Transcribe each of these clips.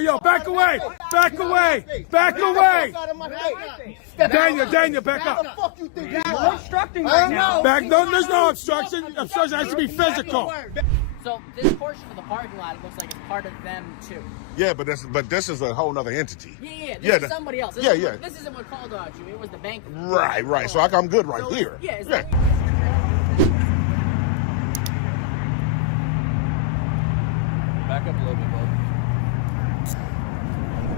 Yo, back away! Back away! Back away! Daniel, back up. What the fuck you think you're obstructing right now? Back, no, there's no obstruction. Obstruction has to be physical. So this portion of the parking lot, it looks like it's part of them too. Yeah, but this is a whole other entity. Yeah. This is somebody else. This isn't what called out you. It was the bank. Right. So I'm good right here. Yeah. Back up a little bit, bud.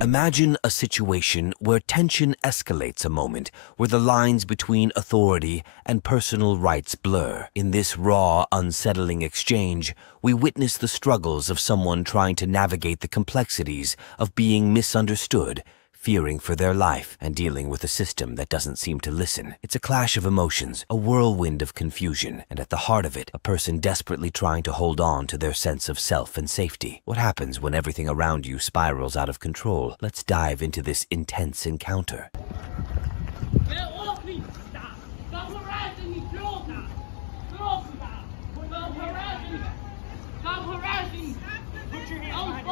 Imagine a situation where tension escalates a moment, where the lines between authority and personal rights blur. In this raw, unsettling exchange, we witness the struggles of someone trying to navigate the complexities of being misunderstood, fearing for their life, and dealing with a system that doesn't seem to listen. It's a clash of emotions, a whirlwind of confusion, and at the heart of it, a person desperately trying to hold on to their sense of self and safety. What happens when everything around you spirals out of control? Let's dive into this intense encounter. Get off me! Stop! Stop harassing me! Get off me! Get off me! Stop harassing me! Stop harassing me! Put your hands behind you.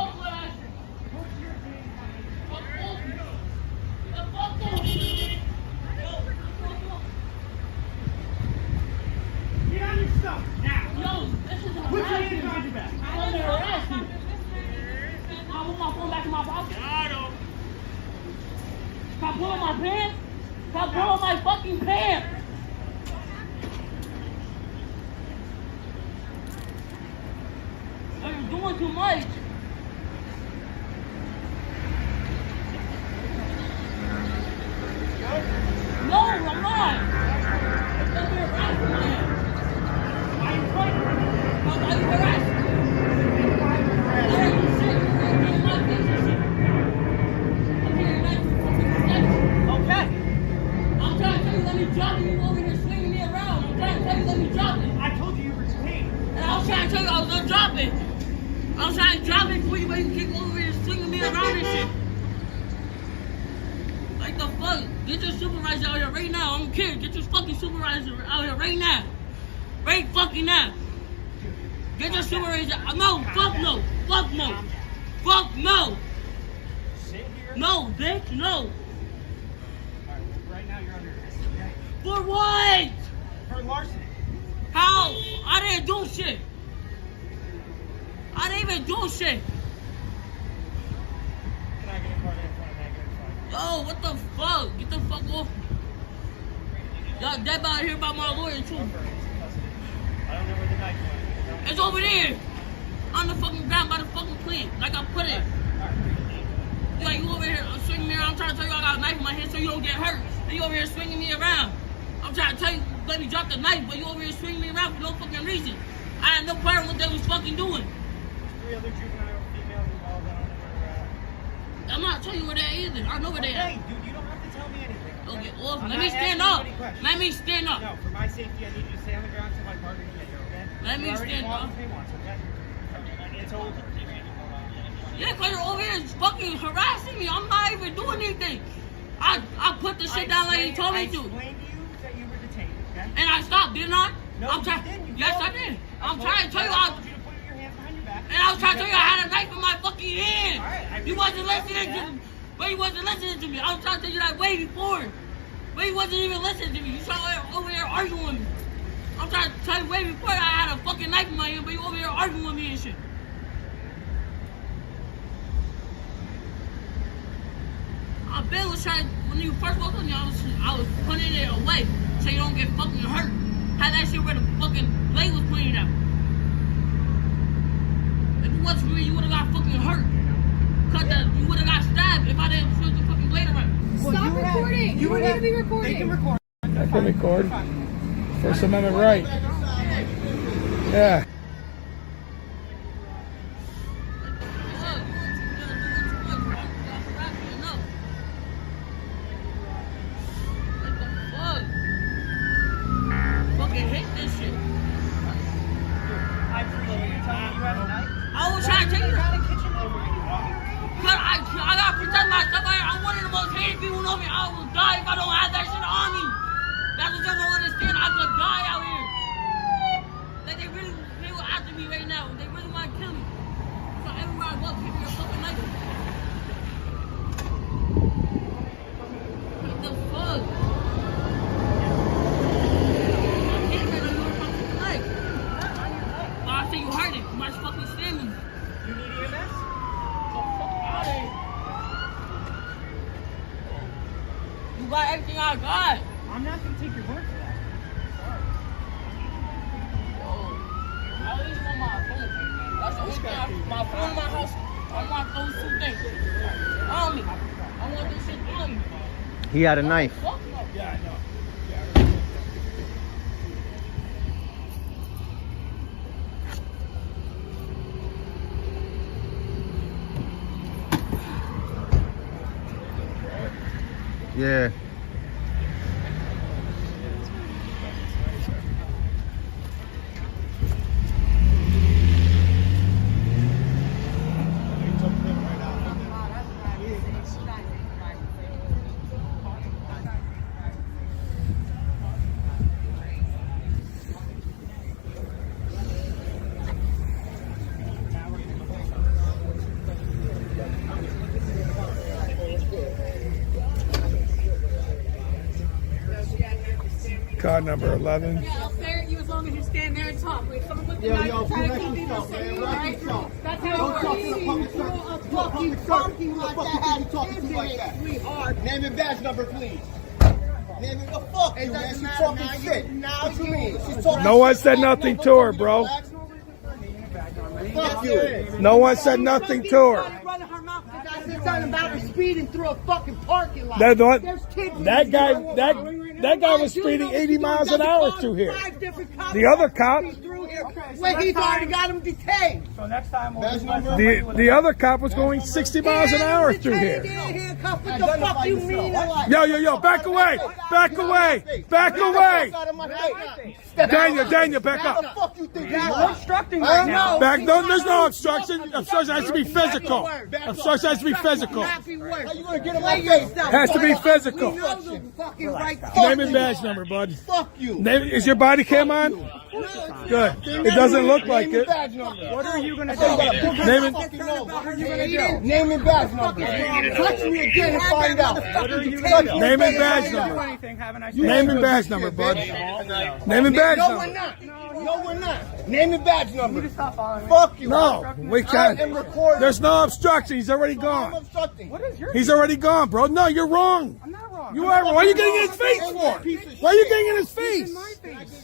Get on your stuff now! Yo, this is harassment! Put your hands behind your back! I want to harass me! I want my phone back in my pocket! Stop pulling my pants! Stop pulling my fucking pants! You're doing too much! No, I'm not! It's gonna be harassing my ass! Why are you fighting? Why are you harassing me? Alright, you shit! You're getting my business shit! I'm hearing that you fucking okay! I'm trying to tell you, let me drop it. You over here swinging me around. I'm trying to tell you, let me drop it. I told you you were detained. And I was trying to tell you I was gonna drop it. I was trying to drop it for you, but you keep over here swinging me around and shit. Like the fuck? Get your supervisor out here right now. I don't care. Get your fucking supervisor out here right now. Right fucking now. Get your supervisor. No, fuck no. Fuck no. Fuck no. No, bitch, no. Right now you're under arrest, okay? For what? For larceny. How? I didn't do shit. I didn't even do shit. Can I get a card in front of that? Yo, what the fuck? Get the fuck off me. Y'all dead out here by my lawyer too. I don't know where the knife was. It's over there. On the fucking ground by the fucking plant. Like I put it. You like you over here swinging me around. I'm trying to tell you I got a knife in my hand so you don't get hurt. And you over here swinging me around. I'm trying to tell you, let me drop the knife, but you over here swinging me around for no fucking reason. I had no part in what they was fucking doing. 3 other juvenile females involved. I don't know where they're at. I'm not telling you where they is. I know where they at. Hey, dude, you don't have to tell me anything. Okay, Okay? well, I'm let not me stand asking you up. any questions. Let me stand up. No, for my safety, I need you to stay on the ground until my partner can get here, okay? Let me You already stand fought up. with me once, okay? It's over. Yeah, because you're over here fucking harassing me. I'm not even doing anything. I put the shit down like you told me to. I explained to you that you were detained, okay? And I stopped, didn't I? No, I'm you trying. didn't. Yes, I did. I'm trying to tell you. I told you to put your hands behind your back. And I was trying to tell you I had a knife in my fucking hand. All right, You wasn't listening to me. But you wasn't listening to me. I was trying to tell you that way before. But you wasn't even listening to me. You trying over here arguing with me. I'm trying to tell you way before I had a fucking knife in my hand, but you over here arguing with me and shit. Ben was trying, when you first walked on me, I was putting it away so you don't get fucking hurt. Had that shit where the fucking blade was pointed out. If it wasn't for me, you would have got fucking hurt. You would have got stabbed if I didn't switch the fucking blade around. Stop recording! You don't need to be recording. They can record. I can record. First Amendment right. Yeah. I was trying to tell you. But I gotta protect myself. I'm one of the most hated people know me. I will die if I don't have that shit on me. That's what y'all don't understand. I could die out here. Like they were after me right now. They really want to kill me. So everywhere I walk, people are fucking like me. about everything I got. I'm not gonna take your word for that. I at least want my phone. That's the only thing. My phone in my house. I want those two things on me. I want those shit on me. He had a knife. Fuck no. Yeah, I know. Yeah. Card number 11. Yeah, I'll stare at you as long as you stand there and talk. Wait, someone with the knife trying to keep people safe, all right? That's how it works. A fucking parking lot that has sweetheart. Name and badge number, please. Name and fuck you, man. She's talking shit. Now what you mean? She's talking No one shit. said nothing to her, bro. Fuck you. No one said nothing to her. Running her mouth. I said something about her speeding through a fucking parking lot. That, what, There's kids in that here. guy, that guy was speeding 80 miles an hour through here. The other cop, Wait, he's already got him detained. So next time we'll Badge number. the other cop was going 60 miles an hour through here. What the fuck you mean? Yo, back away, back away, back away. Out of my face. Daniel, back How the up. fuck you think you We're are? obstructing right now. Back, no, there's no obstruction. Obstruction has to be physical. Obstruction has to be physical. How you gonna get in my face? Has to be physical. We know the fucking right Name and badge number, bud. Fuck you. Name, is your body cam on? Good. It doesn't look like Name and it. badge number. What are you gonna You got a do? book Name it. fucking nose. What are you gonna do? Name and badge number. Touch me again and find out. What are you Touch gonna me do? Name and again badge find number. out. Anything, have a nice Name and badge number, bud. Name and badge No, we're number. not. No, we're not. Name and badge number. Stop following me. Fuck you. No, we I can't. am recording. There's no obstruction. He's already I'm gone. obstructing. What is your? He's already gone, bro. No, you're wrong. I'm not wrong. You are wrong. Why are you getting in his face for? Why are you getting in his face?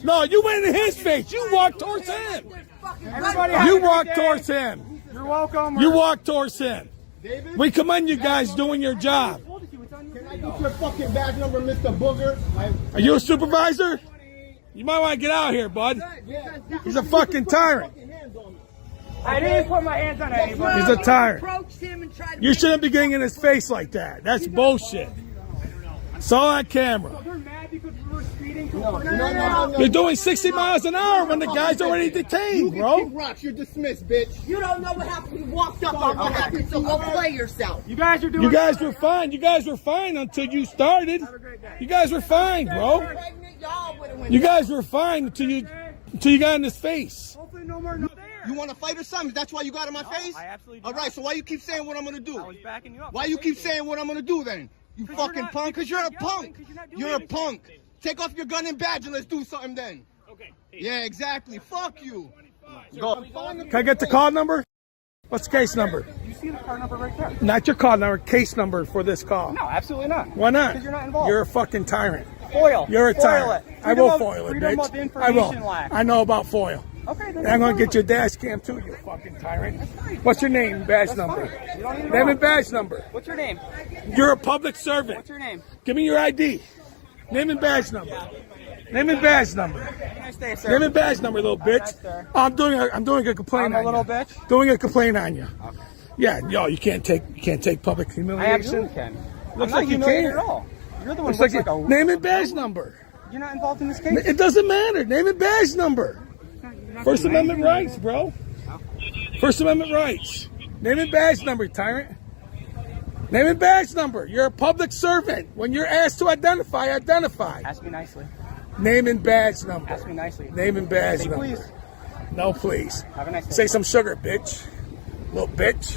No, you went in his face. You walked towards him. Everybody have a You good walked day. towards him. You're welcome. You walked towards him. We commend you guys doing your job. Can I get your fucking badge number, Mr. Booger? Are you a supervisor? You might want to get out of here, bud. He's a fucking tyrant. I didn't put my hands on anybody. He's a tyrant. Approached him and tried to You shouldn't be getting in his face like that. That's bullshit. It's all on camera. They're mad because we were speeding. No. You're doing 60 miles an hour when the guy's already detained, You bro. can kick rocks. You're dismissed, bitch. You don't know what happened. You walked up on what happened, so go play yourself. You guys are doing. You guys were fine. You guys were fine until you started. You guys were fine, bro. Pregnant, y'all would have went. You guys were fine until you got in his face. Hopefully no more. No there. You want to fight or something? That's why you got in my face? I absolutely do All not. right, so why you keep saying what I'm going to do? I was backing you up. Why you keep saying what I'm going to do then? You fucking not- punk? Because you're a because you're punk. yelling, 'cause you're not doing You're a anything. punk. Take off your gun and badge and let's do something then. Okay. Yeah, exactly. Fuck you. Go. Can I get the call number? What's the case number? You see the car number right there? Not your call number, case number for this call. No, absolutely not. Why not? Because you're not involved. You're a fucking tyrant. Foil. You're a Foil tyrant. it. I will Freedom of- foil it, freedom of bitch. I information will. lack. I know about foil. Okay. Then And I'm gonna foil get it. your dash cam too, you fucking tyrant. What's your name, badge number? fine. You don't need to Name know. and badge number. What's your name? You're a public servant. What's your name? Give me your ID. Name and badge number. Name and badge number. Nice day, sir. Name and badge number, little bitch. Nice, sir. Oh, I'm doing a complaint I'm a on little you. bitch? Doing a complaint on you. Yeah, yo, you can't take public I humiliation. absolutely can. Looks I'm not like you humiliated can. at all. You're the one Looks who looks like like you, a. name and badge number. You're not involved in this case. It doesn't matter. Name and badge number. First Amendment rights, bro. First Amendment rights. Name and badge number, tyrant. Name and badge number. You're a public servant. When you're asked to identify, identify. Ask me nicely. Name and badge number. Ask me nicely. Name and badge Say number. please. No, please. Have a nice day. Say some sugar, bitch. Little bitch.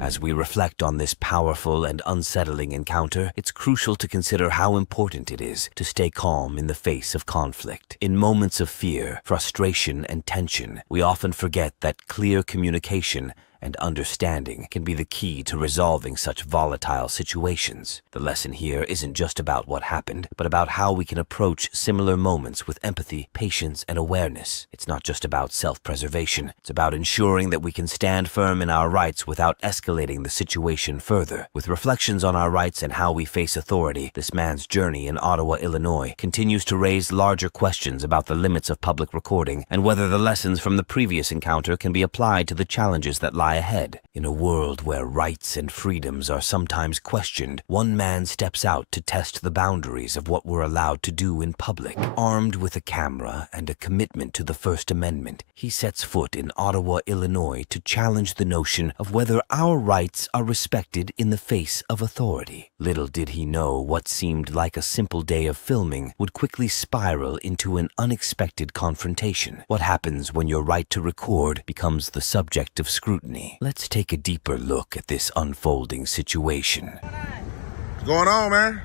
As we reflect on this powerful and unsettling encounter, it's crucial to consider how important it is to stay calm in the face of conflict. In moments of fear, frustration, and tension, we often forget that clear communication and understanding can be the key to resolving such volatile situations. The lesson here isn't just about what happened, but about how we can approach similar moments with empathy, patience, and awareness. It's not just about self-preservation. It's about ensuring that we can stand firm in our rights without escalating the situation further. With reflections on our rights and how we face authority, this man's journey in Ottawa, Illinois, continues to raise larger questions about the limits of public recording and whether the lessons from the previous encounter can be applied to the challenges that lie ahead. In a world where rights and freedoms are sometimes questioned, one man steps out to test the boundaries of what we're allowed to do in public. Armed with a camera and a commitment to the First Amendment, he sets foot in Ottawa, Illinois to challenge the notion of whether our rights are respected in the face of authority. Little did he know what seemed like a simple day of filming would quickly spiral into an unexpected confrontation. What happens when your right to record becomes the subject of scrutiny? Let's take a deeper look at this unfolding situation. What's going on, man?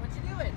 What you doing?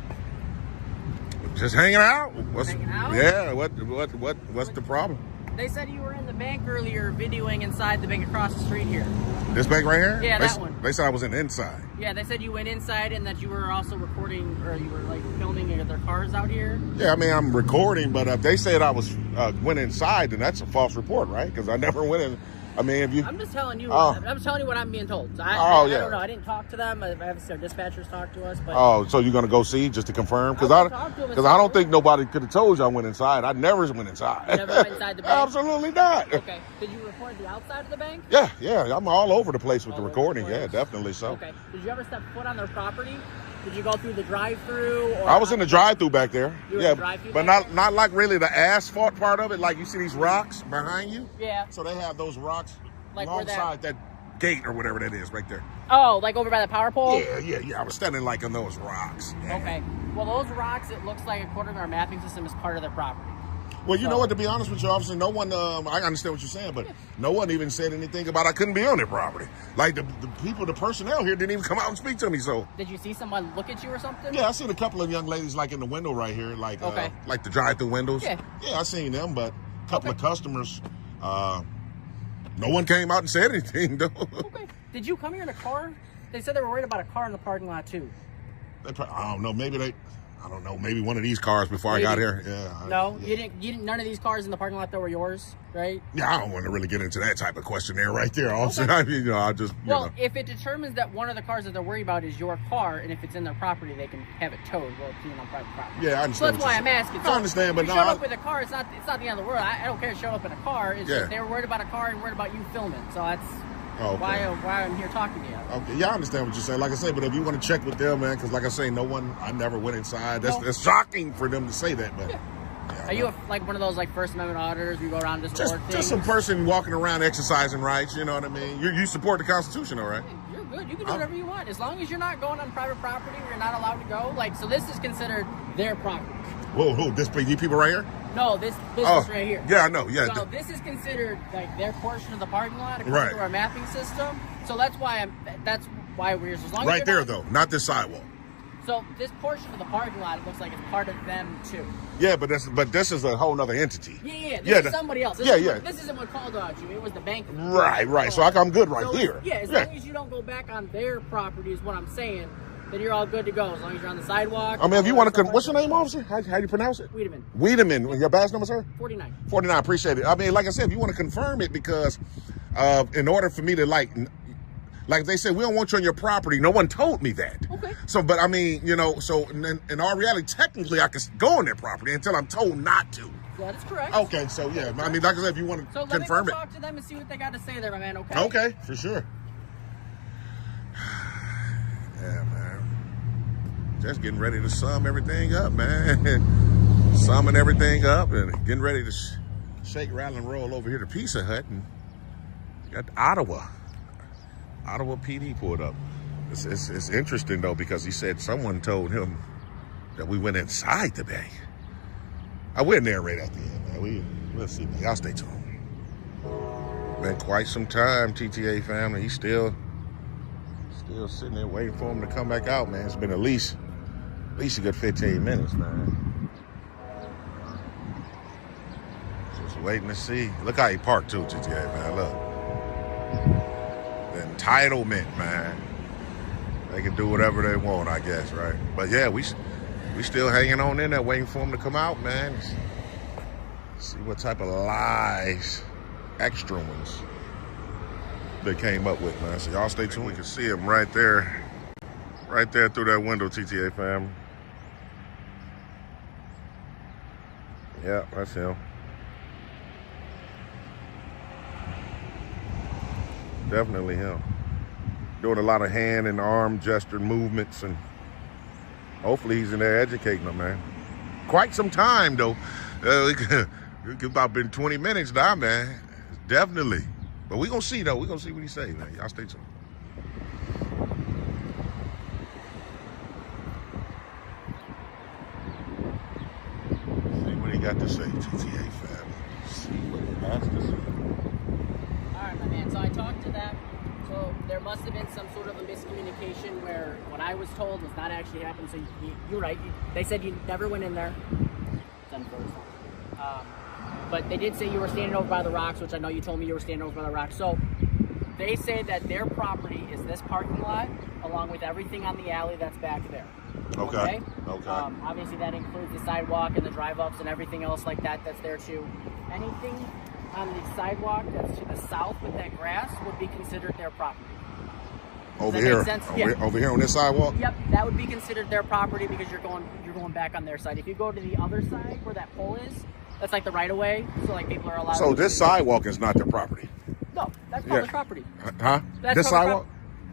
Just hanging out. Hanging out? Yeah. What's the problem? They said you were in the bank earlier videoing inside the bank across the street here. This bank right here? Yeah, that one. They said I was in the inside. Yeah, they said you went inside and that you were also recording, or you were like filming their cars out here. Yeah, I mean I'm recording, but if they said I was went inside, then that's a false report, right? Because I never went in. I mean, if you. I'm just telling you. Oh. I'm telling you what I'm being told. So Oh, I yeah. don't know. I didn't talk to them. Obviously, our dispatchers talked to us. But Oh, so you're gonna go see just to confirm? Because I'll go talk to them and I don't see. think nobody could have told you I went inside. I never went inside. You never went inside the bank? Absolutely not. Okay. Did you record the outside of the bank? Yeah, I'm all over the place with the All over recording. the Yeah, place. definitely so. Okay. Did you ever step foot on their property? Did you go through the drive-through? Or I was in the drive-through back there. You were in Yeah, the drive-through but back not like really the asphalt part of it. Like you see these rocks behind you. Yeah. So they have those rocks Like where alongside that gate or whatever that is right there. Oh, like over by the power pole? Yeah. I was standing like on those rocks. Yeah. Okay. Well, those rocks, it looks like, according to our mapping system, is part of their property. Well, you know what? To be honest with you, officer, no one. I understand what you're saying, but no one even said anything about I couldn't be on their property. Like the people, the personnel here didn't even come out and speak to me. So Did you see someone look at you or something? yeah, I seen a couple of young ladies like in the window right here, like Okay. like the drive-through windows. Yeah. Yeah, I seen them, but a couple of customers. No one came out and said anything though. Okay. Did you come here in a car? They said they were worried about a car in the parking lot too. I don't know. I don't know. Maybe one of these cars before Maybe. I got here. Yeah. No, Yeah. you didn't. None of these cars in the parking lot that were yours, right? Yeah, I don't want to really get into that type of questionnaire right there, officer. Okay. I mean, I just, Well, if it determines that one of the cars that they're worried about is your car, and if it's in their property, they can have it towed while it's being on private property. Yeah, I So understand. that's why I'm asking. I understand, but if you no, showed I- up with a car, it's not the end of the world. I don't care if you showed up in a car. It's Yeah. just they were worried about a car and worried about you filming. So that's Oh, okay. why I'm here talking to you. Okay, yeah, I understand what you're saying. Like I say, but if you want to check with them, man, because like I say, I never went inside. That's No. it's shocking for them to say that, but Yeah. yeah, Are you like one of those like First Amendment auditors? You go around and just report things? just some person walking around exercising rights? You know what I mean? You support the Constitution, all right? You're good. You can do whatever you want as long as you're not going on private property. You're not allowed to go. Like so, this is considered their property. Whoa, this these people right here? No, this business right here. Yeah, I know. Yeah, So this is considered like their portion of the parking lot according Right. to our mapping system. So that's why we're here. So as long as right you're there not- though, not this sidewalk. So this portion of the parking lot, it looks like it's part of them too. Yeah, but this is a whole other entity. Yeah. This Yeah, is somebody else. This yeah, isn't yeah. This isn't what called out you. It was the bank. Right. So I'm good right So, here. Yeah, as long as you don't go back on their property is what I'm saying. Then you're all good to go as long as you're on the sidewalk. I mean, if you want to, what's your name, officer? How do you pronounce it? Wiedemann, Wiedemann. Your badge number, sir? 49. 49. Appreciate it. I mean, like I said, if you want to confirm it, because in order for me to like they said, we don't want you on your property. No one told me that. Okay. So, but I mean, so in all reality, technically, I can go on their property until I'm told not to. That is correct. Okay. So yeah, I mean, like I said, if you want So to let me confirm go it. talk to them and see what they got to say there, my man. Okay. Okay, for sure. Yeah, man. Just getting ready to sum everything up, man. Summing everything up and getting ready to shake, rattle, and roll over here to Pizza Hut and got Ottawa PD pulled up. It's interesting though because he said someone told him that we went inside the bank. I will narrate at the end, man. We'll see. Y'all stay tuned. Been quite some time, TTA family. He's still sitting there waiting for him to come back out, man. It's been at least a good 15 minutes, man. Just waiting to see. Look how he parked too, TTA, man. Look. entitlement, man. They can do whatever they want, I guess, right? But yeah, we still hanging on in there, waiting for them to come out, man. See what type of lies, extra ones, they came up with, man. So y'all stay tuned. We can see them right there through that window, TTA fam. Yeah, that's him. Definitely him. Doing a lot of hand and arm gesture movements, and hopefully he's in there educating them, man. Quite some time, though. It's about been 20 minutes now, man. Definitely. But we gonna see, though. We gonna see what he say, man. Y'all stay tuned. See what he got to say, GTA fam. See what he has to say. All right, my man. So I talked to them. So there must have been some sort of a miscommunication where what I was told was not actually happening. So you're right. They said you never went in there. It's unfortunate. But they did say you were standing over by the rocks, which I know you told me you were standing over by the rocks. So they say that their property is this parking lot, along with everything on the alley that's back there. Okay. Obviously, that includes the sidewalk and the drive-ups and everything else like that that's there too. Anything on the sidewalk that's to the south with that grass would be considered their property. Over here, over here on this sidewalk. Yep, that would be considered their property because you're going back on their side. If you go to the other side where that pole is, that's like the right of way. So like people are allowed. So this sidewalk is not their property. No, that's public property. Huh? That's this sidewalk.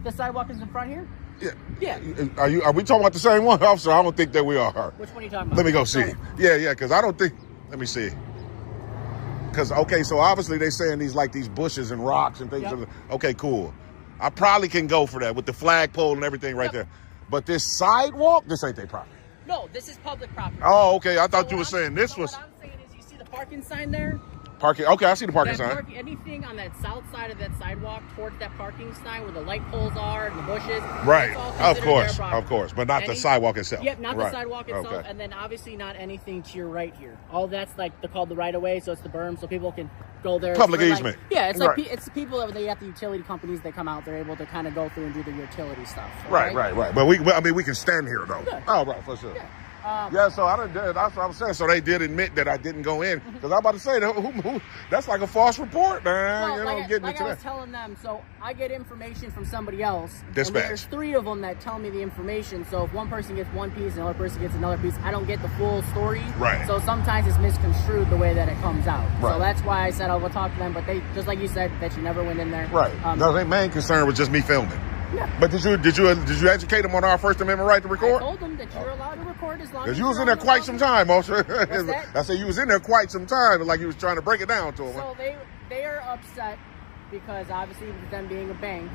The sidewalk is in front here. Yeah. Yeah. Are we talking about the same one, officer? I don't think that we are. Which one are you talking about? Let me go see. Yeah, because I don't think. Let me see. Because okay, so obviously they saying these bushes and rocks and things. Yep. Okay, cool. I probably can go for that with the flagpole and everything right there. But this sidewalk, this ain't their property. No, this is public property. Oh, okay. I thought you were saying this was. What I'm saying is, you see the parking sign there? Parking. Okay, I see the parking sign. Anything on that south side of that sidewalk towards that parking sign where the light poles are and the bushes. Right. Of course, but not the sidewalk itself. Yep, not right. the sidewalk itself, okay. And then obviously not anything to your right here. All that's like called the right of way, so it's the berm, so people can go there. Public easement. Yeah, it's like right. it's the people that they have the utility companies that come out. They're able to kind of go through and do the utility stuff. Right. But we can stand here though. Yeah. Oh, right, for sure. Yeah. So that's what I'm saying. So they did admit that I didn't go in because I'm about to say that's like a false report, man. Well, getting into I was that. telling them, so I get information from somebody else. Dispatch. And there's 3 of them that tell me the information. So if one person gets one piece and another person gets another piece, I don't get the full story. Right. So sometimes it's misconstrued the way that it comes out. Right. So that's why I said I will talk to them. But they, just like you said, that you never went in there. Right. No, their main concern was just me filming. Yeah. But did you educate them on our First Amendment right to record? I told them that you're allowed to record as long as Because you was in there quite some time, officer. What's that? I said you was in there quite some time, like you was trying to break it down to them. So they are upset because obviously with them being a bank,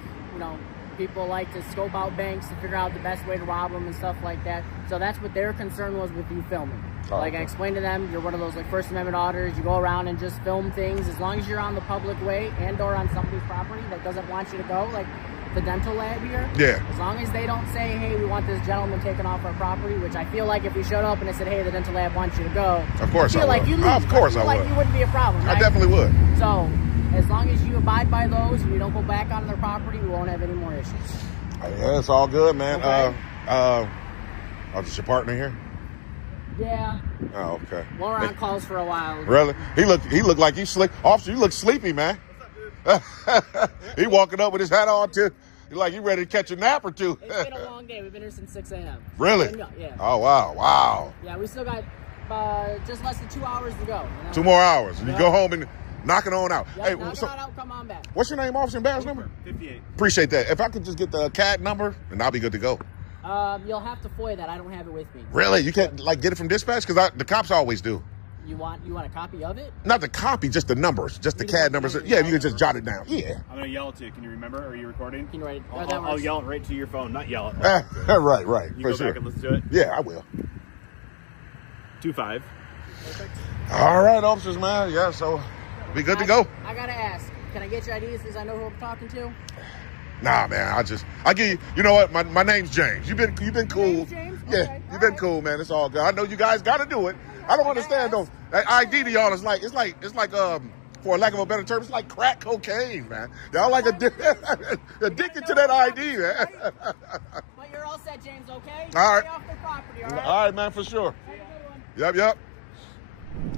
people like to scope out banks to figure out the best way to rob them and stuff like that. So that's what their concern was with you filming. Oh, I explained to them, you're one of those First Amendment auditors. You go around and just film things as long as you're on the public way and or on somebody's property that doesn't want you to go, like the dental lab here. Yeah. As long as they don't say, hey, we want this gentleman taken off our property, which I feel like if we showed up and they said, hey, the dental lab wants you to go. Of course I feel I like would. you lose. Of course I feel like would. you wouldn't be a problem, right? I definitely would. So as long as you abide by those and you don't go back on their property, we won't have any more issues. Yeah, it's all good, man. Okay. Is your partner here? Yeah. Oh, okay. We were on calls for a while. Really? He looked like he's sleep. Officer, you look sleepy, man. He walking up with his hat on too. Like he ready to catch a nap or two. It's been a long day. We've been here since 6 a.m. Really? Yeah. Oh wow. Yeah, we still got just less than 2 hours to go. 2 more hours. And you go home and knock it on out. Yep, Hey, knock it on out, come on back. What's your name, officer, and badge number? 58. Appreciate that. If I could just get the CAD number, and I'll be good to go. You'll have to FOIA that. I don't have it with me. Really? You can't get it from dispatch? Because the cops always do. You want a copy of it? Not the copy, just the numbers, just the CAD numbers. Yeah, if you could just jot it down. Yeah. I'm going to yell it to you. Can you remember? Are you recording? Can you write it? I'll yell it right to your phone, not yell it. Right. You for go sure. back and listen to it? Yeah, I will. 25. Perfect. All right, officers, man. Yeah, so be good to go. I gotta ask. Can I get your IDs since I know who I'm talking to? Nah, man. I give you. You know what? My name's James. You've been cool. James? Yeah, Okay, you've been right. cool, man. It's all good. I know you guys got to do it. I don't understand though. That ID to y'all is like for lack of a better term, it's like crack cocaine, man. Y'all like addicted to that ID, man. But you're all set, James, okay? All right. Stay off the property, all right? All right, man, for sure. Yep.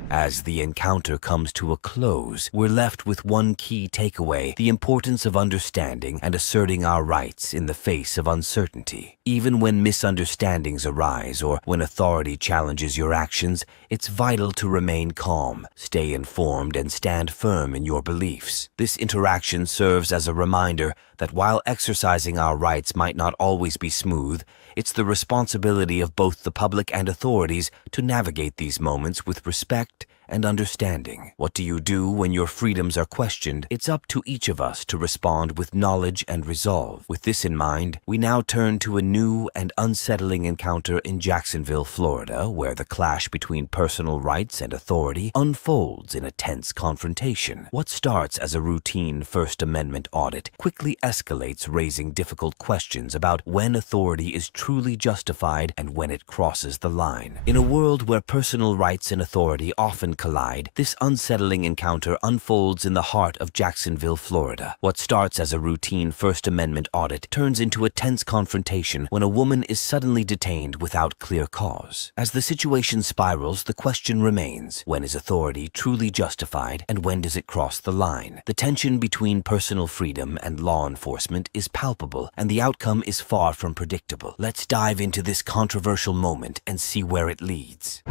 As the encounter comes to a close, we're left with one key takeaway: the importance of understanding and asserting our rights in the face of uncertainty. Even when misunderstandings arise or when authority challenges your actions, it's vital to remain calm, stay informed, and stand firm in your beliefs. This interaction serves as a reminder that while exercising our rights might not always be smooth, it's the responsibility of both the public and authorities to navigate these moments with respect and understanding. What do you do when your freedoms are questioned? It's up to each of us to respond with knowledge and resolve. With this in mind, we now turn to a new and unsettling encounter in Jacksonville, Florida, where the clash between personal rights and authority unfolds in a tense confrontation. What starts as a routine First Amendment audit quickly escalates, raising difficult questions about when authority is truly justified and when it crosses the line. In a world where personal rights and authority often collide, this unsettling encounter unfolds in the heart of Jacksonville, Florida. What starts as a routine First Amendment audit turns into a tense confrontation when a woman is suddenly detained without clear cause. As the situation spirals, the question remains: when is authority truly justified and when does it cross the line? The tension between personal freedom and law enforcement is palpable, and the outcome is far from predictable. Let's dive into this controversial moment and see where it leads.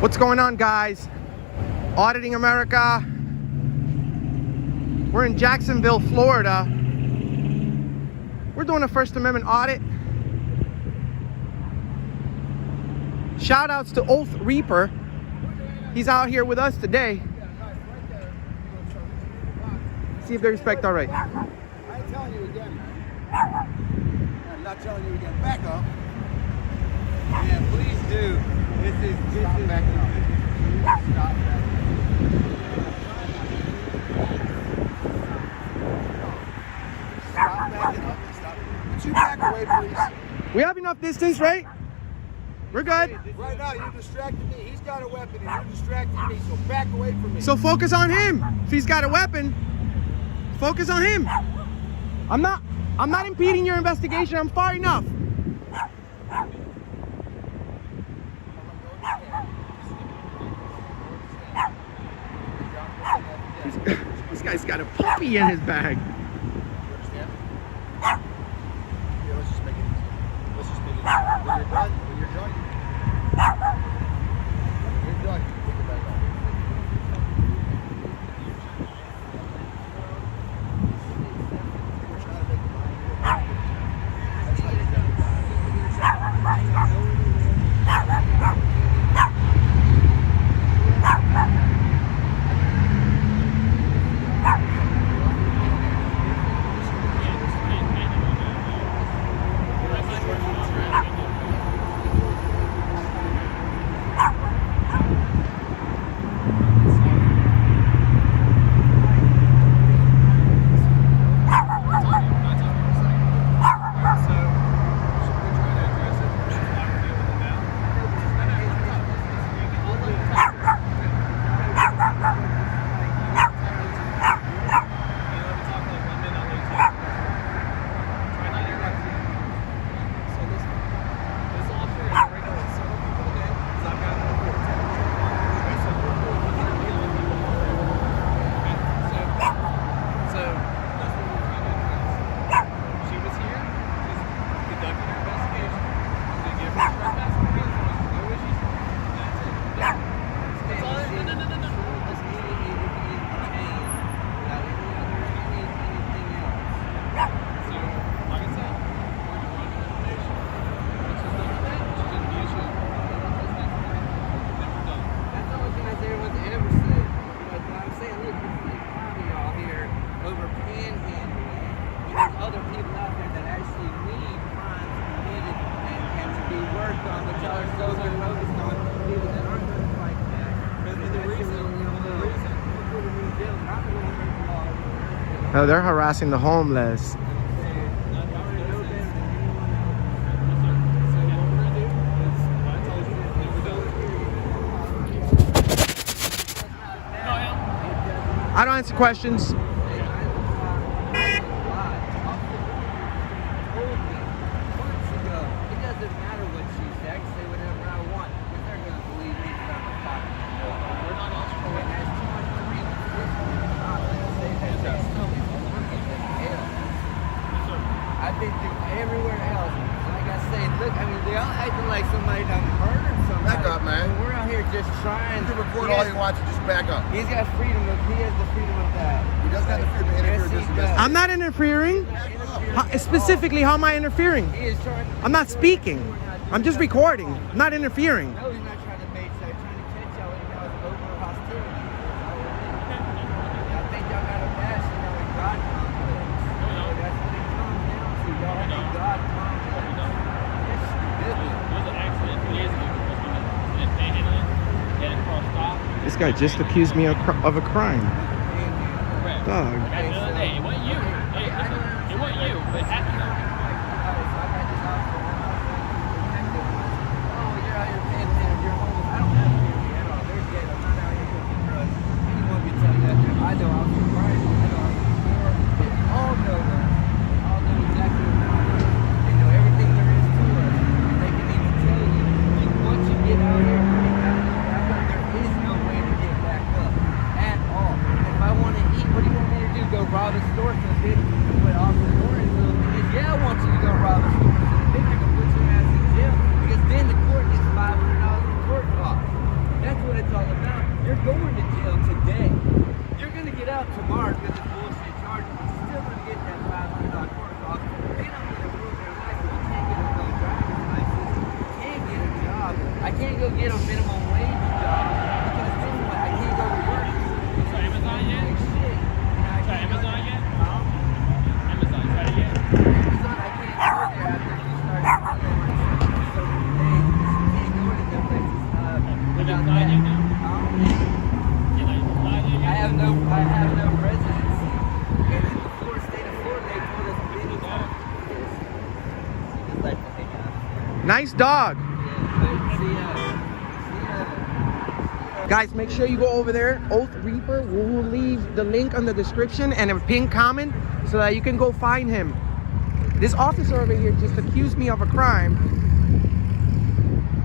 What's going on, guys? Auditing America. We're in Jacksonville, Florida. We're doing a First Amendment audit. Shout outs to Oath Reaper. He's out here with us today. See if they respect our rights. I ain't telling you again, man. I'm not telling you again. Back up. Yeah, please do. This is Stop backing up. Stop backing up. Stop backing up. Stop. Would you back away, please? We have enough distance, right? We're good. Right now, you distracted me. He's got a weapon and you distracted me, so back away from me. So focus on him. If he's got a weapon, focus on him. I'm not impeding your investigation. I'm far enough. This guy's got a puppy in his bag. Yeah, let's just make it easy. Let's just make it easy. When you're done, pick it back up. We're trying to make it right. That's how you get it Oh, they're harassing the homeless. I don't answer questions. I've been through everywhere else. Like I say, look, I mean, they all acting like somebody done murdered somebody. Back up, man. And we're out here just trying. You can record all you want to, just back up. He's got freedom of, he has the freedom of that. He doesn't have the freedom to interfere with this investigation. I'm not interfering. Specifically, how am I interfering? He is trying to I'm not speaking. I'm just recording. I'm not interfering. No, he's not trying to bait you. He's trying to catch y'all when y'all is over hostility. I think y'all got a bash and y'all a God complex. That's what it comes down to. Y'all have a God complex. That's stupid. This guy just accused me of a crime. Dog. Hey, it wasn't you. Hey, it wasn't you, but it happened. Rob a store so big what Officer Lawrence is, yeah, I want you to go rob a store so big they're gonna put your ass in jail because then the court gets $500 in court costs. That's what it's all about. You're going to jail today. You're gonna get out tomorrow because it's bullshit charges, but you're still gonna get that $500 court cost. They don't get to ruin their life. You can't get a full driver's license. You can't get a job. I can't go get a minimum wage job because then what? I can't go to work. So Amazon yet? Amazon yet? Amazon, try it yet? Amazon, I can't go there after you start so many days. You can't go to them places without that. I have no residency. And in the state of Florida, they told us many times. Just like to hang out. Nice dog. Yeah, see ya. Guys, make sure you go over there. Oath Reaper. We will leave the link on the description and a pinned comment so that you can go find him. This officer over here just accused me of a crime.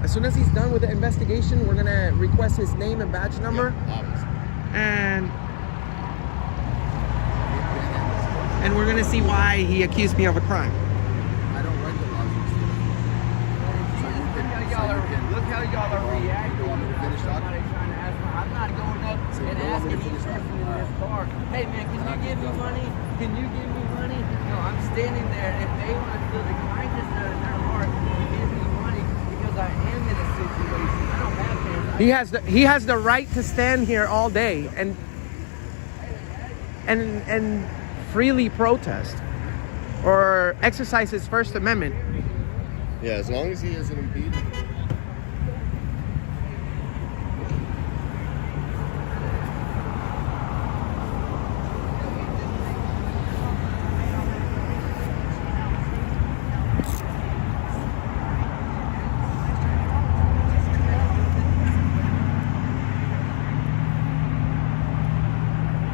As soon as he's done with the investigation, we're gonna request his name and badge number. And we're gonna see why he accused me of a crime. I don't write the laws. Look how y'all are reacting. Finish talking. I'm not going up and asking each person in this car, hey man, can you give me money? Can you give me money? No, I'm standing there, and if they want to feel the kindness out of their heart to give me money because I am in a situation. I don't have hands. He has the right to stand here all day and freely protest or exercise his First Amendment. Yeah, as long as he isn't impeded.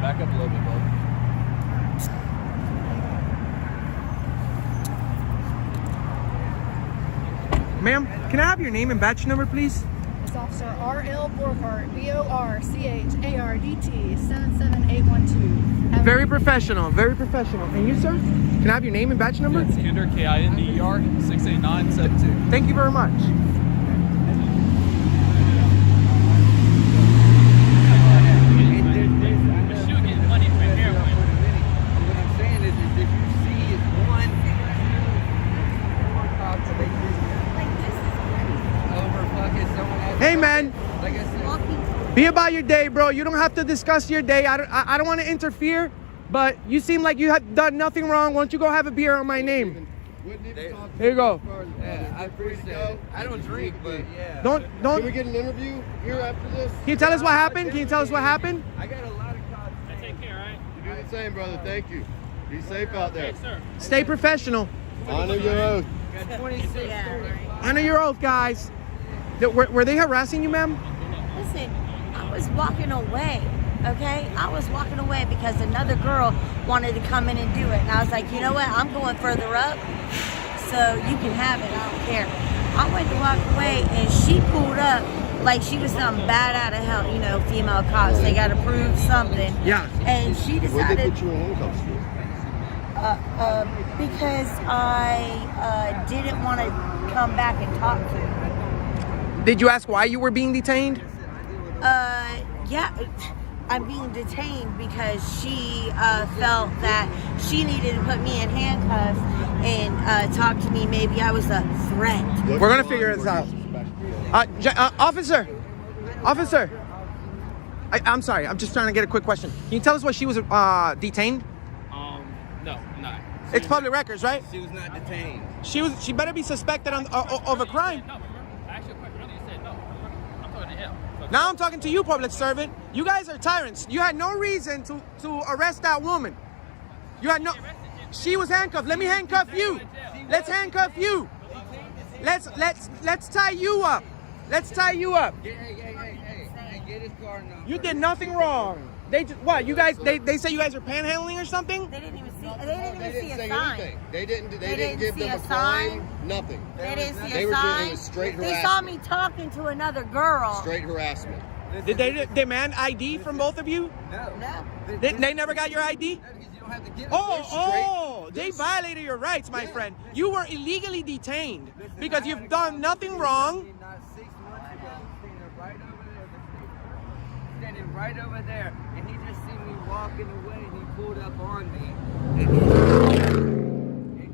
Back up a little bit, bud. Ma'am, can I have your name and badge number, please? It's Officer R.L. Borchardt, B-O-R-C-H-A-R-D-T, 77812. Very professional, very professional. And you, sir? Can I have your name and badge number? It's Kinder, K-I-N-D-E-R, 68972. Thank you very much. Hey man, be about your day, bro. You don't have to discuss your day. I don't want to interfere, but you seem like you have done nothing wrong. Why don't you go have a beer on my name? Here you go. Yeah, I appreciate it. I don't drink, but yeah. Don't. Can we get an interview here after this? Can you tell us what happened? Can you tell us what happened? I got a lot of cops. Take care, right? You do the same, brother. Thank you. Be safe out there. Yes, sir. Stay professional. Honor your oath. Got 26. Honor your oath, guys. Were they harassing you, ma'am? Listen, I was walking away. okay? I was walking away because another girl wanted to come in and do it. And I was like, you know what? I'm going further up, so you can have it. I don't care. I went to walk away, and she pulled up like she was something bad out of hell. You know, female cops, they got to prove something. Yeah. And she decided... What did they put you in handcuffs for? Because I didn't want to come back and talk to her. Did you ask why you were being detained? Yeah, I'm being detained because she felt that she needed to put me in handcuffs and talk to me. Maybe I was a threat. We're gonna figure this out. Officer, I'm sorry. I'm just trying to get a quick question. Can you tell us why she was detained? No, I'm not. It's public records, right? She was not detained. She better be suspected of a crime. No, remember, I asked you a question earlier, you said no. I'm talking to him. Now I'm talking to you, public servant. You guys are tyrants. You had no reason to arrest that woman. You had no. She was handcuffed. Let me handcuff you. Let's handcuff you. Let's tie you up. Let's tie you up. Hey, get his car now. You did nothing wrong. They just, what? You guys? They say you guys are panhandling or something? They didn't even see. They didn't even see a sign. Anything. They didn't didn't give see them a a sign. fine. Nothing. They didn't see They a were doing sign. it was straight They harassment. saw me talking to another girl. Straight harassment. Did they demand ID from both of you? No. They never got your ID? Oh, they violated your rights, my friend. You were illegally detained because you've done nothing wrong. Standing right over there, and he just seen me walking away, and he pulled up on me, and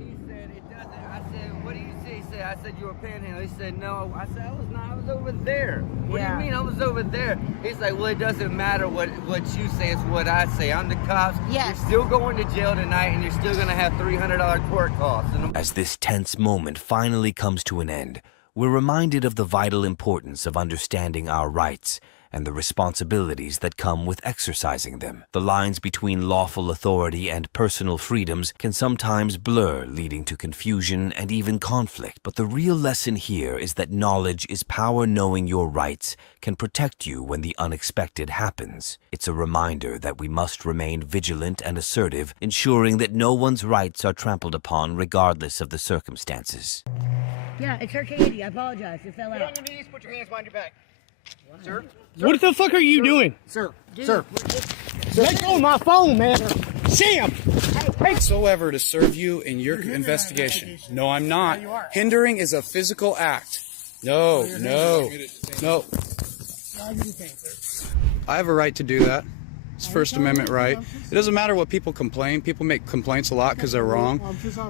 he said, "It doesn't." I said, "What do you see?" He said, "I said you were panhandling." He said, "No." I said, "I was not. I was over there." What do you mean I was over there? He's like, "Well, it doesn't matter what you say. It's what I say. I'm the cops. Yes. You're still going to jail tonight, and you're still gonna have $300 court costs." As this tense moment finally comes to an end, we're reminded of the vital importance of understanding our rights and the responsibilities that come with exercising them. The lines between lawful authority and personal freedoms can sometimes blur, leading to confusion and even conflict. But the real lesson here is that knowledge is power. Knowing your rights can protect you when the unexpected happens. It's a reminder that we must remain vigilant and assertive, ensuring that no one's rights are trampled upon regardless of the circumstances. Yeah, it's her Katie. I apologize. It fell Get on out. your knees. Put your hands behind your back. Sir? What the fuck are you doing? Sir. Let go of my phone, man. Sam! Whatsoever to serve you in your investigation. No, I'm not. Hindering is a physical act. No. I have a right to do that. It's First Amendment right. It doesn't matter what people complain. People make complaints a lot because they're wrong.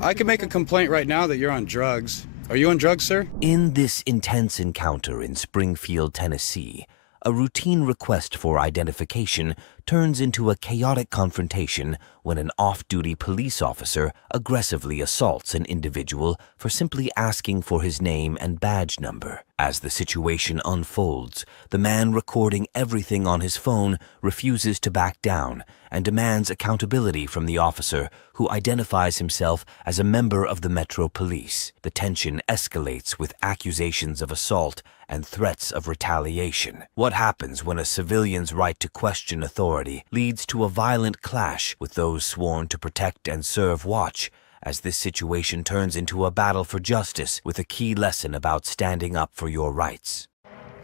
I can make a complaint right now that you're on drugs. Are you on drugs, sir? In this intense encounter in Springfield, Tennessee, a routine request for identification turns into a chaotic confrontation when an off-duty police officer aggressively assaults an individual for simply asking for his name and badge number. As the situation unfolds, the man recording everything on his phone refuses to back down and demands accountability from the officer, who identifies himself as a member of the Metro Police. The tension escalates with accusations of assault and threats of retaliation. What happens when a civilian's right to question authority leads to a violent clash with those sworn to protect and serve watch, as this situation turns into a battle for justice with a key lesson about standing up for your rights?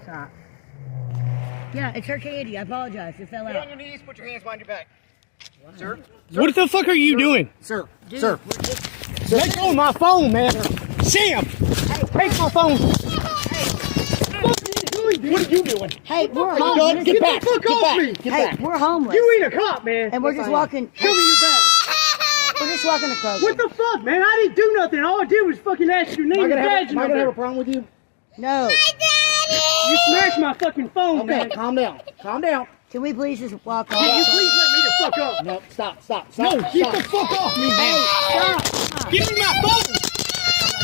Stop. Yeah, it's her Katie. I apologize. It fell out. Get on your knees. Put your hands behind your back. Sir? What the fuck are you doing? Sir. Let go of my phone, man. Sam! Take my phone. What are you doing? Hey, we're homeless. Get back! Get off me! Hey, we're homeless. You ain't a cop, man. And we're just walking. Show me your badge. We're just walking across. What the fuck, man? I didn't do nothing. All I did was fucking ask your name and badge Am I gonna have a number. problem with you? No. You smashed my fucking phone, Okay, man. calm down. Calm down. Can we please just walk off? Can you please let me the fuck off? No, stop. No, get the fuck off me, man. Stop. Give me my phone.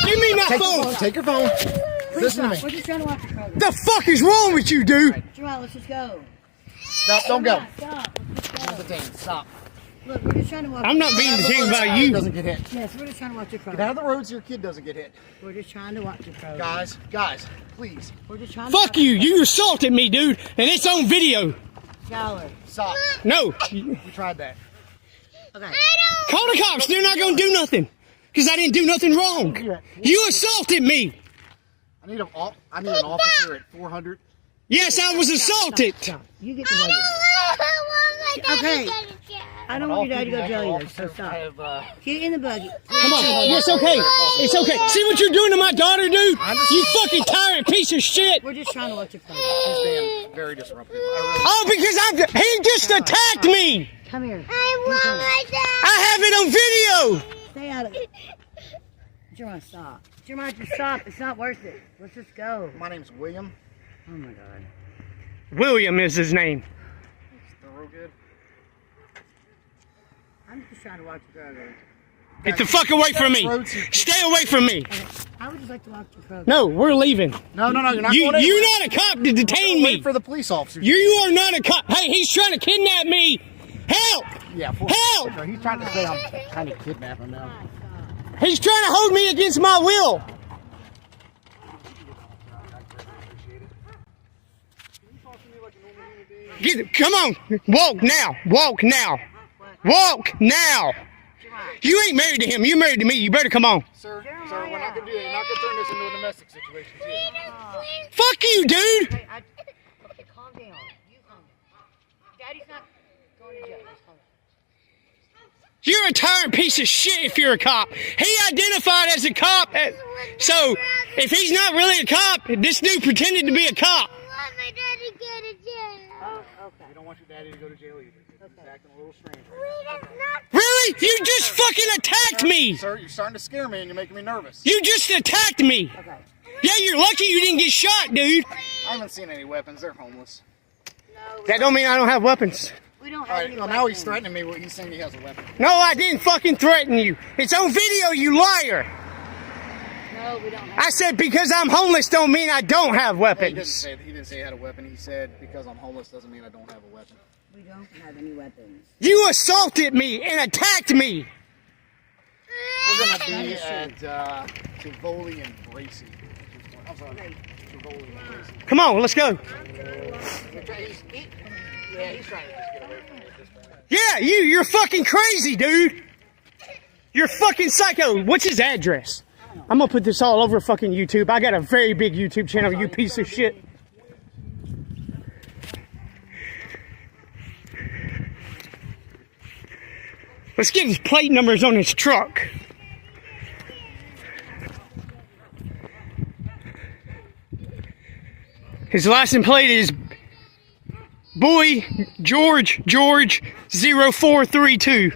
Give me my phone. Take your phone. Please Listen to me. stop. We're just trying to walk across. The fuck is wrong with you, dude? Jamal, let's just go. Stop, don't go. Stop. Let's just go. Stop. Look, we're just trying to walk. I'm not being detained by you. Doesn't get hit. Yes, we're just trying to walk across. Get out of the road so your kid doesn't get hit. We're just trying to walk across. Guys, please. We're just trying. Fuck you. You assaulted me, dude, and it's on video. shower. Stop. No. We tried that. Okay. Call the cops. They're not going to do nothing. Because I didn't do nothing wrong. You assaulted me. I need an officer at 400. Yes, I was assaulted. You get the buggy. Okay. I don't want your dad to go to jail either, so stop. Get in the buggy. Come on. It's okay. It's okay. See what you're doing to my daughter, dude? You fucking tyrant piece of shit. We're just trying to let you come. He's being very disruptive. Oh, because he just attacked me. Come here. I have it on video. Stay out of it. Jeremiah, stop. Jeremiah, just stop. It's not worth it. Let's just go. My name's William. Oh my God. William is his name. Thoroughgood. I'm just trying to watch the drug. Get the fuck away from me. Stay away from me. I would just like to watch the program. No, we're leaving. No, you're not going You're anywhere. not a cop to detain me. Wait for the police officers. You are not a cop. Hey, he's trying to kidnap me. Help! Yeah, Help! He's trying to say I'm trying to kidnap him now. He's trying to hold me against my will. Come on. Walk now. Walk now. Walk now. You ain't married to him. You're married to me. You better come on. Sir, we're not going to do that. You're not going to turn this into a domestic situation. Fuck you, dude. Okay, calm down. You calm down. Daddy's not going to jail. Just calm down. You're a tyrant piece of shit if you're a cop. He identified as a cop. So if he's not really a cop, this dude pretended to be a cop. We don't want your daddy to go to jail either. He's acting a little strange. Really? You just fucking attacked me. Sir, you're starting to scare me and you're making me nervous. You just attacked me. Okay. Yeah, you're lucky you didn't get shot, dude. I haven't seen any weapons. They're homeless. That don't mean I don't have weapons. We don't All have right, any well, now he's threatening me. He's saying he has a weapon. No, I didn't fucking threaten you. It's on video, you liar. No, we don't have I said because I'm homeless don't mean I don't have He weapons. didn't say he had a weapon. He said because I'm homeless doesn't mean I don't have a weapon. We don't have any weapons. You assaulted me and attacked me. We're going to be at Tivoli and Bracy. I'm sorry, Tivoli and Bracy. Come on, let's go. He's trying to just get away from me at this point. Yeah, you're fucking crazy, dude. You're fucking psycho. What's his address? I'm gonna put this all over fucking YouTube. I got a very big YouTube channel, you piece of shit. Let's get his plate numbers on his truck. His license plate is Boy George 0432.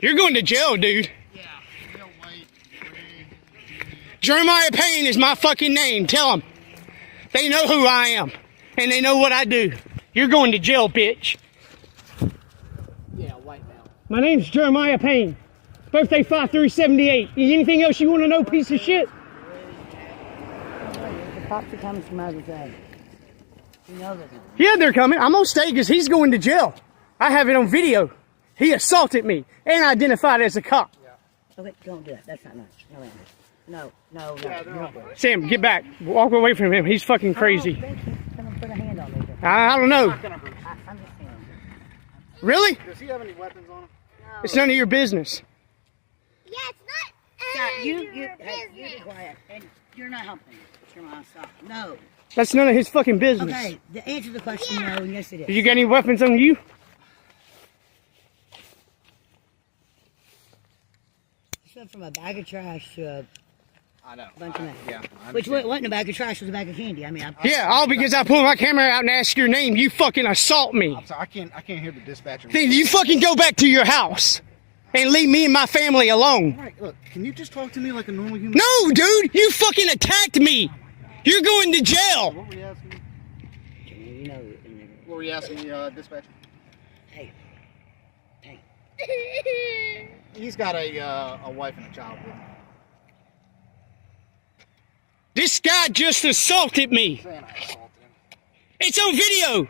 You're going to jail, dude. Yeah. Jeremiah Payne is my fucking name. Tell them. They know who I am. And they know what I do. You're going to jail, bitch. Yeah, white male. My name's Jeremiah Payne. Birthday 5378. Anything else you want to know, piece of shit? The cops are coming from out of the day. You know they're coming. Yeah, they're coming. I'm going to stay because he's going to jail. I have it on video. He assaulted me and identified as a cop. Okay, don't do that. That's not nice. No. Sam, get back. Walk away from him. He's fucking crazy. He's gonna put a hand on me. I don't know. I'm just saying. Really? Does he have any weapons on him? It's none of your business. Yeah, it's not. Stop. You be quiet. And you're not helping. Jeremiah, stop. No. That's none of his fucking business. Okay, the answer to the question, no, and yes it is. You got any weapons on you? You went from a bag of trash to a I know. bunch of money. Yeah. Which wasn't a bag of trash, was a bag of candy. I mean, Yeah, all because I pulled my camera out and asked your name. You fucking assault me. I'm sorry, I can't hear the dispatcher. Then you fucking go back to your house and leave me and my family alone. All right, look, can you just talk to me like a normal human? No, dude, you fucking attacked me. You're going to jail. What were you asking me? you know. What were you asking me, dispatcher? Hey. He's got a wife and a child with him. This guy just assaulted me. Saying I assaulted him. It's on video.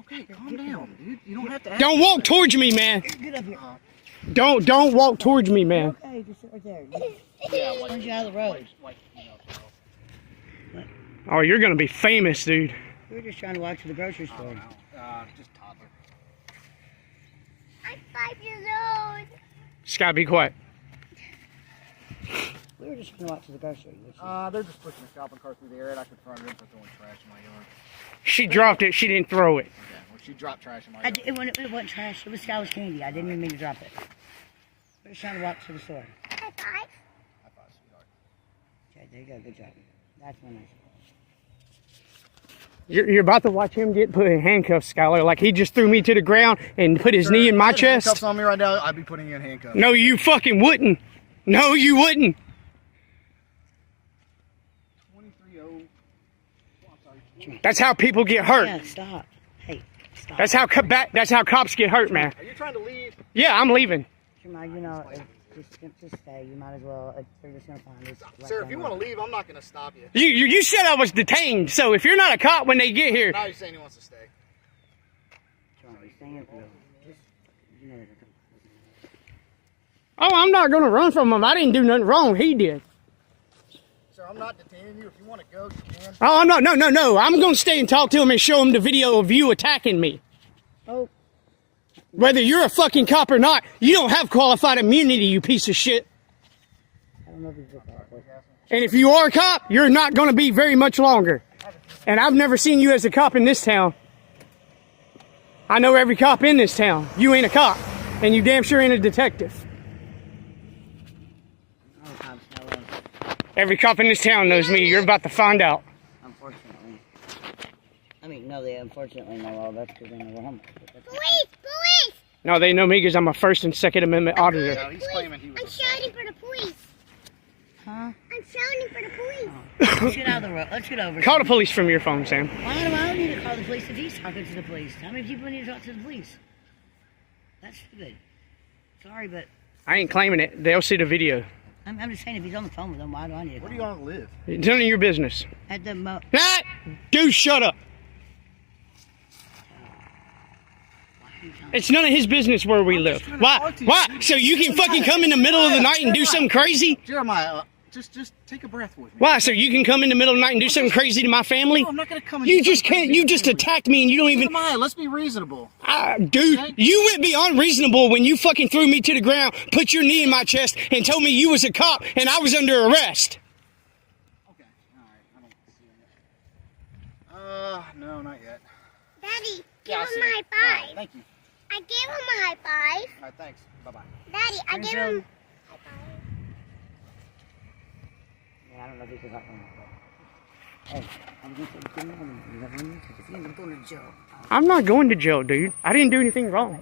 Okay, calm down, dude. You don't have to. Don't walk towards me, man. Get up here. Don't walk towards me, man. Okay, just sit right there. Yeah, Punch you out of the road. Oh, you're gonna be famous, dude. We were just trying to walk to the grocery store. Just toddler. I'm 5 years old. Just gotta be quiet. We were just trying to walk to the grocery. They're just pushing a shopping cart through the air, and I confronted them for throwing trash in my yard. She dropped it. She didn't throw it. Okay, well, she dropped trash in my yard. It wasn't trash. It was Skylar's candy. I didn't even mean to drop it. We were just trying to walk to the store. High five. High five, sweetheart. Okay, there you go. Good job. That's one nice. You're about to watch him get put in handcuffs, Skylar. Like he just threw me to the ground and put his knee in my chest. Handcuffs on me right now, I'd be putting you in handcuffs. No, you fucking wouldn't. No, you wouldn't. 23-0. That's how people get hurt. Yeah, stop. Hey, stop. That's how cops get hurt, man. Are you trying to leave? Yeah, I'm leaving. You know, just stay. You might as well. They're just gonna find us. Sir, if you want to leave, I'm not going to stop you. You said I was detained, so if you're not a cop when they get here. Now you're saying he wants to stay. Oh, I'm not gonna run from him. I didn't do nothing wrong. He did. Sir, I'm not detaining you. If you want to go, you can. Oh, no. I'm gonna stay and talk to him and show him the video of you attacking me. Oh. Whether you're a fucking cop or not, you don't have qualified immunity, you piece of shit. I don't know if he's a cop. And if you are a cop, you're not gonna be very much longer. And I've never seen you as a cop in this town. I know every cop in this town. You ain't a cop, and you damn sure ain't a detective. Every cop in this town knows me. You're about to find out. Unfortunately. I mean, no, they unfortunately know all that's because they know where I'm at. Police! Police! No, they know me because I'm a First and Second Amendment auditor. No, he's claiming he was. I'm shouting for the police. Huh? I'm shouting for the police. Let's get out of the road. Let's get over. Call the police from your phone, Sam. I don't need to call the police if he's talking to the police. How many people need to talk to the police? That's good. Sorry, but I ain't claiming it. They'll see the video. I'm just saying if he's on the phone with them, why do I need to call him? Where do y'all live? It's none of your business. At the Dude, shut up. It's none of his business where we live. Why? Why? So you can fucking come in the middle of the night and do something crazy? Jeremiah, just take a breath with me. Why? So you can come in the middle of the night and do something crazy to my family? No, I'm not gonna come in. You just can't. You just attacked me and you don't even. Jeremiah, let's be reasonable. Dude, you went beyond reasonable when you fucking threw me to the ground, put your knee in my chest, and told me you was a cop and I was under arrest. Okay, all right. I don't see it. No, not yet. Daddy, give Yeah, I him see a it. high All five. right, thank you. I gave him a high five. All right, thanks. Bye-bye. Daddy, I gave him high five. Yeah, I don't know if he's a cop or not. Hey, I'm going to jail. I'm not going to jail, dude. I didn't do anything wrong.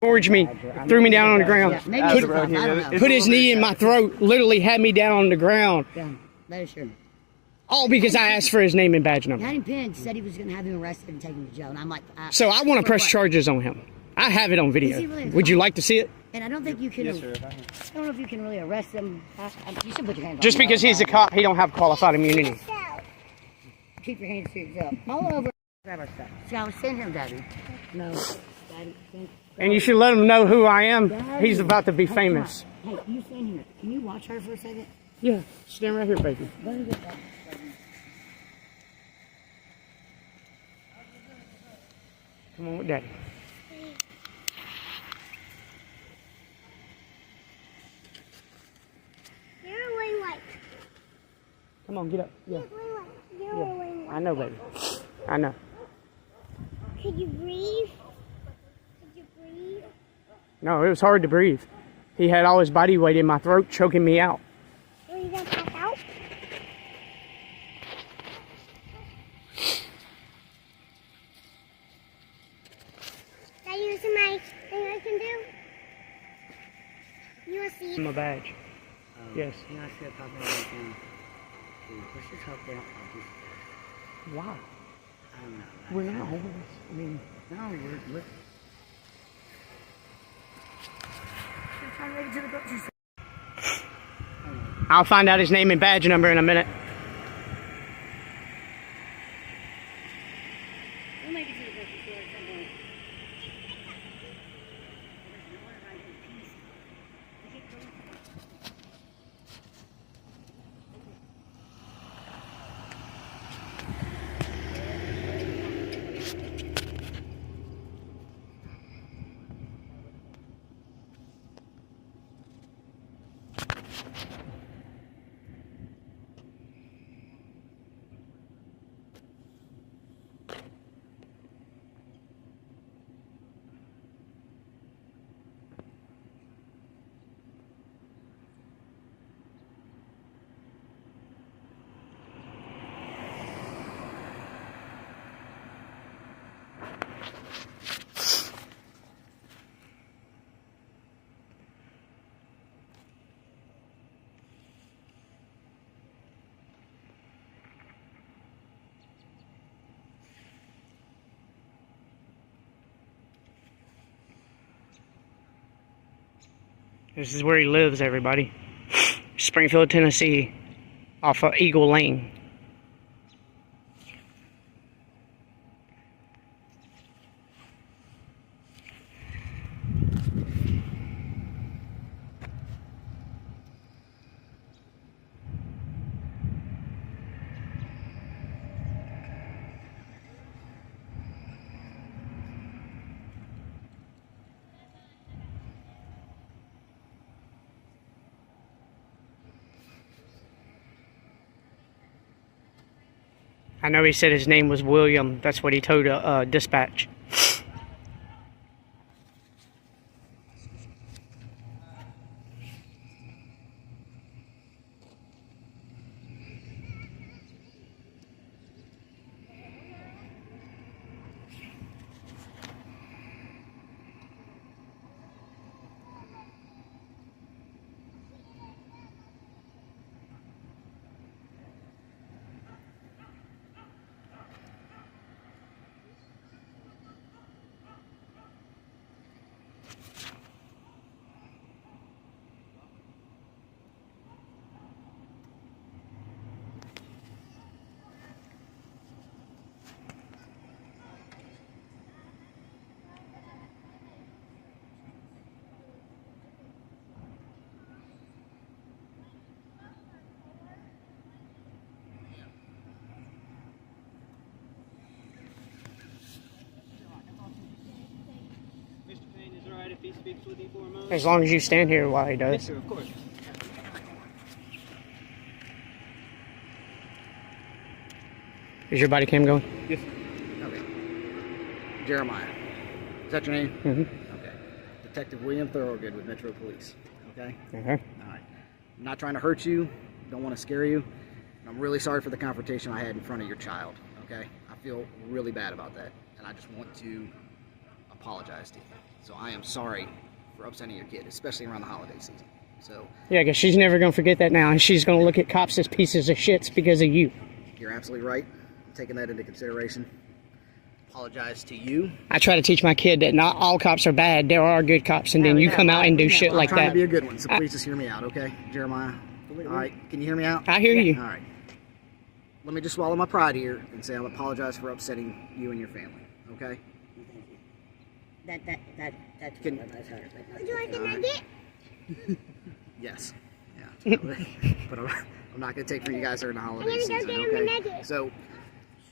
Forged me, threw me down on the ground, put his knee in my throat, literally had me down on the ground. Yeah, that is true. All because I asked for his name and badge number. Daddy Penn said he was going to have him arrested and taken to jail, and I'm like... So I want to press charges on him. I have it on video. Really Would you like to see it? And I don't think you can... Yes, sir. I don't know if you can really arrest him. You should put your hands on Just him. because he's a cop, he don't have qualified immunity. Keep your hands to yourself. Mull over. Grab our stuff. Skylar, stand here, Daddy. No. Daddy, stand. And you should let him know who I am. Daddy. He's about to be famous. Hey, you stand here. Can you watch her for a second? Yeah, stand right here, baby. Let me get that. Come on with Daddy. You're way white. Come on, get up. Yeah. You're way white. I know, baby. I know. Could you breathe? Could you breathe? No, it was hard to breathe. He had all his body weight in my throat, choking me out. Were you gonna pass out? That using my thing I can do? You want to see? My badge. Yes. You know, I should have probably right now. Let's just hope they don't Why? I don't know. We're not homeless. I mean, No, we're trying to make it to the grocery store. I'll find out his name and badge number in a minute. This is where he lives, everybody. Springfield, Tennessee, off of Eagle Lane. I know he said his name was William. That's what he told dispatch. If he speaks with you for a moment? As long as you stand here while he does. Yes, sir, of course. Is your body cam going? Yes, sir. Okay. Jeremiah. Is that your name? Mm-hmm. Okay. Detective William Thorogood with Metro Police. Okay? Okay. All right. I'm not trying to hurt you. Don't want to scare you. I'm really sorry for the confrontation I had in front of your child. Okay? I feel really bad about that. And I just want to apologize to you. So I am sorry for upsetting your kid, especially around the holiday season. So Yeah, because she's never going to forget that now, and she's going to look at cops as pieces of shits because of you. you're absolutely right. I'm taking that into consideration. Apologize to you. I try to teach my kid that not all cops are bad. There are good cops, and then you come out and do shit like I'm trying that. to be a good one, so please just hear me out, okay? Jeremiah. All right, can you hear me out? I hear you. All right. Let me just swallow my pride here and say I apologize for upsetting you and your family, okay? That's Can- Would you like a nugget? Yes. Yeah. But I'm not going to take for you guys during the holiday season, okay? So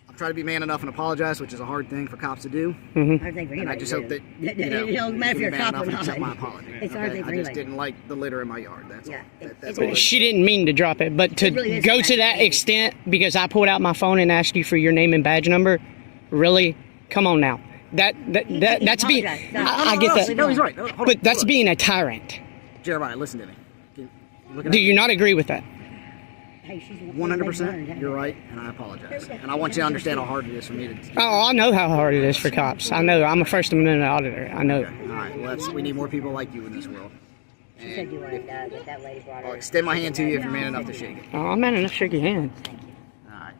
I'm trying to be man enough and apologize, which is a hard thing for cops to do. Mm-hmm. And I just hope that, you know, It don't matter if you're a man cop enough or and accept not. my apology. It's a hard thing for I just anybody. didn't like the litter in my yard, that's all. That's it's all. She didn't mean to drop it, but to It really is go a to that bad thing. extent because I pulled out my phone and asked you for your name and badge number, really? Come on now. That's being. apologize. No, I get that. No, he's right. Hold on, But that's hold on. being a tyrant. Jeremiah, listen to me. Looking Do at you not agree with that? Hey, she's 100%, you're right, and I apologize. And I want you to understand how hard it is for me to... Oh, I know how hard it is for cops. I know. I'm a First Amendment auditor. I know. Okay, all right, well, we need more people like you in this world. She said you wanted that lady brought her. I'll extend my hand to you if you're man enough to shake it. Oh, I'm man enough to shake your hand. All right.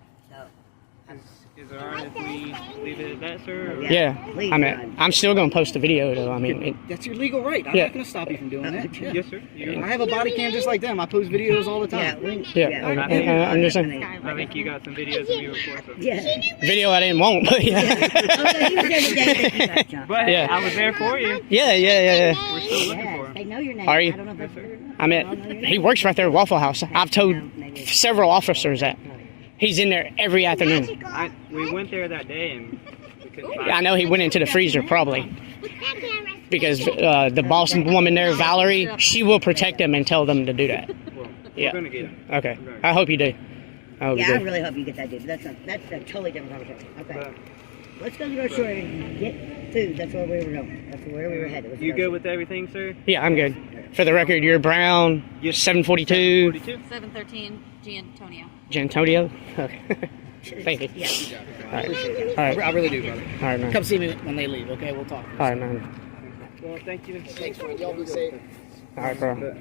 Is it alright if we leave it at that, sir? Or? Yeah. I mean, I'm still going to post a video, though. I mean, That's your legal right. I'm Yeah. not going to stop you from doing that. Yeah. Yes, sir. I have a body cam just like them. I post videos all the time. I'm just saying. I think you got some videos of me before. So. Yeah. Video I didn't want, but yeah. But Yeah. I was there for you. Yeah. We're still looking for him. They know your name. Are you? I don't know if that's true or not. I mean, he works right there at Waffle House. I've told several officers that. He's in there every afternoon. We went there that day and we couldn't find I know he went into the freezer probably. Because the boss woman there, Valerie, she will protect them and tell them to do that. Well, Yeah. we're gonna get him. Okay. I hope you do. I hope Yeah, you I do. really hope you get that dude. That's a totally different conversation. Okay. Let's go to the grocery store and get food. That's where we were going. That's where we were headed. Was the You grocery good with everything, sir? Yeah, I'm good. For the record, you're Brown, 742, 713 Giantonio. Gentonio. Okay. Thank you. Yeah. All right. Appreciate it. All right. I really do, brother. All right, man. Come see me when they leave, okay? We'll talk. All right, man. Well, thank you. Thanks, man. Y'all be safe. All right, bro.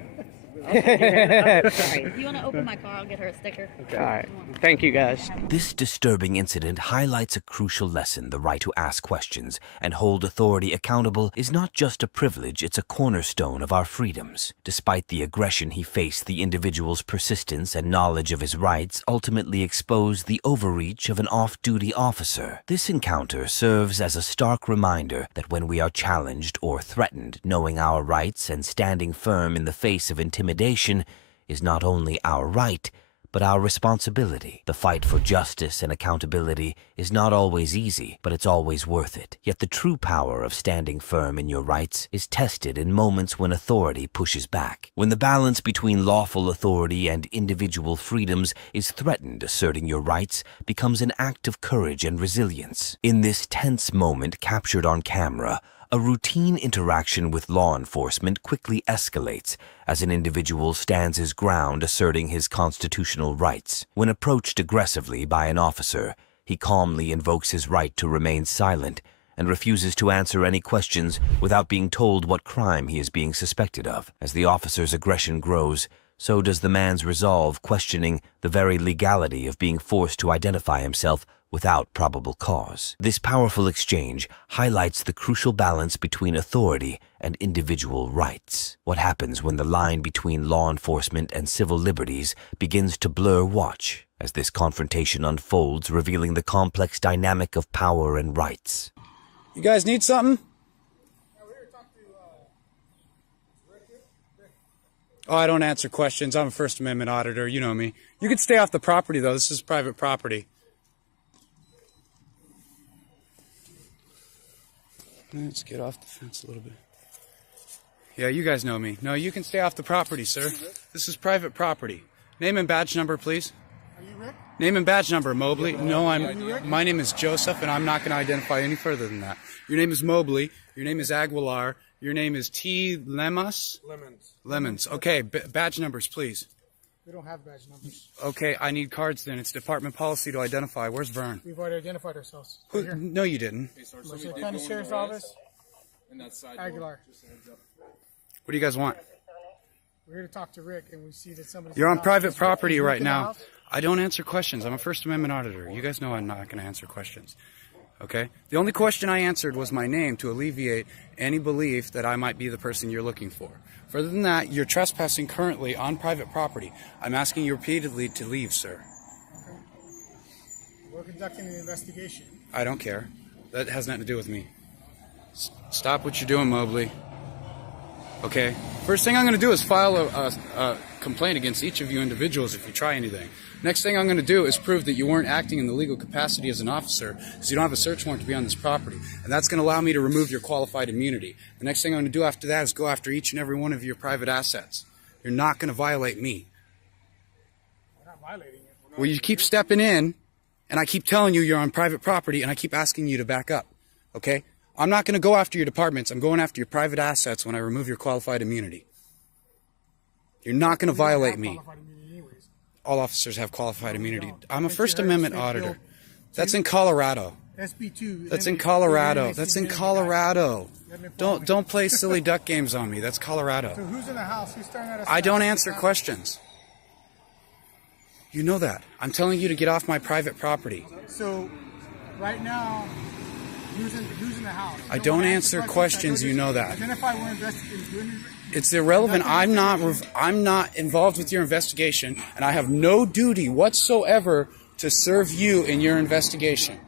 Sorry. You want to open my car? I'll get her a sticker. All right. Thank you, guys. This disturbing incident highlights a crucial lesson. The right to ask questions and hold authority accountable is not just a privilege, it's a cornerstone of our freedoms. Despite the aggression he faced, the individual's persistence and knowledge of his rights ultimately exposed the overreach of an off-duty officer. This encounter serves as a stark reminder that when we are challenged or threatened, knowing our rights and standing firm in the face of intimidation is not only our right, but our responsibility. The fight for justice and accountability is not always easy, but it's always worth it. Yet the true power of standing firm in your rights is tested in moments when authority pushes back. When the balance between lawful authority and individual freedoms is threatened, asserting your rights becomes an act of courage and resilience. In this tense moment captured on camera, a routine interaction with law enforcement quickly escalates as an individual stands his ground asserting his constitutional rights. When approached aggressively by an officer, he calmly invokes his right to remain silent and refuses to answer any questions without being told what crime he is being suspected of. As the officer's aggression grows, so does the man's resolve, questioning the very legality of being forced to identify himself without probable cause. This powerful exchange highlights the crucial balance between authority and individual rights. What happens when the line between law enforcement and civil liberties begins to blur? Watch as this confrontation unfolds, revealing the complex dynamic of power and rights. You guys need something? Oh, I don't answer questions. I'm a First Amendment auditor. You know me. You can stay off the property, though. This is private property. Let's get off the fence a little bit. Yeah, you guys know me. No, you can stay off the property, sir. This is private property. Name and badge number, please. Are you Rick? Name and badge number, Mobley. No, my name is Joseph, and I'm not going to identify any further than that. Your name is Mobley. Your name is Aguilar. Your name is T. Lemas? Lemons. Okay, badge numbers, please. We don't have badge numbers. Okay, I need cards then. It's department policy to identify. Where's Vern? We've already identified ourselves. No, you didn't. The County Sheriff's Office. Aguilar. What do you guys want? We're here to talk to Rick, and we see that somebody's... You're on private property right now. I don't answer questions. I'm a First Amendment auditor. You guys know I'm not going to answer questions. Okay? The only question I answered was my name to alleviate any belief that I might be the person you're looking for. Further than that, you're trespassing currently on private property. I'm asking you repeatedly to leave, sir. Okay. We're conducting an investigation. I don't care. That has nothing to do with me. Stop what you're doing, Mobley. Okay? First thing I'm going to do is file a complaint against each of you individuals if you try anything. Next thing I'm going to do is prove that you weren't acting in the legal capacity as an officer because you don't have a search warrant to be on this property. And that's going to allow me to remove your qualified immunity. The next thing I'm going to do after that is go after each and every one of your private assets. You're not going to violate me. We're not violating it. Well, you keep stepping in, and I keep telling you you're on private property, and I keep asking you to back up. Okay? I'm not going to go after your departments. I'm going after your private assets when I remove your qualified immunity. You're not going to violate me. All officers have qualified immunity. I'm a First Amendment auditor. That's in Colorado. SB2. That's in Colorado. That's in Colorado. Don't play silly duck games on me. That's Colorado. So who's in the house? Who's staring at us? I don't answer questions. You know that. I'm telling you to get off my private property. So right now, who's in the house? I don't answer questions. You know that. Identify we're investigating. It's irrelevant. I'm not involved with your investigation, and I have no duty whatsoever to serve you in your investigation.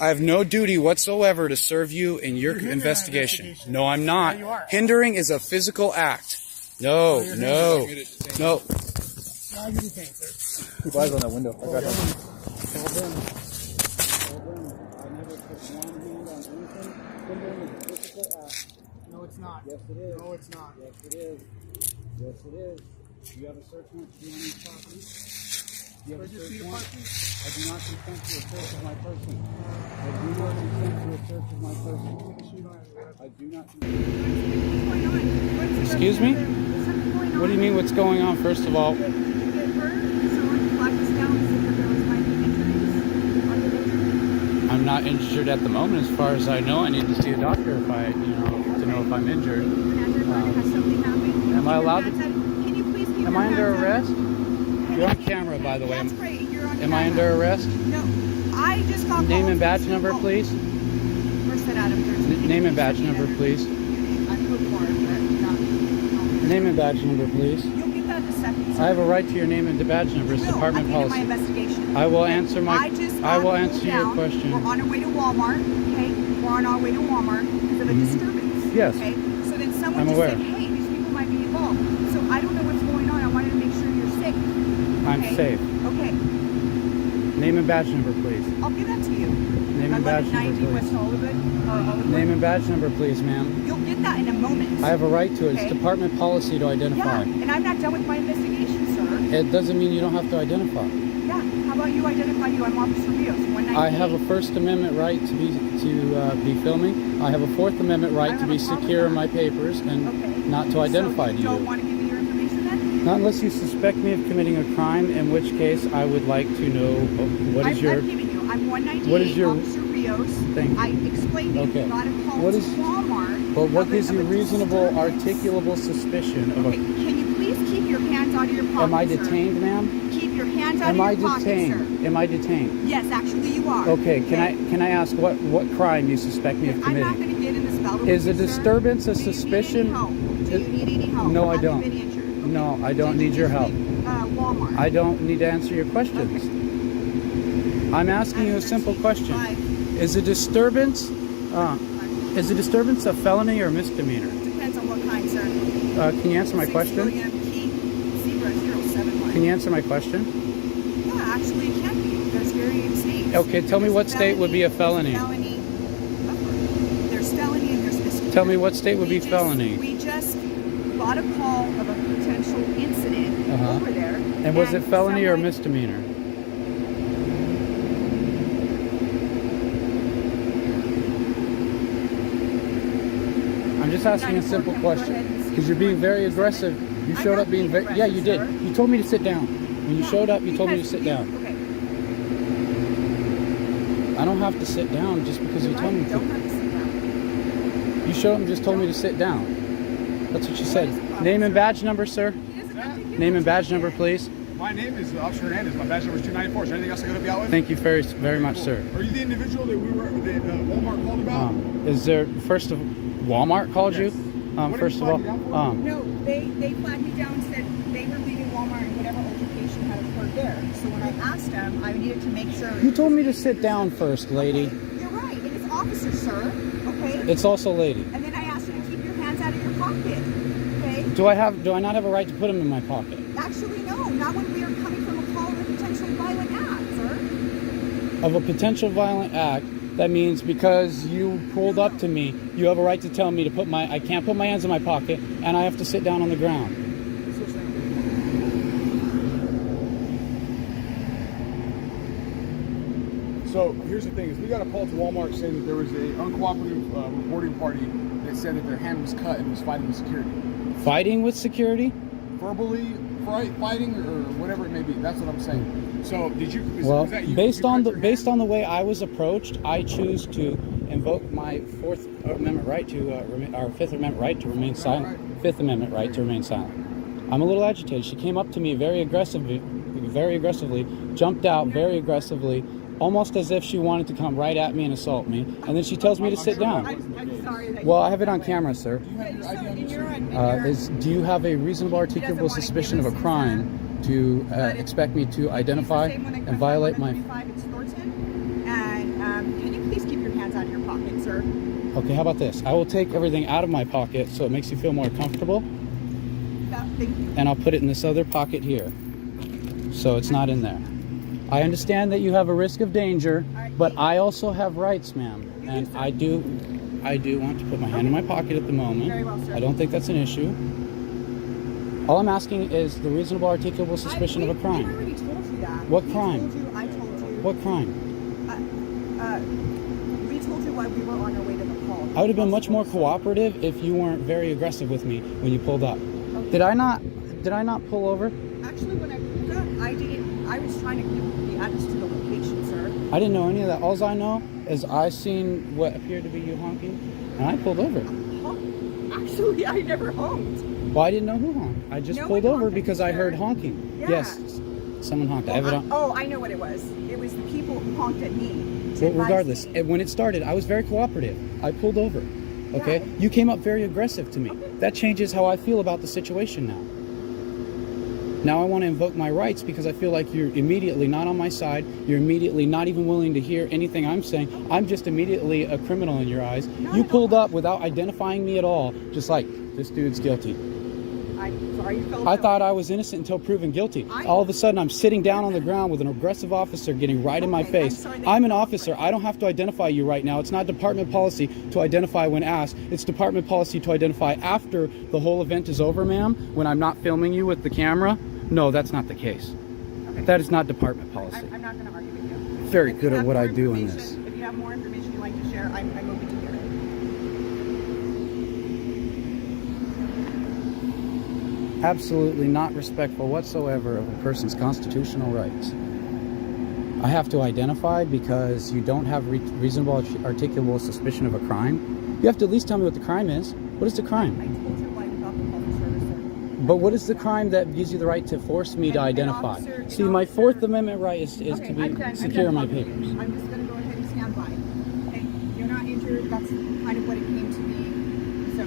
I have no duty whatsoever to serve you in your investigation. No, I'm not. Hindering is a physical act. No. Keep eyes on that window. I got it. No, it's not. Yes, it is. No, it's not. Yes, it is. Yes, it is. Do you have a search warrant to be on these properties? Do you have a search warrant? I do not consent to a search of my person. I do not consent to a search of my person. I do not consent. Excuse me? What do you mean what's going on? First of all, I'm not injured at the moment. As far as I know, I need to see a doctor if I, to know if I'm injured. Am I allowed to? Am I under arrest? You're on camera, by the way. That's great. You're on Am I under arrest? No, I just got Name called and badge to number, call. please. Where's that Adam? Name and badge number, please. I put more, but not. Name and badge number, please. You'll get that in a second. I have a right to your name and badge number. It's department My policy. investigation. I will answer my. I will answer your down. question. We're on our way to Walmart. Okay, we're on our way to Walmart because of a disturbance. Yes. Okay, so then someone I'm just aware. said, "Hey, these people might be involved." So I don't know what's going on. I wanted to make sure you're safe. I'm Okay? safe. Okay, Name and badge number, please. I'll give that to you. Name and badge number, 1190 West please. Hollywood. Name and badge number, please, ma'am. You'll get that in a moment. I have a right to it. Okay. It's department policy to Yeah, identify. and I'm not done with my investigation, sir. It doesn't mean you don't have to identify. Yeah, how about you identify you? I'm Officer Rios, 198. I have a First Amendment right to be filming. I have a Fourth Amendment right to be secure in my papers and not to identify So to you don't you. want to give me your information then? Not unless you suspect me of committing a crime, in which case I would like to know what is your. I've given you. I'm 198. What is your? Officer Rios. Thank you. I explained to Okay. you got a call What to is? Walmart. But what of gives a you reasonable, disturbance. articulable suspicion of a? Okay, can you please keep your hands out of your pocket, Am I sir? detained, ma'am? Keep your hands out Am of I your pocket, detained? sir. Am I detained? Yes, actually you are. Okay. Can I ask what crime you suspect me of I'm not committing? going to get in this battle Is a with you, sir. disturbance a Do you need suspicion? any help? Do you need any help? No, I Have you don't. been injured? No, I don't Did you need your just help. leave, Walmart. I don't need to answer your questions. I'm asking you a simple question. Is a disturbance a felony or misdemeanor? Depends on what kind, sir. Can you answer my question? Can you answer my question? Yeah, actually it can be. There's varying states. Okay, tell me what state would be a felony. There's felony and there's misdemeanor. Tell me what state would be felony. We just got a call of a potential incident over there. And was it felony or someone- misdemeanor? I'm just asking a simple question because you're being very aggressive. You showed up being very. Yeah, you did. You told me to sit down. When you showed up, you told me to sit down. Okay. I don't have to sit down just because you told me to. You showed up and just told me to sit down. That's what you said. Name and badge number, sir. Name and badge number, please. My name is Officer Hernandez. My badge number is 294. Is there anything else I gotta be out with? Thank you very much, sir. Are you the individual that Walmart called about? Is there first of Walmart called you? First of all, No, they flagged me down and said they were leaving Walmart and whatever altercation had occurred there. So when I asked them, I needed to make sure. you told me to sit down first, lady. You're right. It is officer, sir. Okay. It's also lady. And then I asked you to keep your hands out of your pocket. Okay. Do I not have a right to put them in my pocket? Actually, no. Not when we are coming from a call of a potential violent act, sir. Of a potential violent act, that means because you pulled up to me, you have a right to tell me to I can't put my hands in my pocket and I have to sit down on the ground. So here's the thing: is we got a call to Walmart saying that there was a uncooperative reporting party that said that their hand was cut and was fighting with security. Fighting with security? Verbally fighting or whatever it may be. That's what I'm saying. So did you? Well, is that you, based on the way I was approached, I choose to invoke my Fourth Amendment right to our Fifth Amendment right to remain silent. Fifth Amendment right to remain silent. I'm a little agitated. She came up to me very aggressively, jumped out very aggressively, almost as if she wanted to come right at me and assault me. And then she tells me to sit down. I'm sorry that Well, I have it on camera, sir. Do you have a reasonable, articulable suspicion of a crime to expect me to identify and violate my... And can you please keep your hands out of your pocket, sir? Okay, how about this? I will take everything out of my pocket so it makes you feel more comfortable. Thank you. And I'll put it in this other pocket here. So it's not in there. I understand that you have a risk of danger, but I also have rights, ma'am. And I do want to put my hand in my pocket at the moment. Very well, sir. I don't think that's an issue. All I'm asking is the reasonable, articulable suspicion of a I crime. already told you that. What crime? I told you. What crime? We told you why we were on our way to the call. I would have been much more cooperative if you weren't very aggressive with me when you pulled up. Okay. Did I not pull over? Actually, when I pulled up, I was trying to give the address to the location, sir. I didn't know any of that. All I know is I seen what appeared to be you honking, and I pulled over. Actually, I never honked. Well, I didn't know who honked. I just pulled over because I heard honking. Yeah. Yes, someone honked. I have it on. I know what it was. It was the people who honked at me. Well, regardless, when it started, I was very cooperative. I pulled over. Okay? Yeah. You came up very aggressive to me. Okay. That changes how I feel about the situation now. Now I want to invoke my rights because I feel like you're immediately not on my side. You're immediately not even willing to hear anything I'm saying. I'm just immediately a criminal in your eyes. You pulled up without identifying me at all, just like, this dude's guilty. I'm sorry you felt I thought I was innocent until proven guilty. All of a sudden, I'm sitting down on the ground with an aggressive officer getting right in my face. I'm an officer. I don't have to identify you right now. It's not department policy to identify when asked. It's department policy to identify after the whole event is over, ma'am, when I'm not filming you with the camera. No, that's not the case. Okay. That is not department policy. I'm not going to argue with you. Very If good you at have what I more do in information- this. If you have more information you'd like to share, I'm open to hear it. Absolutely not respectful whatsoever of a person's constitutional rights. I have to identify because you don't have reasonable articulable suspicion of a crime. You have to at least tell me what the crime is. What is the crime? I told you why we got the public service. But what is the crime that gives you the right to force me to identify? See, my Fourth Amendment right is to be secure in my papers. I'm just going to go ahead and stand by. Okay? You're not injured. That's kind of what it came to be. So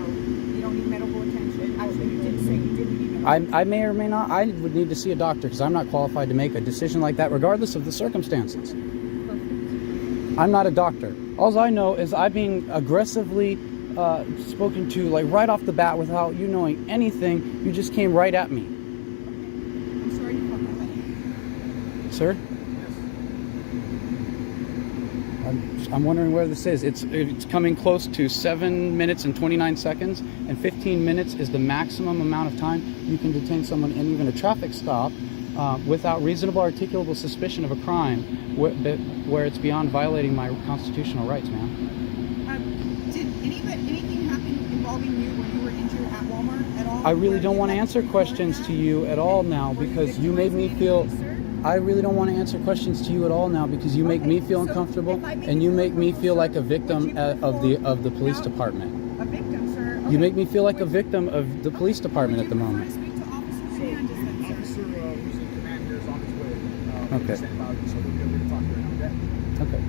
you don't need medical attention. Actually, you did say you didn't need medical attention. I may or may not. I would need to see a doctor because I'm not qualified to make a decision like that regardless of the circumstances. I'm not a doctor. All I know is I'm being aggressively spoken to like right off the bat without you knowing anything. You just came right at me. I'm sorry you felt that way. Sir? I'm wondering where this is. It's coming close to 7 minutes and 29 seconds, and 15 minutes is the maximum amount of time you can detain someone in even a traffic stop without reasonable articulable suspicion of a crime where it's beyond violating my constitutional rights, ma'am. Did anything happen involving you when you were injured at Walmart at all? I really don't want to answer questions to you at all now because you made me feel... I really don't want to answer questions to you at all now because you make me feel uncomfortable and you make me feel like a victim of the police department. A victim, sir. You make me feel like a victim of the police department at the moment. Officer who's in command here is on his way. Okay. So we'll be able to talk to him, okay? Okay.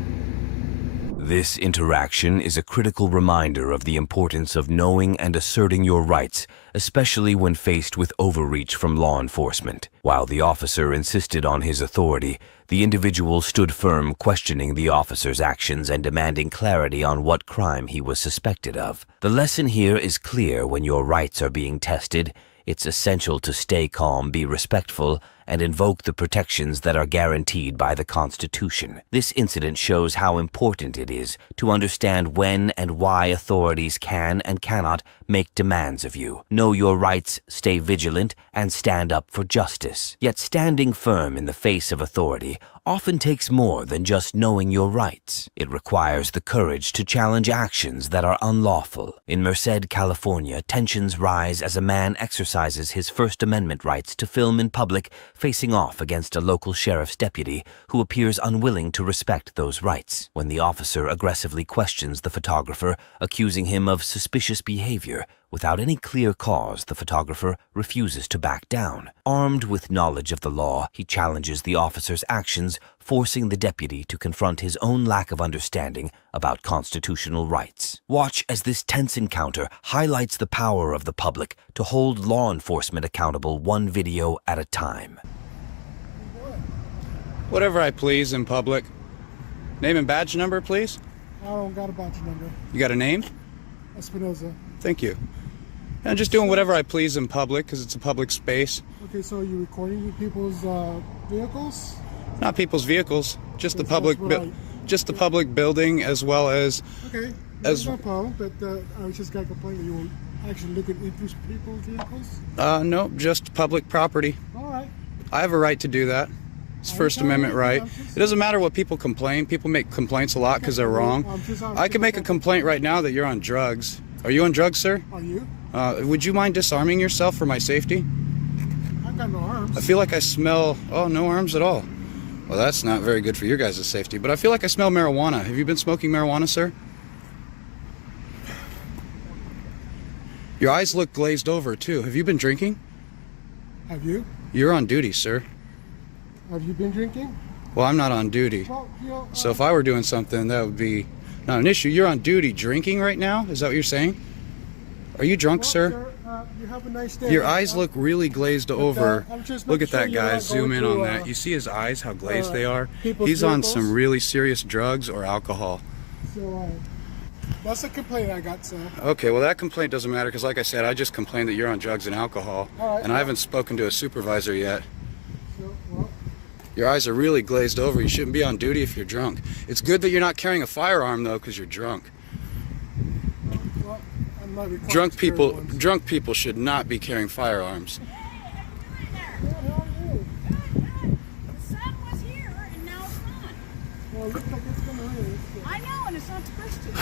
This interaction is a critical reminder of the importance of knowing and asserting your rights, especially when faced with overreach from law enforcement. While the officer insisted on his authority, the individual stood firm, questioning the officer's actions and demanding clarity on what crime he was suspected of. The lesson here is clear: when your rights are being tested, it's essential to stay calm, be respectful, and invoke the protections that are guaranteed by the Constitution. This incident shows how important it is to understand when and why authorities can and cannot make demands of you. Know your rights, stay vigilant, and stand up for justice. Yet standing firm in the face of authority often takes more than just knowing your rights. It requires the courage to challenge actions that are unlawful. In Merced, California, tensions rise as a man exercises his First Amendment rights to film in public, facing off against a local sheriff's deputy who appears unwilling to respect those rights. When the officer aggressively questions the photographer, accusing him of suspicious behavior, without any clear cause, the photographer refuses to back down. Armed with knowledge of the law, he challenges the officer's actions, forcing the deputy to confront his own lack of understanding about constitutional rights. Watch as this tense encounter highlights the power of the public to hold law enforcement accountable, one video at a time. Whatever I please in public. Name and badge number, please. I don't got a badge number. You got a name? Espinoza. Thank you. I'm just doing whatever I please in public because it's a public space. Okay, so you're recording people's vehicles? Not people's vehicles, just the Yes, public, that's right. just the public building, as well as. Okay, there's no problem. But I was just got a complaint that you were actually looking into people's vehicles. No, just public property. All right. I have a right to do that. It's First Amendment right. It doesn't matter what people complain. People make complaints a lot because they're wrong. I can make a complaint right now that you're on drugs. Are you on drugs, sir? Are you? Would you mind disarming yourself for my safety? I've got no arms. I feel like I smell... Oh, no arms at all. Well, that's not very good for your guys' safety, but I feel like I smell marijuana. Have you been smoking marijuana, sir? Your eyes look glazed over, too. Have you been drinking? Have you? You're on duty, sir. Have you been drinking? Well, I'm not on duty. Well, you know, So if I were doing something, that would be not an issue. You're on duty drinking right now? Is that what you're saying? Are you drunk, sir? you have a nice day. Your eyes look really glazed over. I'm just Look making at that, sure you're guys. not Zoom going in on to, that. You see his eyes, how glazed they are? people's He's on vehicles? some really serious drugs or alcohol. So, that's a complaint I got, sir. Okay, well, that complaint doesn't matter because, like I said, I just complained that you're on drugs and alcohol. All right. And I haven't spoken to a supervisor yet. So, well, Your eyes are really glazed over. You shouldn't be on duty if you're drunk. It's good that you're not carrying a firearm, though, because you're drunk. well, I'm not required Drunk to carry people, one. drunk people should not be carrying firearms. Well, it looks like it's gonna rain. I know, and it's not supposed to.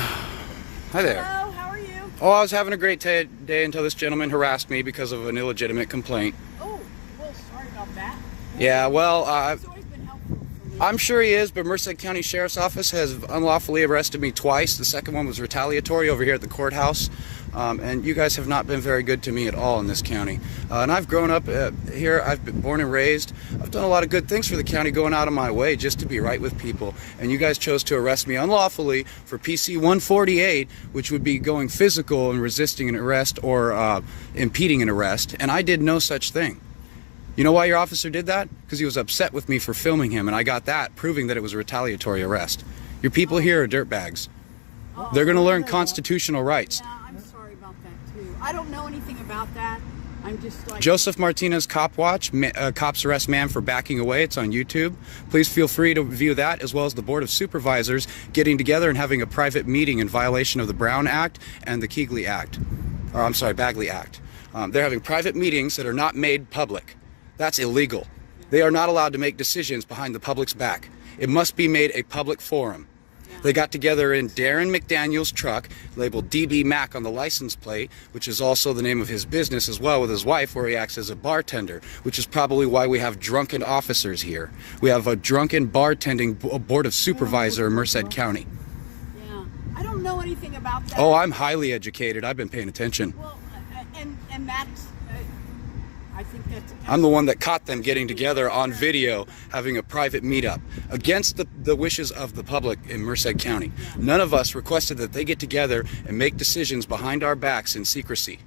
Hi there. Hello, how are you? Oh, I was having a great day until this gentleman harassed me because of an illegitimate complaint. Oh, well, sorry about that. Yeah, well, It's always been helpful for me. I'm sure he is, but Merced County Sheriff's Office has unlawfully arrested me twice. The second one was retaliatory over here at the courthouse. And you guys have not been very good to me at all in this county. And I've grown up here. I've been born and raised. I've done a lot of good things for the county, going out of my way just to be right with people. And you guys chose to arrest me unlawfully for PC 148, which would be going physical and resisting an arrest or impeding an arrest. And I did no such thing. You know why your officer did that? Because he was upset with me for filming him, and I got that, proving that it was a retaliatory arrest. Your people here are dirtbags. They're going to learn constitutional rights. Yeah, I'm sorry about that, too. I don't know anything about that. I'm just like... Joseph Martinez Cop Watch, Cops Arrest Man for Backing Away. It's on YouTube. Please feel free to view that, as well as the Board of Supervisors getting together and having a private meeting in violation of the Brown Act and the Keegley Act. Or, I'm sorry, Bagley Act. They're having private meetings that are not made public. That's illegal. They are not allowed to make decisions behind the public's back. It must be made a public forum. They got together in Darren McDaniel's truck, labeled DB Mac on the license plate, which is also the name of his business as well, with his wife, where he acts as a bartender, which is probably why we have drunken officers here. We have a drunken bartending board of supervisor in Merced County. Yeah, I don't know anything about that. Oh, I'm highly educated. I've been paying attention. Well, and that's... I think that's... I'm the one that caught them getting together on video, having a private meetup against the wishes of the public in Merced County. None of us requested that they get together and make decisions behind our backs in secrecy.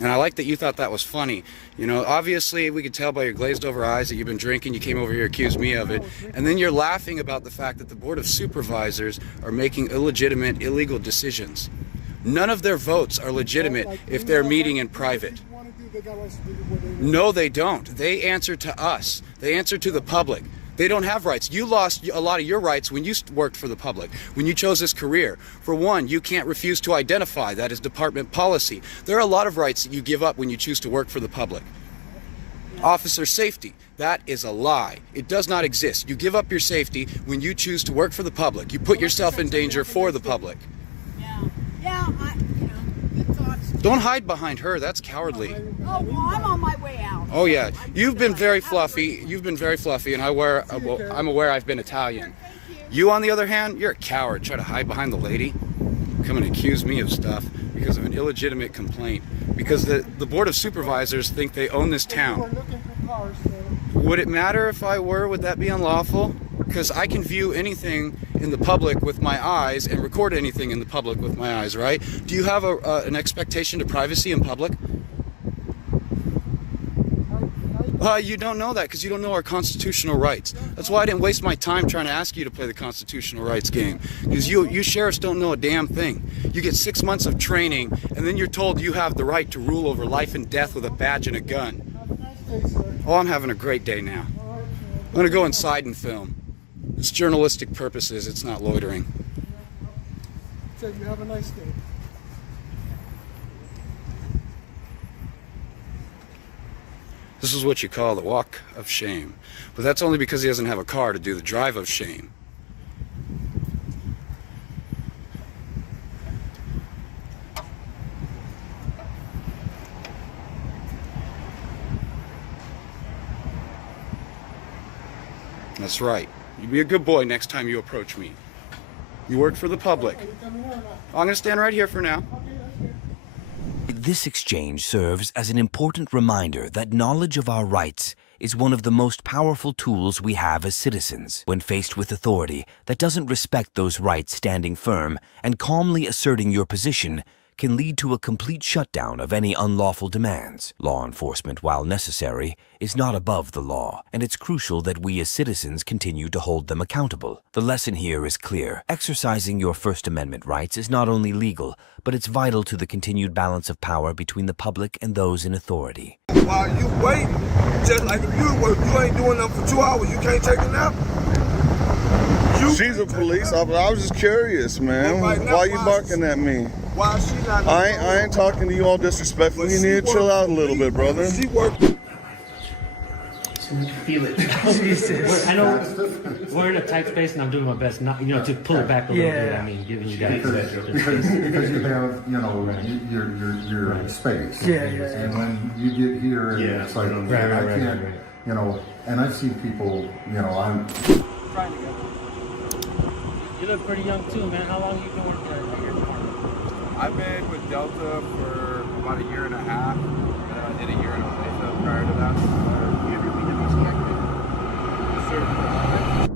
And I like that you thought that was funny. You know, obviously we could tell by your glazed over eyes that you've been drinking. You came over here, accused me of it. And then you're laughing about the fact that the Board of Supervisors are making illegitimate, illegal decisions. None of their votes are legitimate if they're meeting in private. No, they don't. They answer to us. They answer to the public. They don't have rights. You lost a lot of your rights when you worked for the public, when you chose this career. For one, you can't refuse to identify. That is department policy. There are a lot of rights that you give up when you choose to work for the public. Officer safety. That is a lie. It does not exist. You give up your safety when you choose to work for the public. You put yourself in danger for the public. Yeah, good thoughts. Don't hide behind her. That's cowardly. Oh, well, I'm on my way out. Oh yeah, you've been very fluffy. You've been very fluffy, and I'm aware I've been Italian. You, on the other hand, you're a coward. Try to hide behind the lady, come and accuse me of stuff because of an illegitimate complaint. Because the Board of Supervisors think they own this town. Would it matter if I were? Would that be unlawful? Because I can view anything in the public with my eyes and record anything in the public with my eyes, right? Do you have an expectation to privacy in public? You don't know that because you don't know our constitutional rights. That's why I didn't waste my time trying to ask you to play the constitutional rights game. Because you sheriffs don't know a damn thing. You get 6 months of training, and then you're told you have the right to rule over life and death with a badge and a gun. Oh, I'm having a great day now. I'm going to go inside and film. It's journalistic purposes. It's not loitering. So you have a nice day. This is what you call the walk of shame. But that's only because he doesn't have a car to do the drive of shame. That's right. You be a good boy next time you approach me. You work for the public. I'm going to stand right here for now. This exchange serves as an important reminder that knowledge of our rights is one of the most powerful tools we have as citizens. When faced with authority that doesn't respect those rights, standing firm and calmly asserting your position can lead to a complete shutdown of any unlawful demands. Law enforcement, while necessary, is not above the law, and it's crucial that we as citizens continue to hold them accountable. The lesson here is clear. Exercising your First Amendment rights is not only legal, but it's vital to the continued balance of power between the public and those in authority. While you wait, just like if you work, you ain't doing nothing for 2 hours, you can't take a nap? She's a police officer. I was just curious, man. Well, right now, why are you barking at me? Why she not? I ain't talking to you all disrespectfully. You need to chill out a little bit, brother. She worked. Feel it. I know we're in a tight space, and I'm doing my best, not to pull it back a little bit. I mean, giving you guys because you have your space. Yeah. And when you get here, and it's like I can't. And I've seen people. I'm. You look pretty young too, man. How long have you been working at your department? I've been with Delta for about 1.5 years, and then I did 1.5 years prior to that.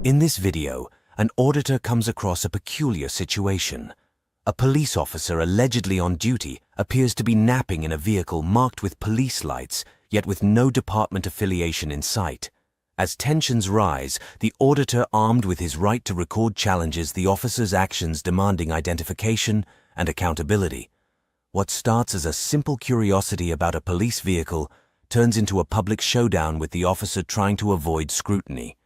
In this video, an auditor comes across a peculiar situation. A police officer allegedly on duty appears to be napping in a vehicle marked with police lights, yet with no department affiliation in sight. As tensions rise, the auditor, armed with his right to record, challenges the officer's actions, demanding identification and accountability. What starts as a simple curiosity about a police vehicle turns into a public showdown with the officer trying to avoid scrutiny.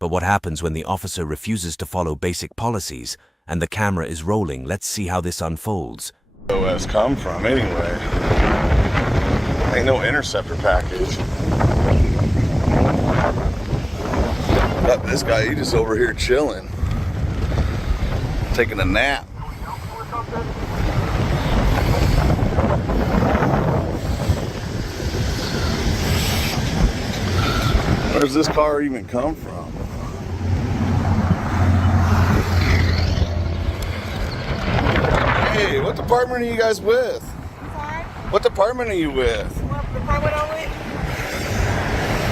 But what happens when the officer refuses to follow basic policies and the camera is rolling? Let's see how this unfolds. OS come from anyway? Ain't no interceptor package. Got this guy, he just over here chilling, taking a nap. Where's this car even come from? Hey, what department are you guys with? I'm sorry? What department are you with? What department I'm with?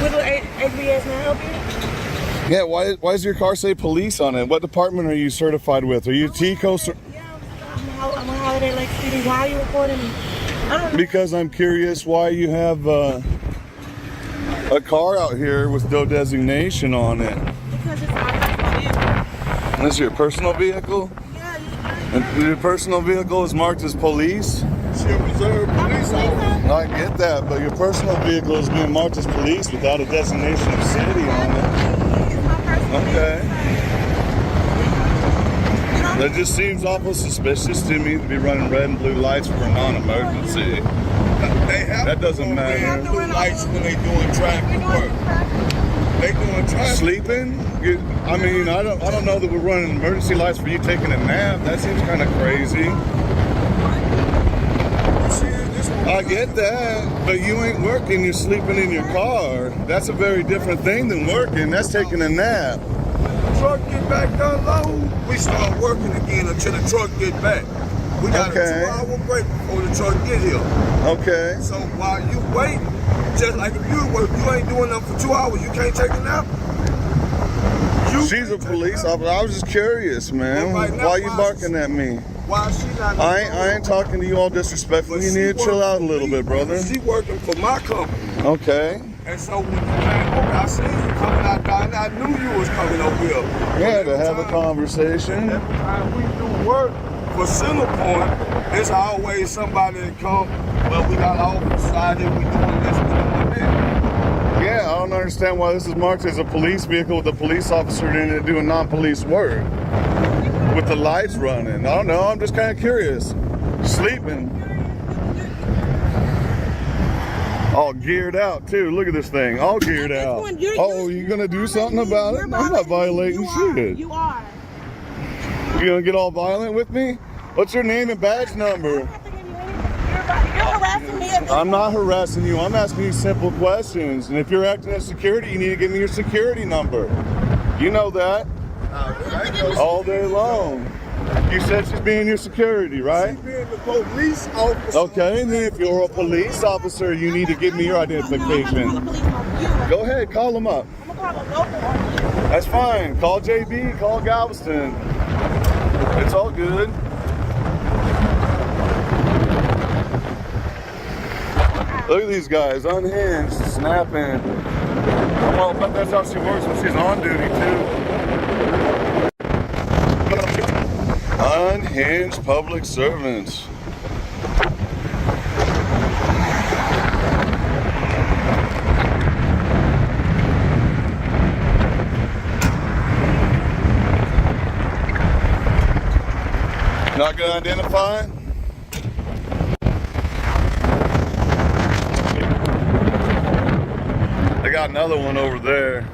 What do ABS now help you? Yeah, why does your car say police on it? What department are you certified with? Are you TCO? I'm on Holiday Lake City. Why are you recording me? I don't know. Because I'm curious why you have a car out here with no designation on it. Because it's my personal vehicle. This is your personal vehicle? Yeah. And your personal vehicle is marked as police? She a reserve police officer. I get that, but your personal vehicle is being marked as police without a designation of city on it. Okay. That just seems awful suspicious to me to be running red and blue lights for a non-emergency. That doesn't matter. They have blue lights when they doing traffic work. They doing traffic. Sleeping? I mean, I don't know that we're running emergency lights for you taking a nap. That seems kind of crazy. I get that, but you ain't working, you're sleeping in your car. That's a very different thing than working. That's taking a nap. The truck get back unload, we start working again until the truck get back. We got a 2-hour break before the truck get here. Okay. So while you wait, just like if you work, you ain't doing nothing for 2 hours, you can't take a nap? She's a police officer. I was just curious, man. Well, right now, why are you barking at me? Why she not? I ain't talking to you all disrespectfully. You need to chill out a little bit, brother. She working for my company. Okay. And so when you came over, I seen you coming out there, and I knew you was coming over here. Yeah, to have a conversation. Every time we do work for Centerpoint, there's always somebody that come, well, we got off the side and we doing this, we doing that. Yeah, I don't understand why this is marked as a police vehicle with a police officer in it doing non-police work. With the lights running. I don't know, I'm just kind of curious. Sleeping. All geared out too. Look at this thing, all geared out. Oh, you gonna do something about it? I'm not violating shit. You are. You gonna get all violent with me? What's your name and badge number? You're harassing me. I'm not harassing you. I'm asking you simple questions. And if you're acting as security, you need to give me your security number. You know that. All day long. You said she's being your security, right? She's being the police officer. Okay, and then if you're a police officer, you need to give me your identification. Go ahead, call them up. That's fine. Call JB, call Galveston. It's all good. Look at these guys, unhinged, snapping. Well, but that's how she works when she's on duty too. Unhinged public servants. Not gonna identify? I got another one over there.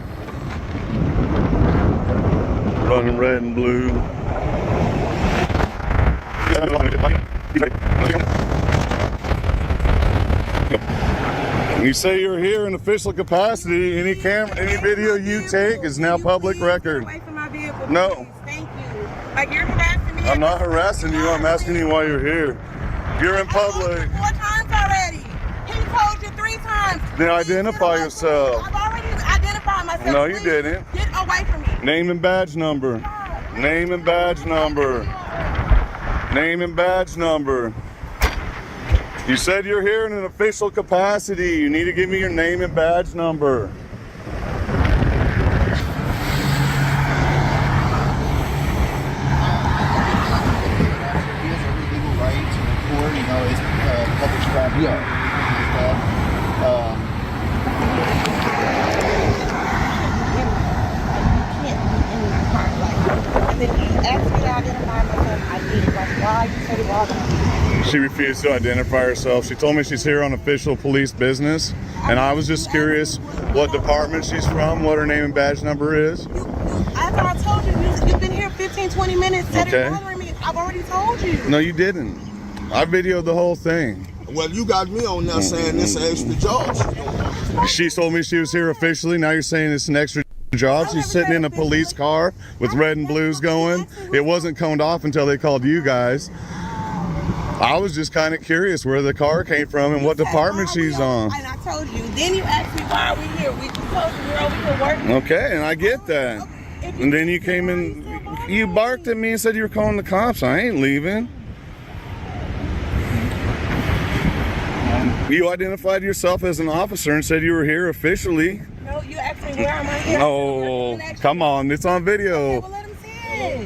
Running red and blue. You say you're here in official capacity. Any camera, any video you take is now public record. Away from my vehicle, no. Please. Thank you. Like you're harassing me. I'm not harassing you. I'm asking you why you're here. You're in public. 4 times already. He told you 3 times. Then identify yourself. I've already identified myself. No, you didn't. Get away from me. Name and badge number. Name and badge number. Name and badge number. You said you're here in an official capacity. You need to give me your name and badge number. She refused to identify herself. She told me she's here on official police business, and I was just curious what department she's from, what her name and badge number is. After I told you, you've been here 15, 20 minutes. Okay. Bothering me. I've already told you. No, you didn't. I videoed the whole thing. Well, you got me on now saying this an extra job. She told me she was here officially. Now you're saying it's an extra job. She's sitting in a police car with red and blues going. It wasn't coned off until they called you guys. I was just kind of curious where the car came from and what department she's on. And I told you. Then you asked me why are we here. We just told you we're over here working. Okay, and I get that. And then you came in, you barked at me and said you were calling the cops. I ain't leaving. You identified yourself as an officer and said you were here officially. No, you asked me where am I here. Oh, come on, it's on video. Okay, well, let him see it.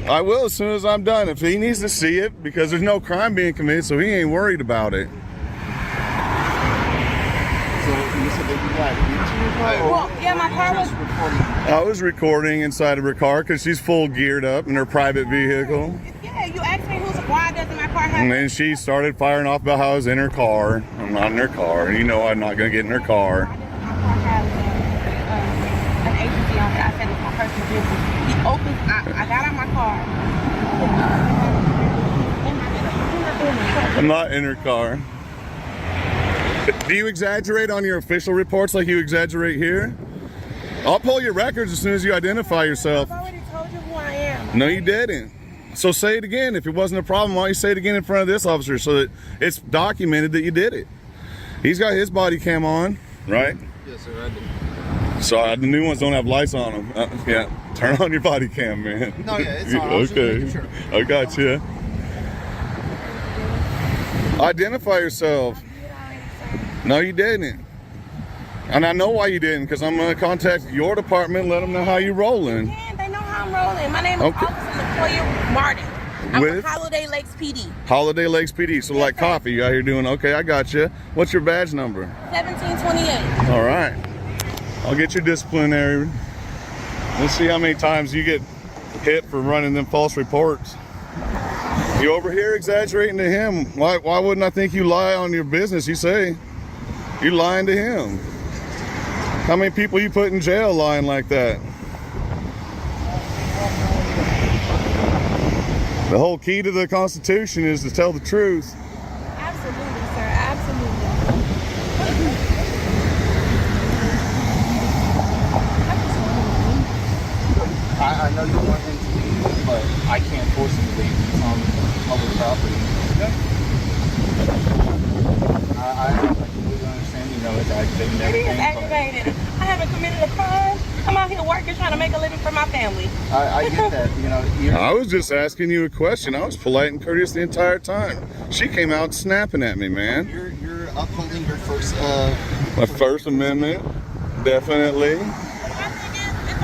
I will as soon as I'm done. If he needs to see it, because there's no crime being committed, so he ain't worried about it. Well, yeah, my car was I was recording inside of her car because she's full geared up in her private vehicle. Yeah, you asked me why doesn't my car have. And then she started firing off about how I was in her car. I'm not in her car. You know I'm not going to get in her car. My car has an agency on it. I said it's my personal vehicle. He opens. I got out my car. I'm not in her car. Do you exaggerate on your official reports like you exaggerate here? I'll pull your records as soon as you identify yourself. I've already told you who I am. No, you didn't. So say it again. If it wasn't a problem, why don't you say it again in front of this officer so that it's documented that you did it? He's got his body cam on, right? Yes, sir, I do. So the new ones don't have lights on them. Yeah, turn on your body cam, man. No, yeah, it's on. I was just Okay, making sure. I got you. Identify yourself. No, you didn't. And I know why you didn't, because I'm going to contact your department and let them know how you're rolling. Yeah, they know how I'm rolling. My name is Officer Latoya Martin. I'm with Holiday Lakes PD. Holiday Lakes PD. So like coffee, you out here doing, okay, I got you. What's your badge number? 1728. All right. I'll get your disciplinary. Let's see how many times you get hit for running them false reports. You over here exaggerating to him. Why wouldn't I think you lie on your business? You say You lying to him. How many people you put in jail lying like that? The whole key to the Constitution is to tell the truth. Absolutely, sir. Absolutely. I know you want him to leave, but I can't force him to leave. He's on public property. I completely understand, you know, it's aggravating It is everything. aggravating. I haven't committed a crime. I'm out here working, trying to make a living for my family. I get that, you know. I was just asking you a question. I was polite and courteous the entire time. She came out snapping at me, man. You're upholding your first My First Amendment, definitely.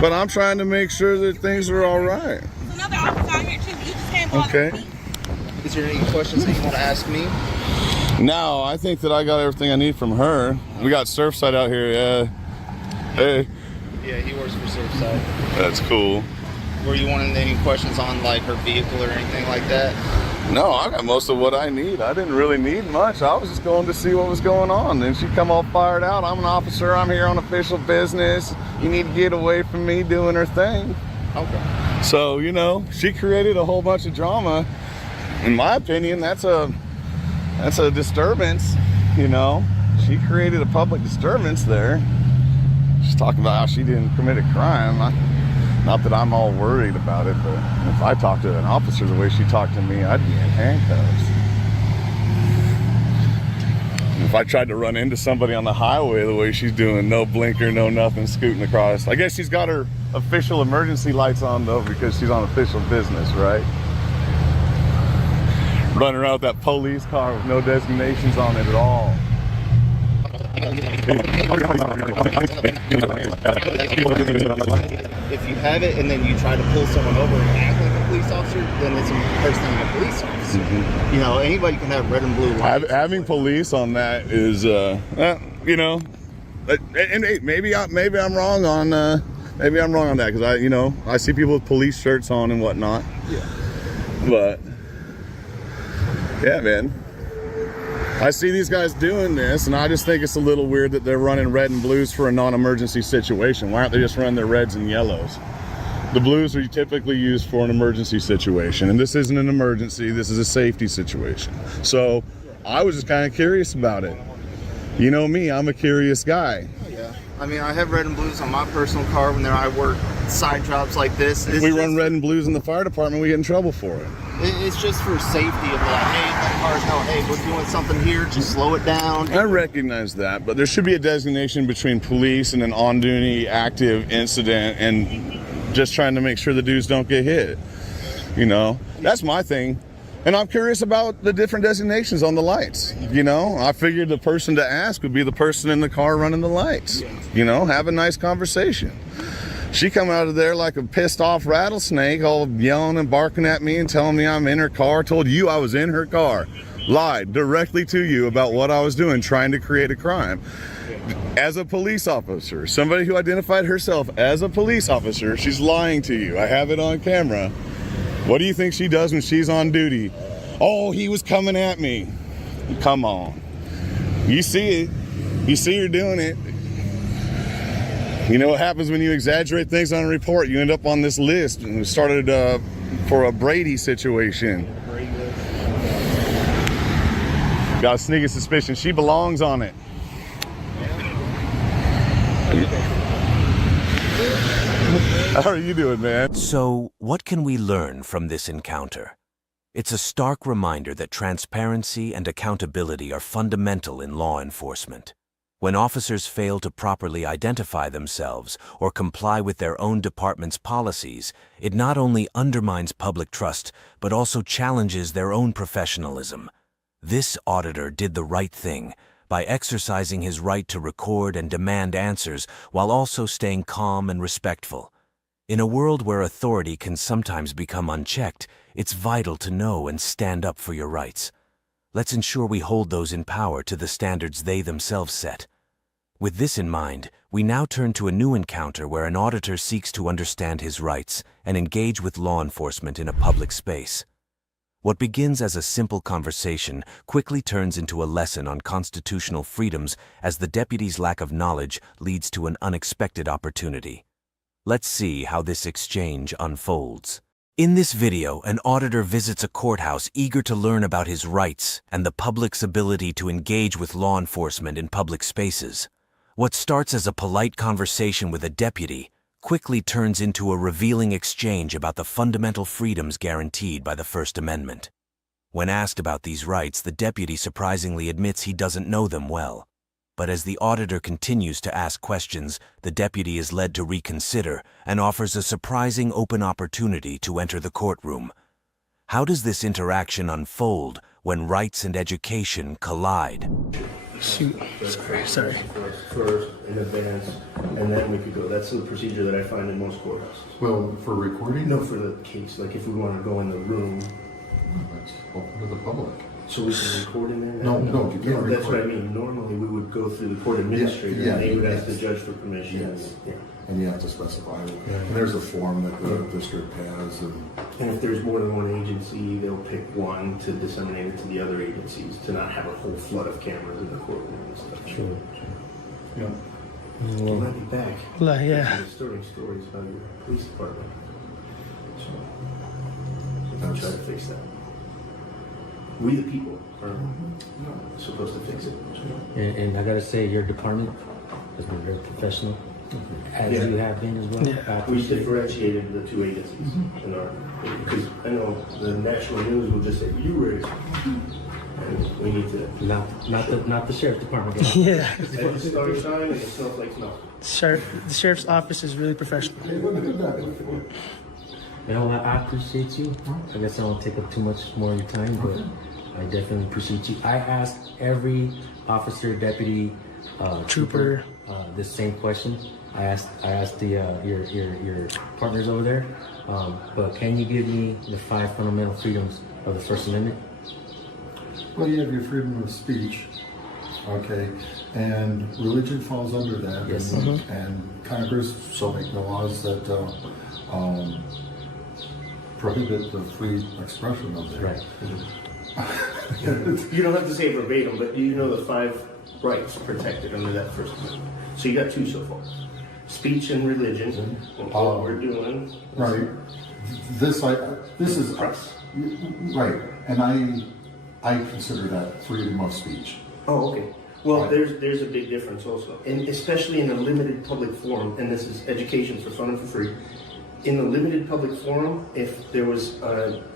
But I'm trying to make sure that things are all right. There's another officer out here too. You just can't bother Okay. me. Is there any questions that you want to ask me? No, I think that I got everything I need from her. We got Surfside out here, yeah. Hey. Yeah, he works for Surfside. That's cool. Were you wanting any questions on like her vehicle or anything like that? No, I got most of what I need. I didn't really need much. I was just going to see what was going on. Then she come all fired out. I'm an officer. I'm here on official business. You need to get away from me doing her thing. Okay. So, you know, she created a whole bunch of drama. In my opinion, that's a disturbance, you know. She created a public disturbance there. She's talking about how she didn't commit a crime. Not that I'm all worried about it, but if I talked to an officer the way she talked to me, I'd be in handcuffs. If I tried to run into somebody on the highway the way she's doing, no blinker, no nothing, scooting across. I guess she's got her official emergency lights on though because she's on official business, right? Running around with that police car with no designations on it at all. If you have it and then you try to pull someone over and act like a police officer, then it's impersonating a police officer. Mm-hmm. You know, anybody can have red and blue lights. Having police on that is, you know, and hey, maybe I'm wrong on that because I see people with police shirts on and whatnot. Yeah. But yeah, man. I see these guys doing this, and I just think it's a little weird that they're running red and blues for a non-emergency situation. Why aren't they just running their reds and yellows? The blues are typically used for an emergency situation, and this isn't an emergency, this is a safety situation. So I was just kind of curious about it. You know me, I'm a curious guy. Yeah. I mean, I have red and blues on my personal car when I work side jobs like this. If we run red and blues in the fire department, we get in trouble for it. It's just for safety of like, hey, let cars know, hey, we're doing something here, just slow it down. I recognize that, but there should be a designation between police and an on-duty active incident and just trying to make sure the dudes don't get hit. You know, that's my thing. And I'm curious about the different designations on the lights. You know, I figured the person to ask would be the person in the car running the lights. You know, have a nice conversation. She come out of there like a pissed off rattlesnake, all yelling and barking at me and telling me I'm in her car. Told you I was in her car. Lied directly to you about what I was doing, trying to create a crime. As a police officer, somebody who identified herself as a police officer, she's lying to you. I have it on camera. What do you think she does when she's on duty? Oh, he was coming at me. Come on. You see it. You see her doing it. You know what happens when you exaggerate things on a report? You end up on this list. And we started for a Brady situation. Got a sneaking suspicion she belongs on it. How are you doing, man? So, what can we learn from this encounter? It's a stark reminder that transparency and accountability are fundamental in law enforcement. When officers fail to properly identify themselves or comply with their own department's policies, it not only undermines public trust, but also challenges their own professionalism. This auditor did the right thing by exercising his right to record and demand answers while also staying calm and respectful. In a world where authority can sometimes become unchecked, it's vital to know and stand up for your rights. Let's ensure we hold those in power to the standards they themselves set. With this in mind, we now turn to a new encounter where an auditor seeks to understand his rights and engage with law enforcement in a public space. What begins as a simple conversation quickly turns into a lesson on constitutional freedoms as the deputy's lack of knowledge leads to an unexpected opportunity. Let's see how this exchange unfolds. In this video, an auditor visits a courthouse eager to learn about his rights and the public's ability to engage with law enforcement in public spaces. What starts as a polite conversation with a deputy quickly turns into a revealing exchange about the fundamental freedoms guaranteed by the First Amendment. When asked about these rights, the deputy surprisingly admits he doesn't know them well. But as the auditor continues to ask questions, the deputy is led to reconsider and offers a surprising open opportunity to enter the courtroom. How does this interaction unfold when rights and education collide? Shoot, sorry. First, in advance, and then we could go. That's the procedure that I find in most courthouses. Well, for recording? No, for the case. Like if we want to go in the room. That's open to the public. So we can record in there? No, you can't record. That's what I mean. Normally we would go through the court administrator and they would ask the judge for permission. Yes. And you have to specify. And there's a form that the district has. And if there's more than one agency, they'll pick one to disseminate it to the other agencies to not have a whole flood of cameras in the courtroom and stuff. Sure. Yeah. You might be back. Yeah. Disturbing stories about your police department. So I'll try to fix that. We the people are supposed to fix it. And I gotta say, your department has been very professional, as you have been as well. Yeah. We differentiated the two agencies in our, because I know the national news will just say you raised, and we need to. Not the sheriff's department. Yeah. That's the star sign and the snowflakes no. The sheriff's office is really professional. You know, I appreciate you. I guess I won't take up too much more of your time, but I definitely appreciate you. I asked every officer, deputy, trooper the same question. I asked the your partners over there. But can you give me the 5 fundamental freedoms of the First Amendment? Well, you have your freedom of speech, okay, and religion falls under that. Yes. And Congress shall make no laws that prohibit the free expression of that. Right. You don't have to say verbatim, but do you know the 5 rights protected under that First Amendment? So you got 2 so far. Speech and religion, what we're doing. Right. This is press. Right, and I consider that freedom of speech. Oh, okay. Well, there's a big difference also, and especially in a limited public forum, and this is education for fun and for free. In the limited public forum, if there was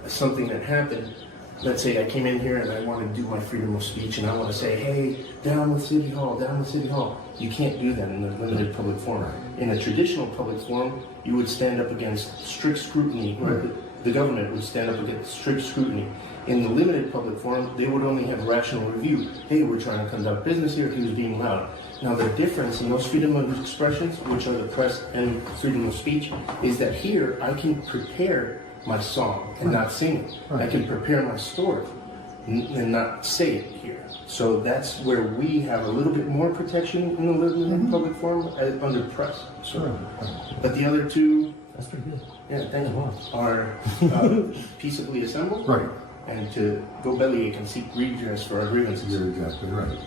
something that happened, let's say I came in here and I want to do my freedom of speech and I want to say, hey, down with City Hall, down with City Hall. You can't do that in the limited public forum. In a traditional public forum, you would stand up against strict scrutiny, or the government would stand up against strict scrutiny. In the limited public forum, they would only have rational review. Hey, we're trying to conduct business here, he was being loud. Now the difference in those freedom of expressions, which are the press and freedom of speech, is that here I can prepare my song and not sing it. I can prepare my story and not say it here. So that's where we have a little bit more protection in the limited public forum under press. So, but the other 2, that's pretty good. Yeah, thank you. Are peaceably assembled. Right. And to go bellyache and seek redress for our grievances. You're exactly right.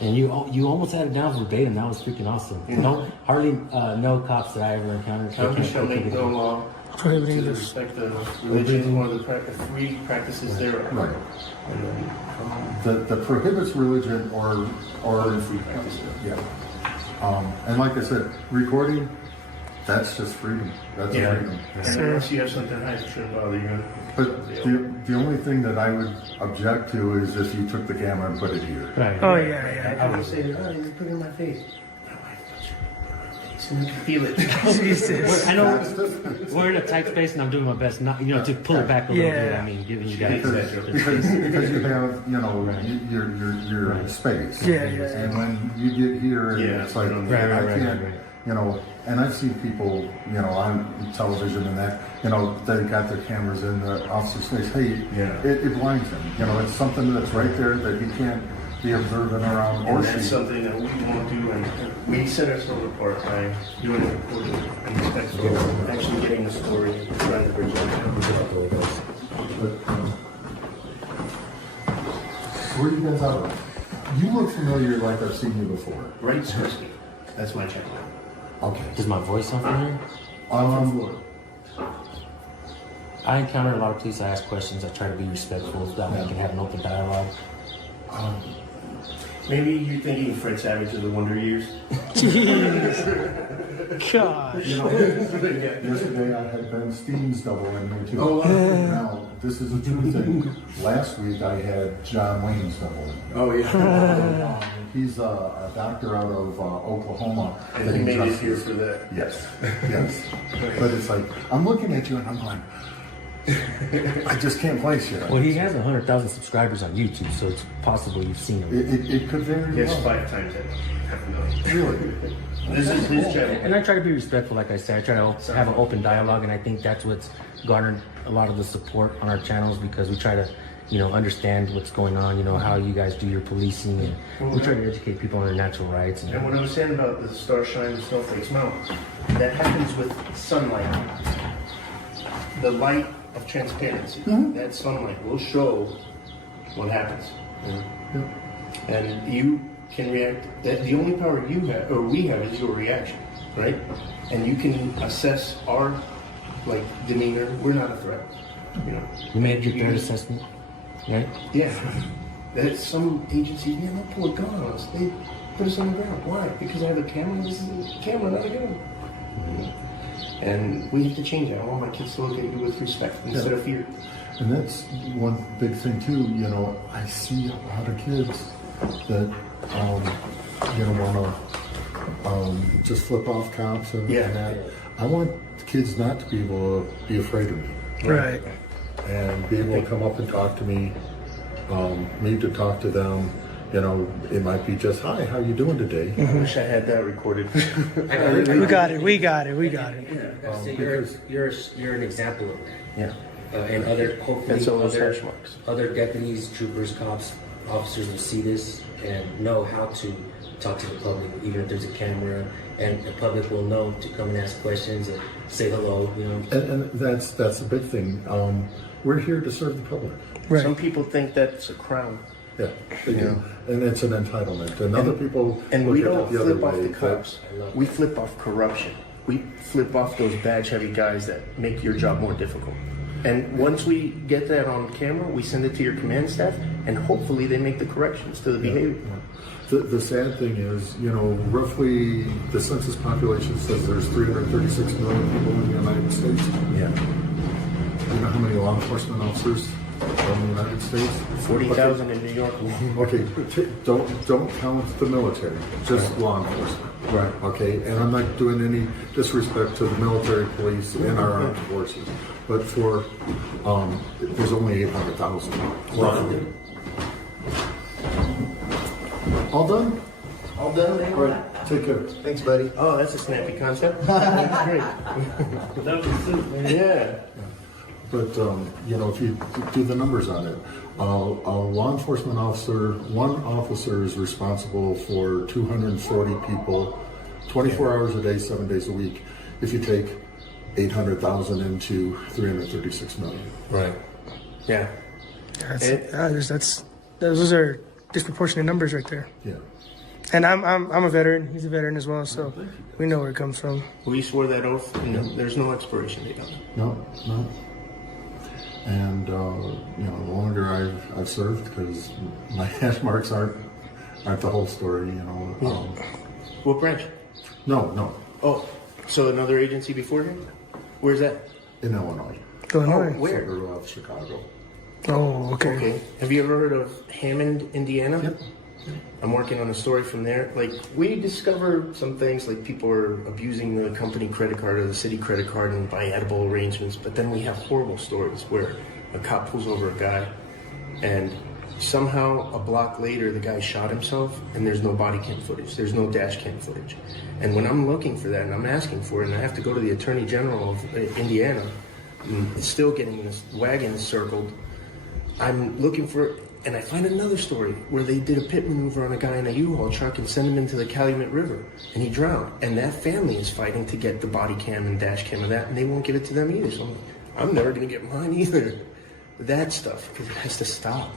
And you almost had it down verbatim. That was freaking awesome. No, hardly no cops that I ever encountered. Congress shall make no law prohibiting to this. respect the religion or the free practices thereof. Right. And then, The prohibits religion or free practices. Yeah. And like I said, recording, that's just freedom. That's a freedom. And unless you have something high that shouldn't bother you. But the only thing that I would object to is if you took the camera and put it here. Right. Oh yeah. I would say, oh, you put it in my face. And you can feel it. Jesus. I know we're in a tight space, and I'm doing my best not, to pull it back a little bit. I mean, giving you guys because you have, your space. Yeah. And when you get here, it's like I can't. And I've seen people, on television and that, they got their cameras in the officer's face. Hey, it blinds him. It's something that's right there that he can't be observant around. And that's something that we won't do, and we set ourselves apart by doing it according and respectful, actually getting the story, trying to bridge that. Where are you guys out of? You look familiar like I've seen you before. Right Street. That's my check. Okay. Is my voice sound familiar? I encounter a lot of police. I ask questions. I try to be respectful so that we can have an open dialogue. Maybe you're thinking Fred Savage of the Wonder Years. Gosh. You know, yesterday I had Ben Steen's double in here too. Oh, wow. Now, this is a true thing. Last week I had John Wayne's double in. Oh, yeah. He's a doctor out of Oklahoma. And he made it here for that. Yes, yes. But it's like, I'm looking at you and I'm going, I just can't place you. Well, he has 100,000 subscribers on YouTube, so it's possible you've seen him. It could very Yes, well. 5 times that. 500,000. Really? This is his channel. And I try to be respectful, like I said. I try to have an open dialogue, and I think that's what's garnered a lot of the support on our channels, because we try to, understand what's going on, how you guys do your policing, and we try to educate people on their natural rights. And what I was saying about the star shine and snowflakes melt, that happens with sunlight. The light of transparency, that sunlight will show what happens. And you can react. The only power you have, or we have, is your reaction, right? And you can assess our demeanor. We're not a threat. You made your threat assessment, right? Yeah. That some agencies, they'll pull a gun on us. They put us on the ground. Why? Because I have a camera. This is a camera, not a gun. And we have to change that. I want my kids to look at you with respect instead of fear. And that's one big thing too. I see a lot of kids that want to just flip off cops and that. I want kids not to be able to be afraid of me. Right. And be able to come up and talk to me. Me to talk to them. It might be just, hi, how you doing today? I wish I had that recorded. We got it. You're an example of that. Yeah. And hopefully hash marks. other deputies, troopers, cops, officers will see this and know how to talk to the public, even if there's a camera, and the public will know to come and ask questions and say hello. And that's a big thing. We're here to serve the public. Right. Some people think that's a crown. Yeah, they do. And it's an entitlement. And other people we look don't at it the other flip off way, the cops. We flip off corruption. We flip off those badge-heavy guys that make your job more difficult. And once we get that on camera, we send it to your command staff, and hopefully they make the corrections to the behavior. The sad thing is, roughly the census population says there's 336 million people in the United States. Yeah. You know how many law enforcement officers are in the United States? 40,000 in New York. Okay, don't count the military, just law enforcement. Right. Okay, and I'm not doing any disrespect to the military, police, and our armed forces, but for there's only 800,000 roughly. All done? All done? All right, take care. Thanks, buddy. Oh, that's a snappy concept. That's great. That was soup, man. Yeah. But, if you do the numbers on it, a law enforcement officer, one officer is responsible for 240 people, 24 hours a day, 7 days a week. If you take 800,000 into 336 million. Right. Yeah. Those are disproportionate numbers right there. Yeah. And I'm a veteran. He's a veteran as well, so we know where it comes from. We swore that oath, and there's no expiration date on it. No. And the longer I've served, because my hash marks aren't the whole story. What branch? No. Oh, so another agency before him? Where's that? In Illinois. Illinois. Oh, where? Suburb of Chicago. Oh, okay. Okay. Have you ever heard of Hammond, Indiana? Yep. I'm working on a story from there. We discover some things, people are abusing the company credit card or the city credit card and buy edible arrangements, but then we have horrible stories where a cop pulls over a guy and somehow a block later the guy shot himself and there's no body cam footage, there's no dash cam footage. And when I'm looking for that and I'm asking for it and I have to go to the Attorney General of Indiana, and it's still getting this wagon circled, I'm looking for it. And I find another story where they did a pit maneuver on a guy in a U-Haul truck and sent him into the Calumet River, and he drowned. And that family is fighting to get the body cam and dash cam of that, and they won't give it to them either. So I'm never going to get mine either. that stuff, it has to stop.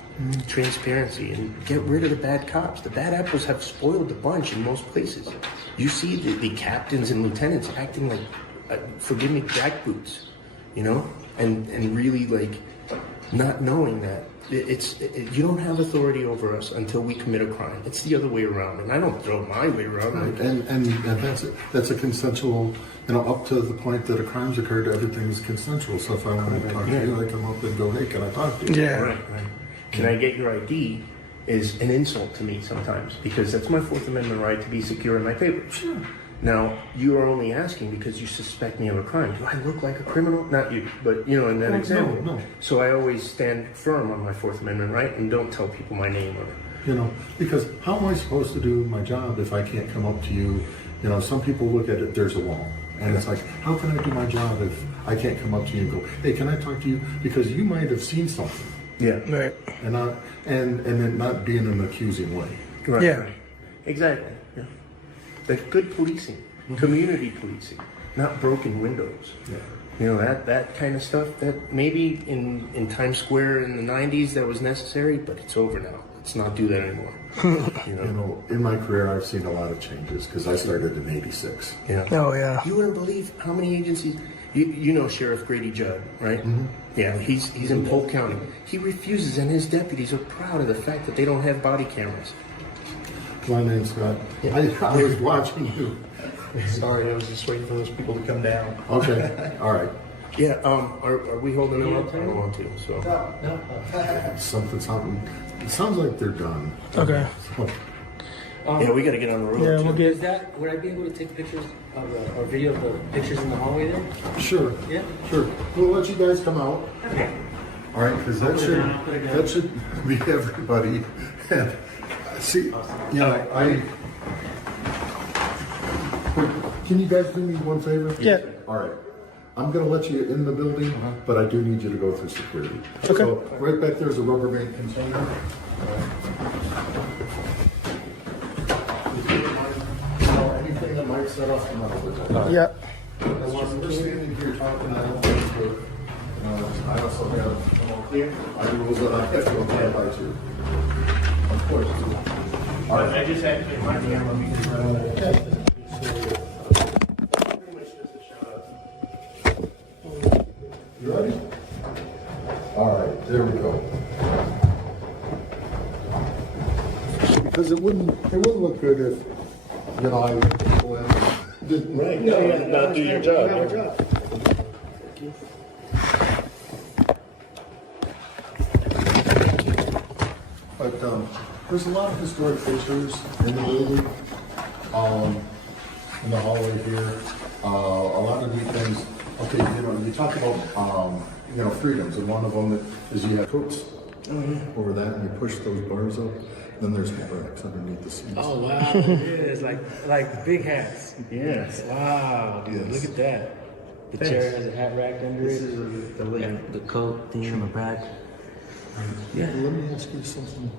Transparency, and get rid of the bad cops. The bad apples have spoiled the bunch in most places. You see the captains and lieutenants acting like, forgive me, jackboots, you know, and really like not knowing that you don't have authority over us until we commit a crime. It's the other way around, and I don't throw my way around. Right. And that's a consensual, up to the point that a crime's occurred, everything's consensual. So if I want to talk to you, I come up and go, hey, can I talk to you? Yeah. Right. Can I get your ID is an insult to me sometimes, because that's my Fourth Amendment right to be secure in my papers. Sure. Now, you are only asking because you suspect me of a crime. Do I look like a criminal? Not you, but, in that example. No. So I always stand firm on my Fourth Amendment right and don't tell people my name or... Because how am I supposed to do my job if I can't come up to you? Some people look at it, there's a wall. And it's like, how can I do my job if I can't come up to you and go, hey, can I talk to you? Because you might have seen something. Yeah. Right. And then not be in an accusing way. Right. Yeah. Right. Exactly. Yeah. That's good policing, community policing, not broken windows. Yeah. That kind of stuff, that maybe in Times Square in the 90s that was necessary, but it's over now. Let's not do that anymore. In my career, I've seen a lot of changes because I started in '86. Yeah. Oh, yeah. You wouldn't believe how many agencies... You know Sheriff Grady Judd, right? Mm-hmm. Yeah, he's in Polk County. He refuses, and his deputies are proud of the fact that they don't have body cameras. My name's Scott. I was watching you. Sorry, I was just waiting for those people to come down. Okay, all right. Yeah, are we holding them up? I don't want to, so... No. Something. It sounds like they're done. Okay. Yeah, we got to get on the road. Yeah, we'll get... Would I be able to take pictures of or video of the pictures in the hallway there? Sure. Yeah. Sure. We'll let you guys come out. Okay. All right, because that should be everybody. See, Can you guys do me one favor? Yeah. All right. I'm going to let you in the building, but I do need you to go through security. Okay. So right back there's a rubber band container. Anything that might set off the metal. Yeah. As we're standing here talking, I don't think that, I also have rules that I have to apply by to. Of course. All right. I just had to get my camera because... You ready? All right, there we go. Because it wouldn't look good if, I go in and didn't. Right, not do your job. But there's a lot of historic pictures in the building, in the hallway here. A lot of neat things. Okay, you talk about freedoms, and one of them is you have coats over that, and you push those bars up. Then there's racks underneath the seats. Oh wow, it is like big hats. Yes. Wow, dude, Yes. look at that. The chair has a hat rack under This it. is The coat thing in the back. Yeah. Let me ask you something.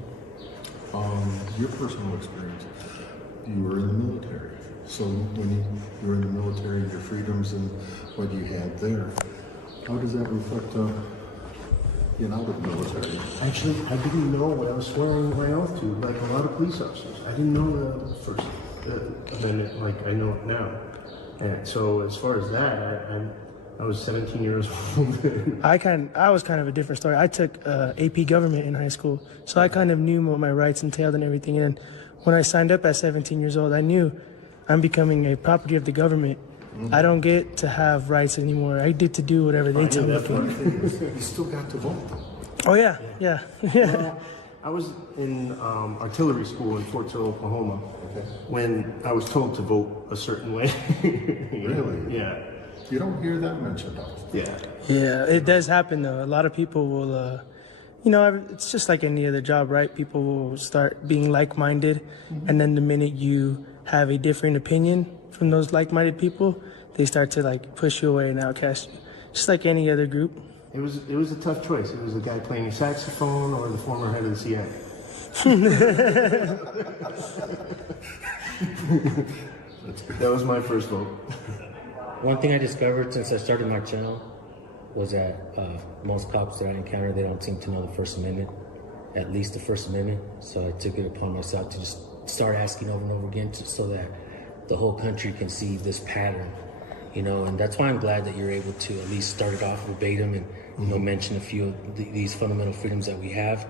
Your personal experience. You were in the military. So when you were in the military, your freedoms and what you had there, how does that reflect getting out of the military? Actually, I didn't know what I was swearing my oath to, like a lot of police officers. I didn't know the First Amendment like I know it now. And so as far as that, I was 17 years old. I was kind of a different story. I took AP government in high school, so I kind of knew what my rights entailed and everything. And when I signed up at 17 years old, I knew I'm becoming a property of the government. I don't get to have rights anymore. I get to do whatever they tell me to. You still got to vote. Oh yeah. Well, I was in artillery school in Fort Sill, Oklahoma, when I was told to vote a certain way. Really? Yeah. You don't hear that mentioned often. Yeah. Yeah, it does happen though. A lot of people will, it's just like any other job, right? People will start being like-minded, and then the minute you have a different opinion from those like-minded people, they start to push you away and outcast you, just like any other group. It was a tough choice. It was a guy playing saxophone or the former head of the CIA. That's good. That was my first vote. One thing I discovered since I started my channel was that most cops that I encounter, they don't seem to know the First Amendment, at least the First Amendment. So I took it upon myself to just start asking over and over again so that the whole country can see this pattern, you know, and that's why I'm glad that you're able to at least start it off verbatim and, you know, mention a few of these fundamental freedoms that we have.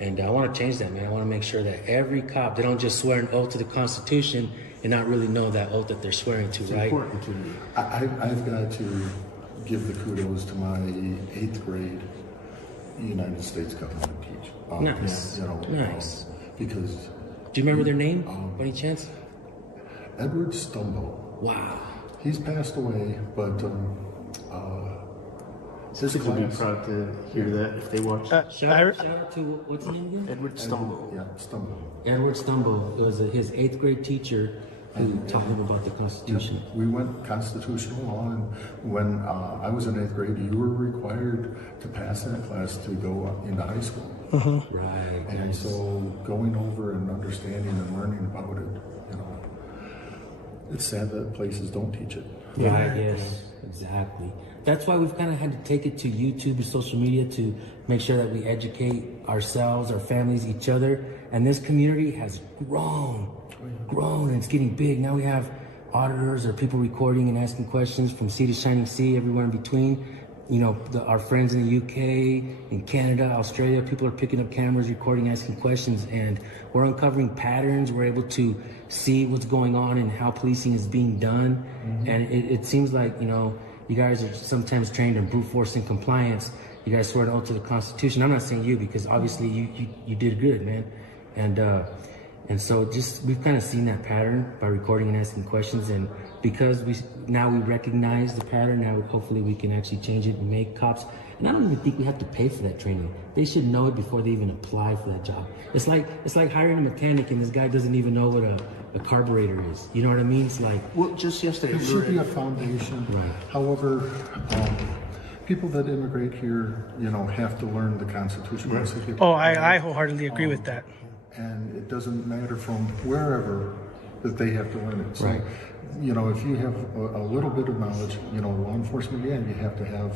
And I want to change that, man. I want to make sure that every cop, they don't just swear an oath to the Constitution and not really know that oath that they're swearing to, right? It's important to me. I've got to give the kudos to my 8th grade United States government teacher. Nice. You know, nice. Because. Do you remember their name, by any chance? Edward Stumbo. Wow. He's passed away, but Sisters would be proud to hear that if they watch. Shout out to, what's his name again? Edward Stumbo. Yeah, Stumbo. Edward Stumbo was his 8th grade teacher who taught him about the Constitution. Yeah, we went constitutional law, and when I was in 8th grade, you were required to pass that class to go into high school. Right. And so going over and understanding and learning about it, you know, it's sad that places don't teach it. Right, yes, exactly. That's why we've kind of had to take it to YouTube and social media to make sure that we educate ourselves, our families, each other. And this community has grown, and it's getting big. Now we have auditors or people recording and asking questions from sea to shining sea, everywhere in between. You know, our friends in the UK, in Canada, Australia, people are picking up cameras, recording, asking questions, and we're uncovering patterns. We're able to see what's going on and how policing is being done. And it seems like, you know, you guys are sometimes trained in brute force and compliance. You guys swear an oath to the Constitution. I'm not saying you, because obviously you did good, man. And so just, we've kind of seen that pattern by recording and asking questions. And because we recognize the pattern, now hopefully we can actually change it and make cops. And I don't even think we have to pay for that training. They should know it before they even apply for that job. It's like hiring a mechanic and this guy doesn't even know what a carburetor is. You know what I mean? It's like, well, just yesterday. There should be a foundation. Right. However, people that immigrate here, you know, have to learn the Constitution. Right. Oh, I wholeheartedly agree with that. And it doesn't matter from wherever that they have to learn it. So, right. You know, if you have a little bit of knowledge, you know, law enforcement, yeah, you have to have,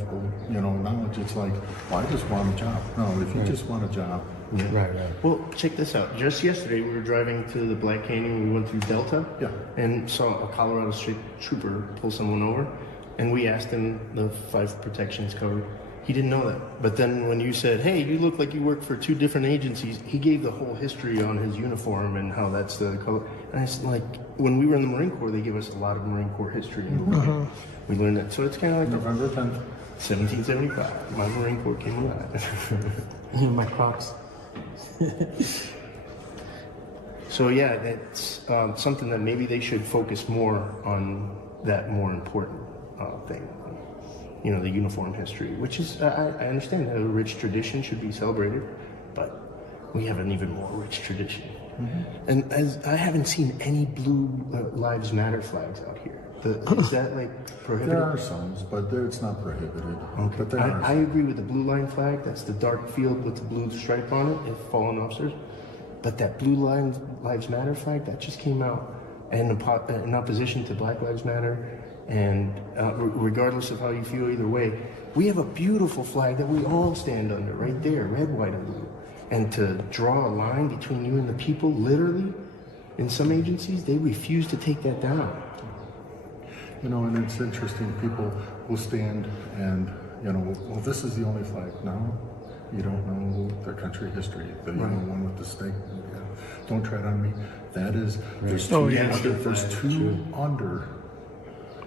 you know, knowledge. It's like, well, I just want a job. No, if you just want a job. Yeah. Right. Well, check this out. Just yesterday, we were driving to the Black Canyon. We went through Delta. Yeah. And saw a Colorado State trooper pull someone over. And we asked him the 5 protections covered. He didn't know that. But then when you said, hey, you look like you work for 2 different agencies, he gave the whole history on his uniform and how that's the color. And I said, like, when we were in the Marine Corps, they give us a lot of Marine Corps history. We learned that. So it's kind of like November 10th. 1775. My Marine Corps came alive. My Crocs. So yeah, that's something that maybe they should focus more on, that more important thing. You know, the uniform history, which is, I understand that a rich tradition should be celebrated, but we have an even more rich tradition. And as I haven't seen any Blue Lives Matter flags out here. Is that like prohibited? There are some, but it's not prohibited. Okay. But there are I agree with the blue line flag. That's the dark field with the blue stripe on it, if fallen officers. But that Blue Lives Matter flag, that just came out in opposition to Black Lives Matter. And regardless of how you feel either way, we have a beautiful flag that we all stand under right there, red, white, and blue. And to draw a line between you and the people, literally, in some agencies, they refuse to take that down. You know, and it's interesting, people will stand and, you know, well, this is the only flag. No, you don't know their country history. The one with the snake. Yeah. Don't tread on me. That is, there's 2 there's 2 under.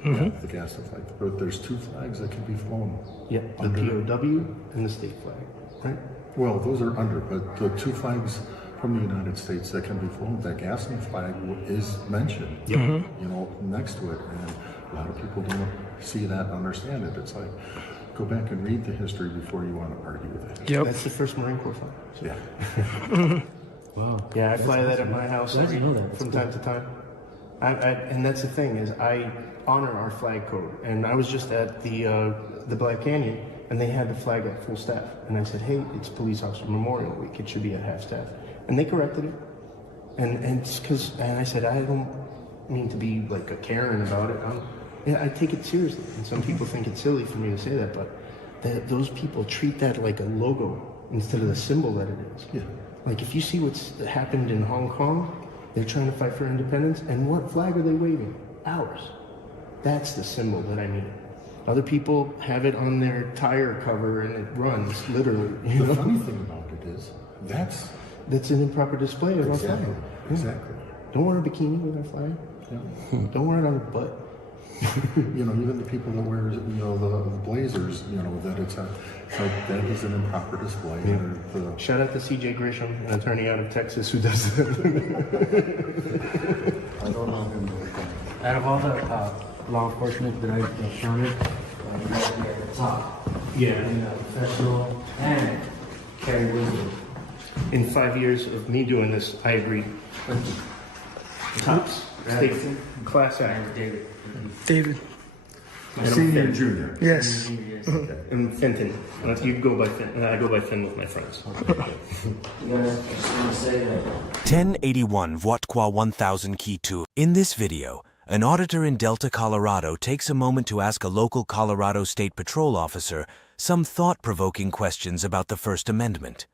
The gas flag, but there's 2 flags that can be flown. Yep, the POW and the state flag, right? Well, those are under, but the 2 flags from the United States that can be flown, that Gaston flag is mentioned, you know, next to it, and a lot of people don't see that and understand it. It's like, go back and read the history before you want to argue with it. Yep. That's the first Marine Corps flag. So. Yeah. Wow. Yeah, I fly that at my house from time to time. And that's the thing, is I honor our flag code. And I was just at the Black Canyon, and they had the flag at full staff. And I said, hey, it's Police Officer Memorial Week. It should be at half staff. And they corrected it. And I said, I don't mean to be like a Karen about it. I take it seriously. And some people think it's silly for me to say that, but those people treat that like a logo instead of the symbol that it is. Yeah. Like if you see what's happened in Hong Kong, they're trying to fight for independence, and what flag are they waving? Ours. That's the symbol that I mean. Other people have it on their tire cover and it runs, literally. The funny thing about it is, that's an improper display of our flag. Exactly. Don't wear a bikini with our flag. Yeah. Don't wear it on your butt. You know, even the people that wear, you know, the blazers, you know, that it's like that is an improper display. Yeah. Shout out to CJ Grisham, an attorney out of Texas who does that. I don't know him. Out of all the law enforcement that I've encountered, you guys are at the top. Yeah. And professional and carry wisdom. In 5 years of me doing this, I agree. Tops. State class act. David. Senior and junior. Yes. And Fenton. You go by Fenton. I go by Fenton with my friends. 1081 Vuatqua 1000 Key 2. In this video, an auditor in Delta, Colorado takes a moment to ask a local Colorado State Patrol officer some thought-provoking questions about the First Amendment.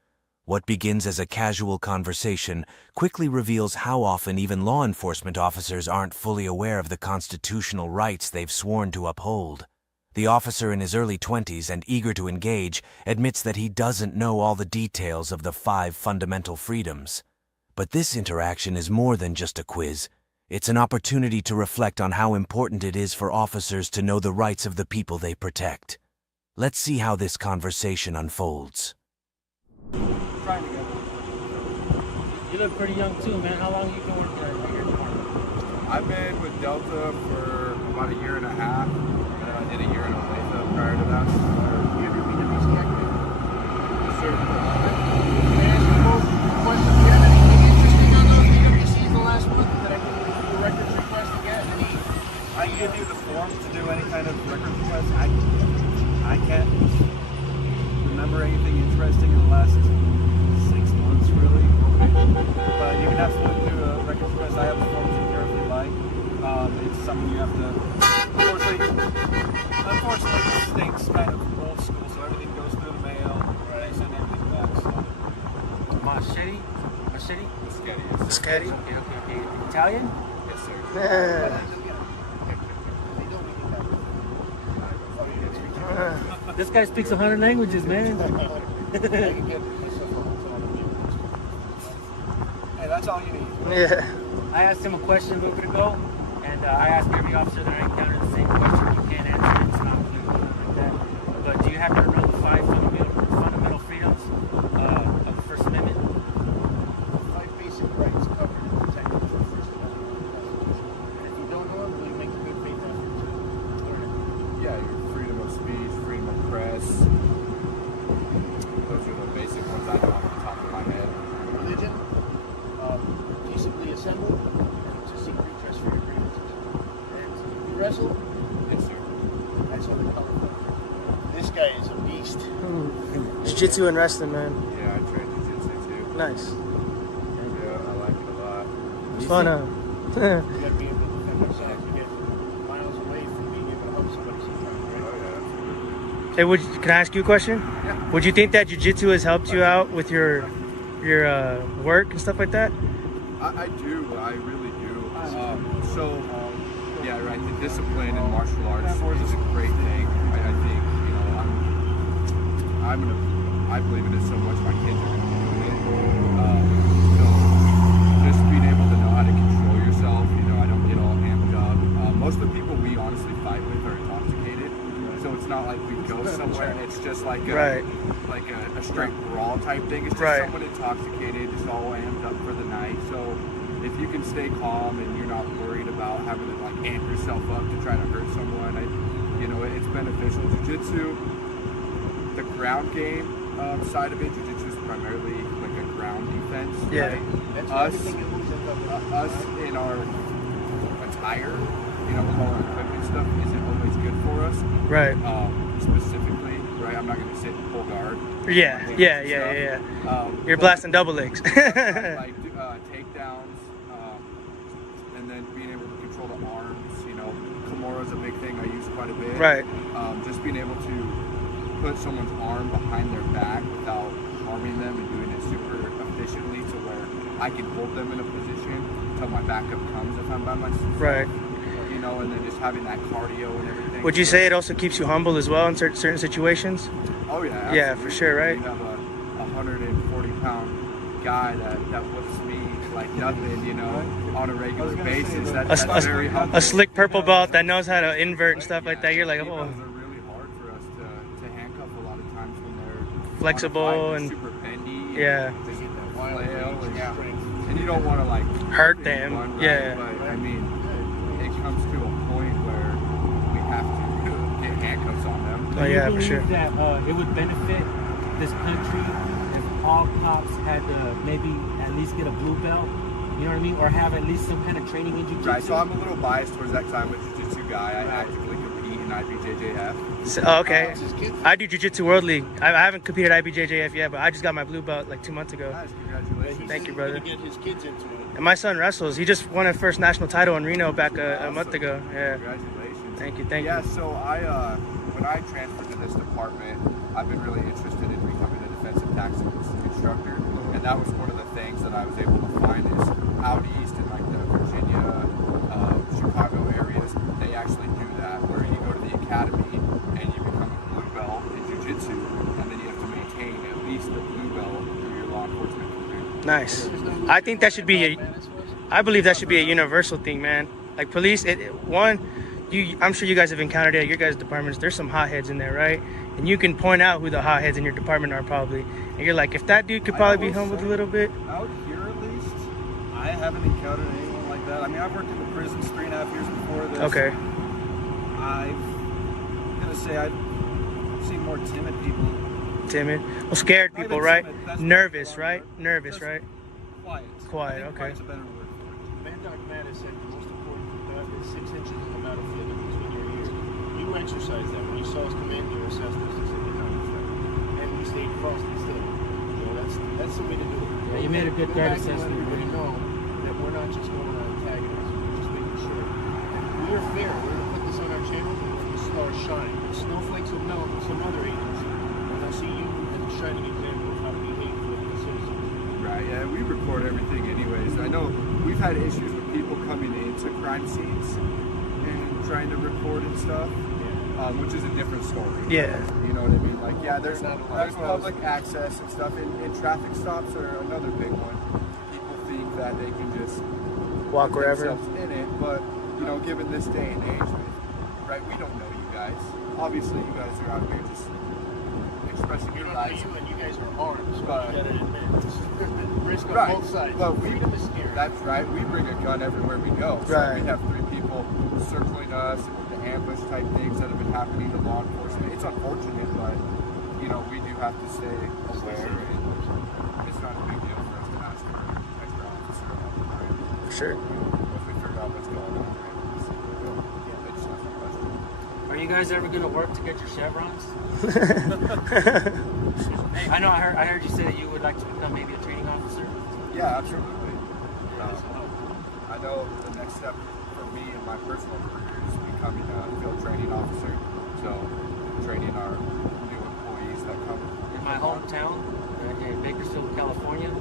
What begins as a casual conversation quickly reveals how often even law enforcement officers aren't fully aware of the constitutional rights they've sworn to uphold. The officer in his early 20s and eager to engage admits that he doesn't know all the details of the 5 fundamental freedoms. But this interaction is more than just a quiz. It's an opportunity to reflect on how important it is for officers to know the rights of the people they protect. Let's see how this conversation unfolds. You look pretty young too, man. How long have you been working at your department? I've been with Delta for about a year and a half. I did a year in Olathe prior to that. You ever been to BC active? Yes, sir. Can I ask you both a question? Do you have anything interesting on those PWCs in the last month that I can do a records request to get? I give you the forms to do any kind of record request. I can't remember anything interesting in the last 6 months, really. But you can absolutely do a record request. I have the forms in here if you like. It's something you have to. Unfortunately, this state's kind of old school, so everything goes through the mail. They send everything back. So. Machete? Machete. Scotty. Okay. Italian? Yes, sir. Yeah. This guy speaks 100 languages, man. Hey, that's all you need. Yeah. I asked him a question a little bit ago, and I asked every officer that I encountered the same question. You can't answer it, it's not like that. But do you happen to know the 5 fundamental freedoms of the First Amendment? 5 basic rights covered and protected by the First Amendment. And if you don't know them, you make a good faith effort to learn it. Yeah, your freedom of speech, freedom of press. Those are the basic ones I know off the top of my head. Religion, decently assemble, and to seek redress for your grievances. And you wrestle? Yes, sir. That's what they call it. This guy is a beast. Jiu-jitsu and wrestling, man. Yeah, I train jiu-jitsu too. Nice. Yeah, I like it a lot. It's fun, huh? You gotta be able to defend yourself. You get miles away from being able to help somebody sometimes, right? Hey, can I ask you a question? Yeah. Would you think that jiu-jitsu has helped you out with your work and stuff like that? I do. I really do. Yeah, right. The discipline in martial arts is a great thing. I think, you know, I believe in it so much. My kids are going to be doing it. Just being able to know how to control yourself. You know, I don't get all amped up. Most of the people we honestly fight with are intoxicated, so it's not like we go somewhere. It's just like a straight brawl type thing. It's just someone intoxicated, just all amped up for the night. So if you can stay calm and you're not worried about having to like amp yourself up to try to hurt someone, it's beneficial. Jiu-jitsu, the ground game side of it, jiu-jitsu is primarily like a ground defense. Yeah. Right? Us in our attire, all our equipment stuff isn't always good for us. Right. Specifically, right? I'm not going to sit and pull guard. Yeah. You're blasting double legs. Like takedowns, and then being able to control the arms. Kimura is a big thing I use quite a bit. Right. Just being able to put someone's arm behind their back without harming them and doing it super efficiently to where I can hold them in a position until my backup comes if I'm by myself. Right. You know, and then just having that cardio and everything. Would you say it also keeps you humble as well in certain situations? Oh yeah. Absolutely. Yeah, for sure, right? You have a 140-pound guy that whips me like nothing, you know, on a regular basis. That's very humbling. A slick purple belt that knows how to invert and stuff like that. You're like, oh. Those are really hard for us to handcuff a lot of times when they're flexible and super bendy. Yeah. They get that flail and you don't want to like hurt them. Right? Yeah. But I mean, it comes to a point where we have to get handcuffs on them. Oh yeah, for sure. That it would benefit this country if all cops had to maybe at least get a blue belt, you know what I mean, or have at least some kind of training in jiu-jitsu. Right, so I'm a little biased towards that because I'm a jiu-jitsu guy. I actively compete in IBJJF. So, okay. I do Jiu-Jitsu World League. I haven't competed at IBJJF yet, but I just got my blue belt like 2 months ago. Nice, congratulations. Thank you, brother. Get his kids into it. And my son wrestles. He just won a first national title in Reno back a month ago. Yeah. Congratulations. Thank you. Yeah, so when I transferred to this department, I've been really interested in becoming a defensive tactics instructor, and that was one of the things that I was able to find is out east in like the Virginia, Chicago areas, they actually do that, where you go to the academy and you become a blue belt in jiu-jitsu, and then you have to maintain at least the blue belt through your law enforcement career. Nice. I think that should be I believe that should be a universal thing, man. Like police, I'm sure you guys have encountered it at your guys' departments. There's some hotheads in there, right? And you can point out who the hotheads in your department are probably. And you're like, if that dude could probably be humbled a little bit. Out here at least, I haven't encountered anyone like that. I mean, I've worked in the prisons 3.5 years before this. Okay. I'm gonna say I've seen more timid people. Timid? Well, scared people, right? Nervous, right? Nervous, right? Quiet, okay. Quiet's a better word. Dr. Mattis said the most important is 6 inches of amount of feeling between your ears. You exercised that. When you saw us come in, you assessed us and said, and we stayed frosty still. You know, that's the way to do it. Yeah, you made a good threat assessment. Everybody know that we're not just going on antagonists. We're just making sure. And we're fair. We're going to put this on our channel and the stars shine. Snowflakes will melt with some other agents. And I see you as a shining example of how to behave with the citizens. Right, yeah, we record everything anyways. I know we've had issues with people coming into crime scenes and trying to record and stuff, which is a different story. Yeah. You know what I mean? Like, yeah, there's public access and stuff, and traffic stops are another big one. People think that they can just walk put wherever themselves in it, but, you know, given this day and age, right, we don't know you guys. Obviously, you guys are out here just expressing your rights. And you guys are armed, so But- you gotta admit. Risk on Right, both sides. but Freedom is scary. that's right. We bring a gun everywhere we go. So Right. we have 3 people circling us with the ambush type things that have been happening to law enforcement. It's unfortunate, but you know we do have to stay aware. And it's not a big deal for us to ask our extra officer about the crime. For sure. Once we figure out what's going on, they just ask the question. Are you guys ever gonna work to get your chevrons? I know. I heard you say that you would like to become maybe a training officer. Yeah, absolutely. I know the next step for me in my personal career is becoming a field training officer. So training our new employees that come. In my hometown, in Bakersfield, California,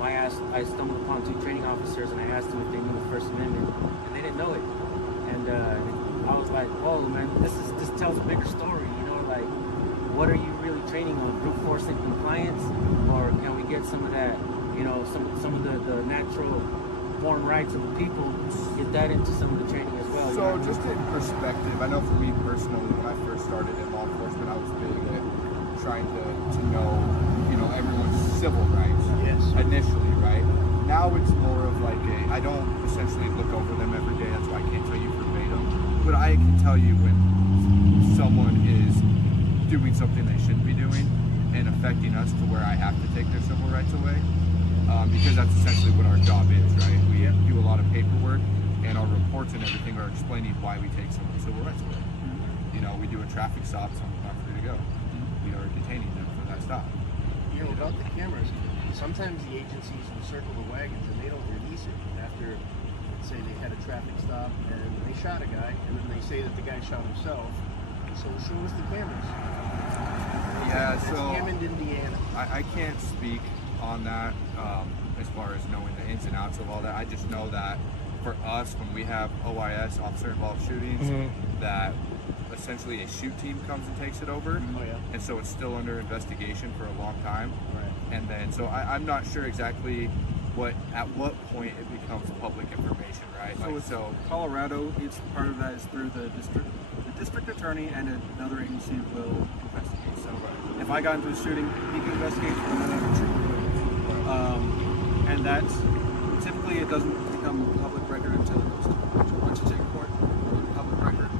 I stumbled upon 2 training officers and I asked them if they knew the First Amendment, and they didn't know it. And I was like, "Oh man, this tells a bigger story, you know, like." What are you really training on? Brute force and compliance? Or can we get some of that, you know, some of the natural born rights of the people, get that into some of the training as well? So just in perspective, I know for me personally, when I first started in law enforcement, I was big at trying to know, you know, everyone's civil rights. Yes. Initially, right? Now it's more of like I don't essentially look over them every day, that's why I can't tell you verbatim. But I can tell you when someone is doing something they shouldn't be doing and affecting us to where I have to take their civil rights away, because that's essentially what our job is, right? We do a lot of paperwork, and our reports and everything are explaining why we take someone's civil rights away. You know, we do a traffic stop, someone's not free to go. We are detaining them for that stop. You know, about the cameras, sometimes the agencies will circle the wagons and they don't release it after, let's say they had a traffic stop and they shot a guy, and then they say that the guy shot himself. So show us the cameras. Yeah, That's so Hammond, Indiana. I can't speak on that as far as knowing the ins and outs of all that. I just know that for us, when we have OIS, officer-involved shootings, that essentially a shoot team comes and takes it over. Oh, yeah. And so it's still under investigation for a long time. Right. And then, so I'm not sure exactly at what point it becomes public information, right? So with Colorado, it's part of that is through the district attorney, and another agency will investigate. So if I got into a shooting, he can investigate, and another trooper will. And that typically it doesn't become public record until it goes to once it's in court, public record,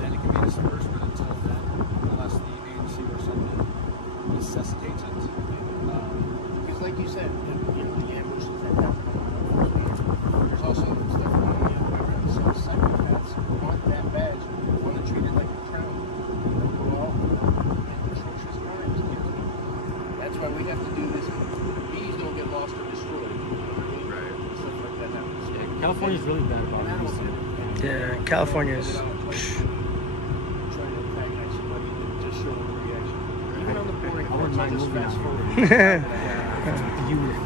then it can be dispersed. But until then, unless the agency or something necessitates it. Because like you said, the ambushes that happen. There's also stuff going on where some psychopaths want that badge, want to treat it like a crown. They'll go out and atrocious crimes. That's why we have to do this. Bees don't get lost or destroyed. Right. Stuff like that happens. Yeah, California's really bad about this. Yeah, California's. Trying to antagonize somebody and just show them a reaction. Even on the boring parts, I'll just fast forward.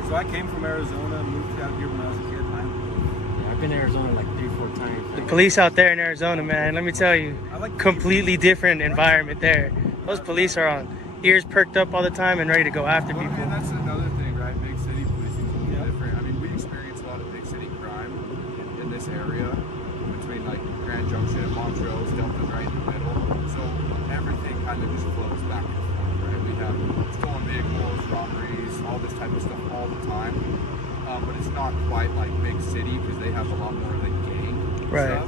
So I came from Arizona, moved out here when I was a kid. Yeah, I've been to Arizona like 3-4 times. The police out there in Arizona, man, let me tell you, completely different environment there. Those police are on ears perked up all the time and ready to go after people. And that's another thing, right? Big city policing is a little different. I mean, we experience a lot of big city crime in this area, between like Grand Junction and Montrose, Delta's right in the middle. So everything kind of just flows back and forth, right? We have stolen vehicles, robberies, all this type of stuff all the time. But it's not quite like big city because they have a lot more of the gang stuff.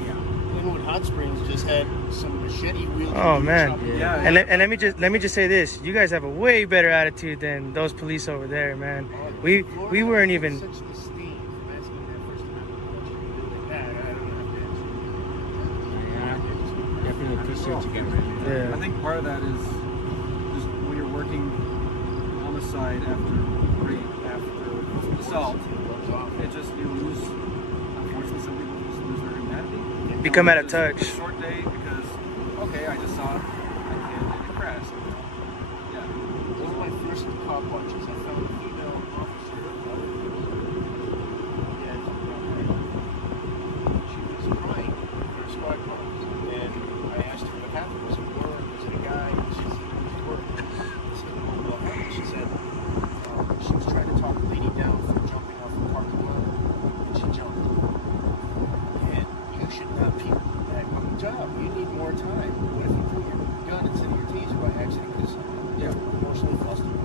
Glenwood Hot Springs just had some machete wielding. Oh man, and let me just say this: you guys have a way better attitude than those police over there, man. We weren't even. Such disdain from asking that First Amendment question. I don't have to answer. Definitely appreciate you guys. Yeah. I think part of that is just when you're working homicide after rape, after assault, it just you lose. Unfortunately, some people just lose their humanity. Become out of touch. A short day because okay, I just saw a kid in a crash. Yeah. One of my first cop watches, I found a female officer. She was crying for a squad car, and I asked her what happened. Was it war? Was it a guy? She said it was work. I said, "Oh, what happened?" She said she was trying to talk a lady down from jumping off the parking lot, and she jumped. And you should not be that one job. You need more time. What if you put your gun instead of your taser by accident because you're emotionally flustered?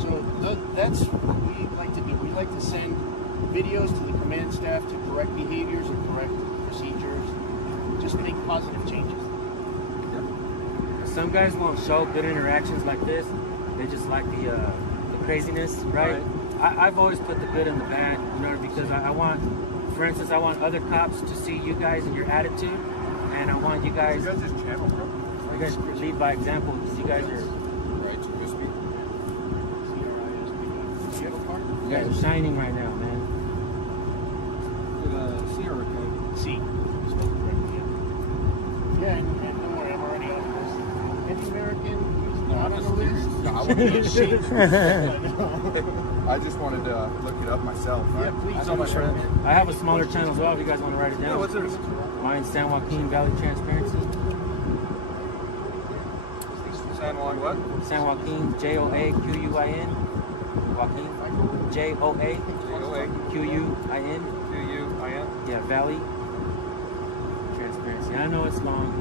So that's what we like to do. We like to send videos to the command staff to correct behaviors and correct procedures, just make positive changes. Some guys won't show good interactions like this. They just like the craziness, right? I've always put the good and the bad, you know, because I want, for instance, I want other cops to see you guys and your attitude, and I want you guys. You guys just channel, bro. You guys lead by example because you guys are. Right to crispy. You guys are shining right now, man. C or code? C. Yeah, and don't worry, I'm already on the list. Any American who's not on the list? No, I wouldn't I just wanted to look it up myself. Right? Yeah, please. So much, I have a smaller channel as well. If you guys want to write it down. Yeah, what's it? Mine's San Joaquin Valley Transparency. San Juan what? San Joaquin, Joaquin, Joaquin, Joaquin, yeah, Valley Transparency. I know it's long.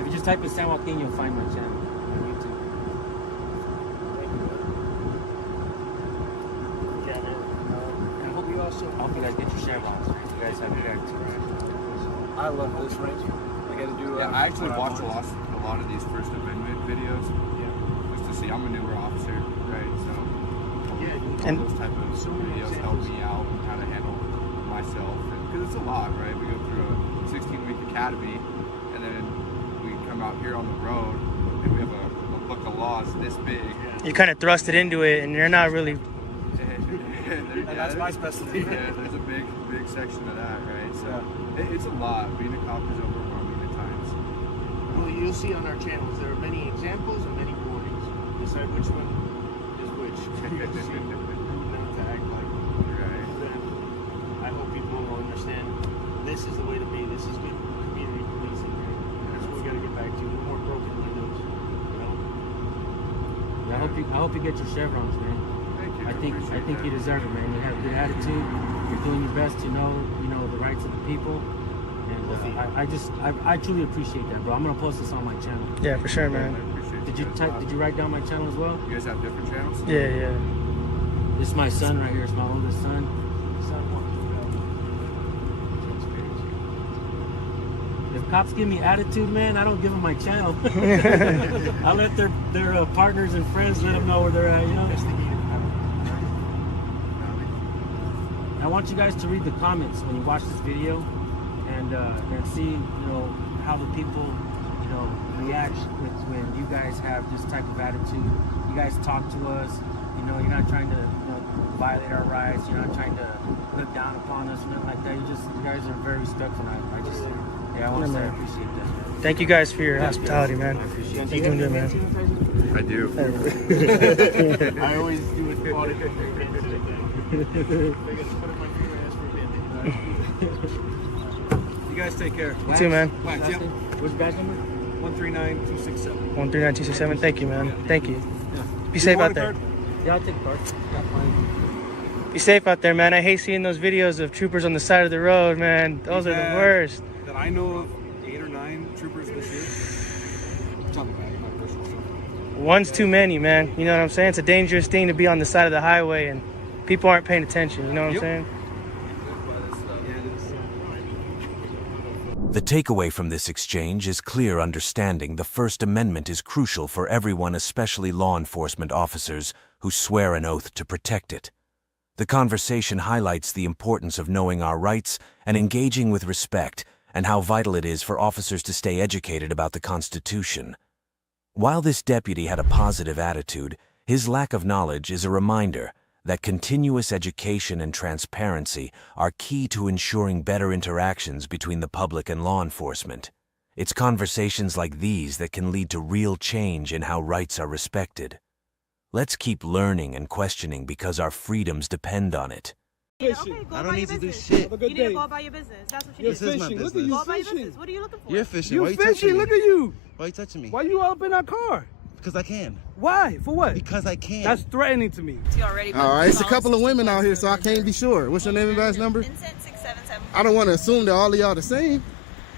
If you just type in San Joaquin, you'll find my channel on YouTube. I hope you also. I hope you guys get your chevrons. You guys have your attitude. I love this right here. I gotta do. Yeah, I actually watch a lot of these First Amendment videos. Just to see. I'm a newer officer, right? So all those type of videos help me out and how to handle myself, because it's a lot, right? We go through a 16-week academy, and then we come out here on the road, and we have a book of laws this big. You kind of thrust it into it, and you're not really. And that's my specialty. Yeah, there's a big section of that, right? So it's a lot. Being a cop is overwhelming at times. you'll see on our channels, there are many examples and many warnings. Decide which one is which. Not to act like. Right. Then I hope people will understand this is the way to be. This is good community policing. Right? That's what we got to get back to. No more broken windows. You know. I hope you get your chevrons, man. Thank you. I think you deserve it, man. You have a good attitude. You're doing your best to know the rights of the people. And I truly appreciate that, bro. I'm gonna post this on my channel. Yeah, for sure, man. Did you write down my channel as well? You guys have different channels? Yeah. This is my son right here. It's my oldest son. If cops give me attitude, man, I don't give them my channel. I let their partners and friends let them know where they're at, you know? I want you guys to read the comments when you watch this video and see, how the people, react when you guys have this type of attitude. You guys talk to us, you're not trying to violate our rights, you're not trying to look down upon us or nothing like that. You guys are very respectful. I want to say I appreciate that. Thank you guys for your hospitality, man. You're doing good, man. I do. I always do it for it. You guys take care. You too, man. Yep. What's badge number? 139267. 139267. Thank you, man. Thank you. Be safe out there. Yeah, I'll take the card. Be safe out there, man. I hate seeing those videos of troopers on the side of the road, man. Those are the worst. That I know of 8 or 9 troopers this year. Tell me about it, my personal stuff. One's too many, man. You know what I'm saying? It's a dangerous thing to be on the side of the highway and people aren't paying attention. You know what I'm saying? The takeaway from this exchange is clear understanding the First Amendment is crucial for everyone, especially law enforcement officers who swear an oath to protect it. The conversation highlights the importance of knowing our rights and engaging with respect, and how vital it is for officers to stay educated about the Constitution. While this deputy had a positive attitude, his lack of knowledge is a reminder that continuous education and transparency are key to ensuring better interactions between the public and law enforcement. It's conversations like these that can lead to real change in how rights are respected. Let's keep learning and questioning because our freedoms depend on it. I don't need to do shit. You need to go about your business. That's what you need to do. You're fishing. Look at you Go about your fishing. business. What are you looking for? You're fishing. You Why you touching fishing? me? Look at you. Why you touching me? Why you up in our car? Because I can. Why? For what? Because I can. That's threatening to me. All right, it's a couple of women out here, so I can't be sure. What's your name and badge number? Vincent 677. I don't want to assume that all of y'all the same.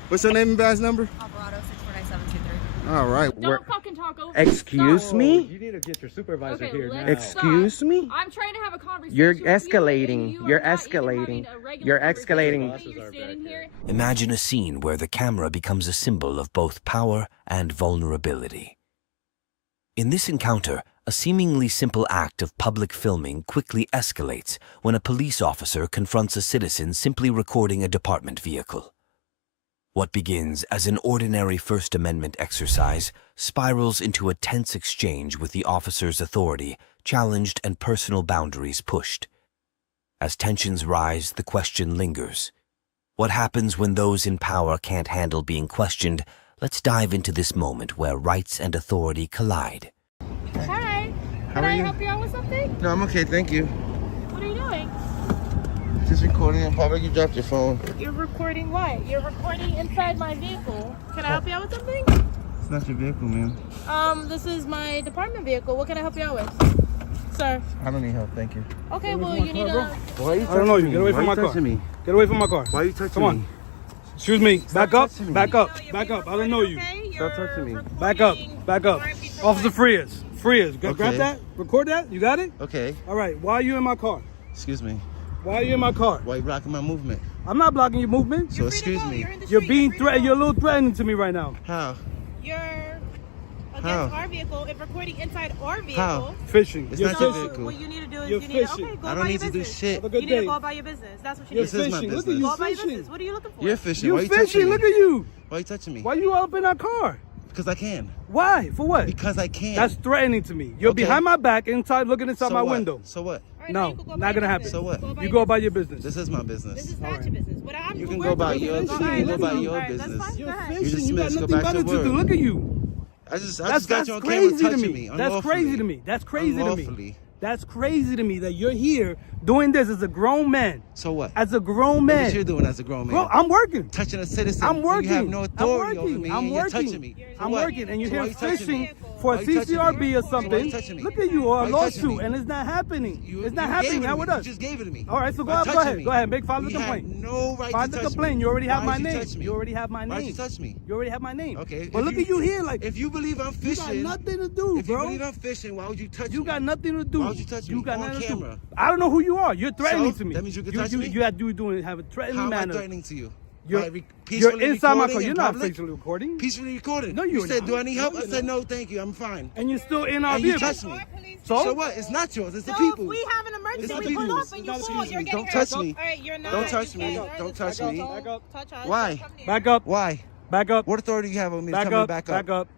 What's your name and badge number? Alvarado 649723. All right. Don't fucking talk over Excuse me? You need to get your supervisor Okay, here now. Excuse me? I'm trying to have a conversation. You're with you, and escalating. you You're are not even escalating. having a regular You're conversation. escalating. You're standing here. Imagine a scene where the camera becomes a symbol of both power and vulnerability. In this encounter, a seemingly simple act of public filming quickly escalates when a police officer confronts a citizen simply recording a department vehicle. What begins as an ordinary First Amendment exercise spirals into a tense exchange with the officer's authority challenged and personal boundaries pushed. As tensions rise, the question lingers. What happens when those in power can't handle being questioned? Let's dive into this moment where rights and authority collide. Hi. How Can are I you? help you out with something? No, I'm okay, thank you. What are you doing? Just recording in public. You dropped your phone. You're recording what? You're recording inside my vehicle. Can I help you out with something? It's not your vehicle, man. This is my department vehicle. What can I help you out with? Sir. I don't need help, thank you. Okay, well, you need to... Why are you I don't know you. touching Get away me? from Why my you car. touching me? Get away from my car. Why are you touching Come on. me? Excuse me. Back up. touching me. Back up. Back up. I don't know you. Stop touching me. Back up. Back up. Officer Frias. Frias. Grab Okay. that. Record that. You got it? Okay. All right. Why are you in my car? Excuse me. Why are you in my car? Why are you blocking my movement? I'm not blocking your movement. So excuse me. You're being threatened. You're a little threatening to me right now. How? You're against How? our vehicle and recording inside our vehicle. How? Fishing. It's You're not your fishing. vehicle. What you need to do is You're you need to, fishing. okay, go I about don't your need to do business. shit. Have a You good need to day. go about your business. That's what you You're need to This do. is my fishing. Look at business. you Go about your fishing. business. What are you looking for? You're fishing. You Why are you touching fishing. me? Look at you. Why are you touching me? Why you up in our car? Because I can. Why? For what? Because I can. That's threatening to me. You're Okay. behind my back, inside, looking inside so my what? window. So what? All No, not gonna happen. So what? You go about your business. This is my business. This is not your business. What I'm You can go about your business. You dismissed. Go back to work. Look at you. I just got you on camera touching me. That's crazy to me. That's crazy to me. That's crazy to me that you're here doing this as a grown man. So what? As a grown man. What you doing as a grown man? Bro, I'm working. Touching a citizen. I'm working. You have no authority I'm over me. I'm and working. You're touching me. I'm working. And you're So why here you touching fishing me? for a Why you touching CCRB me? or So why something. you touching me? Look at you, or a Why you touching lawsuit, me? and it's not happening. It's not You happening. gave it Not to with me. us. You just gave it to me. All right, so go By ahead. touching me. Go ahead. File the You had complaint. no right File to the touch complaint. me. You already have Why my did you name. touch me? You already have my name. Why did you touch me? You already have my name. Okay. But look at you here, like. If you believe I'm fishing, you got nothing to do, if bro. you believe I'm fishing, why would you touch me? You got nothing to do. Why would you touch me? You got On nothing camera. to do. I don't know who you are. You're threatening So? to me. That means you can touch me? You have to have a threatening How manner. am I threatening to you? You're Peacefully inside my recording car. in You're not public? peacefully recording. Peacefully recording. No, you you're said, not. do I need help? No, I you're said, not. no, thank you. I'm fine. And you're still in our And you vehicle. touched me. So? So what? It's not yours. It's the So people's. if we have an emergency, It's we the pull people's. up and you fall, you're getting Don't hurt. touch me. All right, you're not. Don't touch You me. can't. Don't touch me. Don't touch us. Why? Back up. Why? Back up. What authority do you have over me to Back tell me up. to back up? Back up.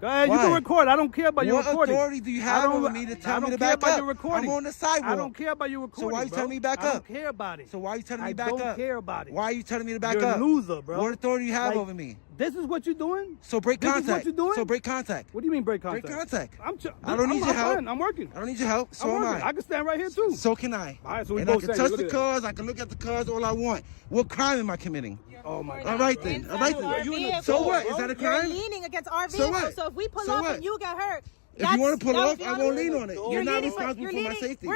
Go ahead. You Why? can record. I don't care about your recording. What authority do you have over me to tell me to back about up? your recording. I'm on the sidewalk. I don't care about your recording. So why are you bro? telling me to back I up? don't care about it. So why are you telling me to back I up? don't care about it. Why are you telling me to back You're up? a loser, bro. What authority do you have Like, over me? This is what you're doing? So break This is contact. what you're doing? So break contact. What do you mean break contact? Break contact. I don't need your help. Fine. I'm working. I don't need your help. So I'm am working. I. I can stand right here too. So can I. All right, so we And I both can stand. touch Look the at cars. I can look at the cars all I want. What crime am I committing? Oh my God. All right then. All right then. So what? Is that a crime? You're leaning against our So vehicle, what? so if we pull So up what? and you get hurt. If you want to pull that off, would be I on won't you. lean on it. You're not responsible for my safety.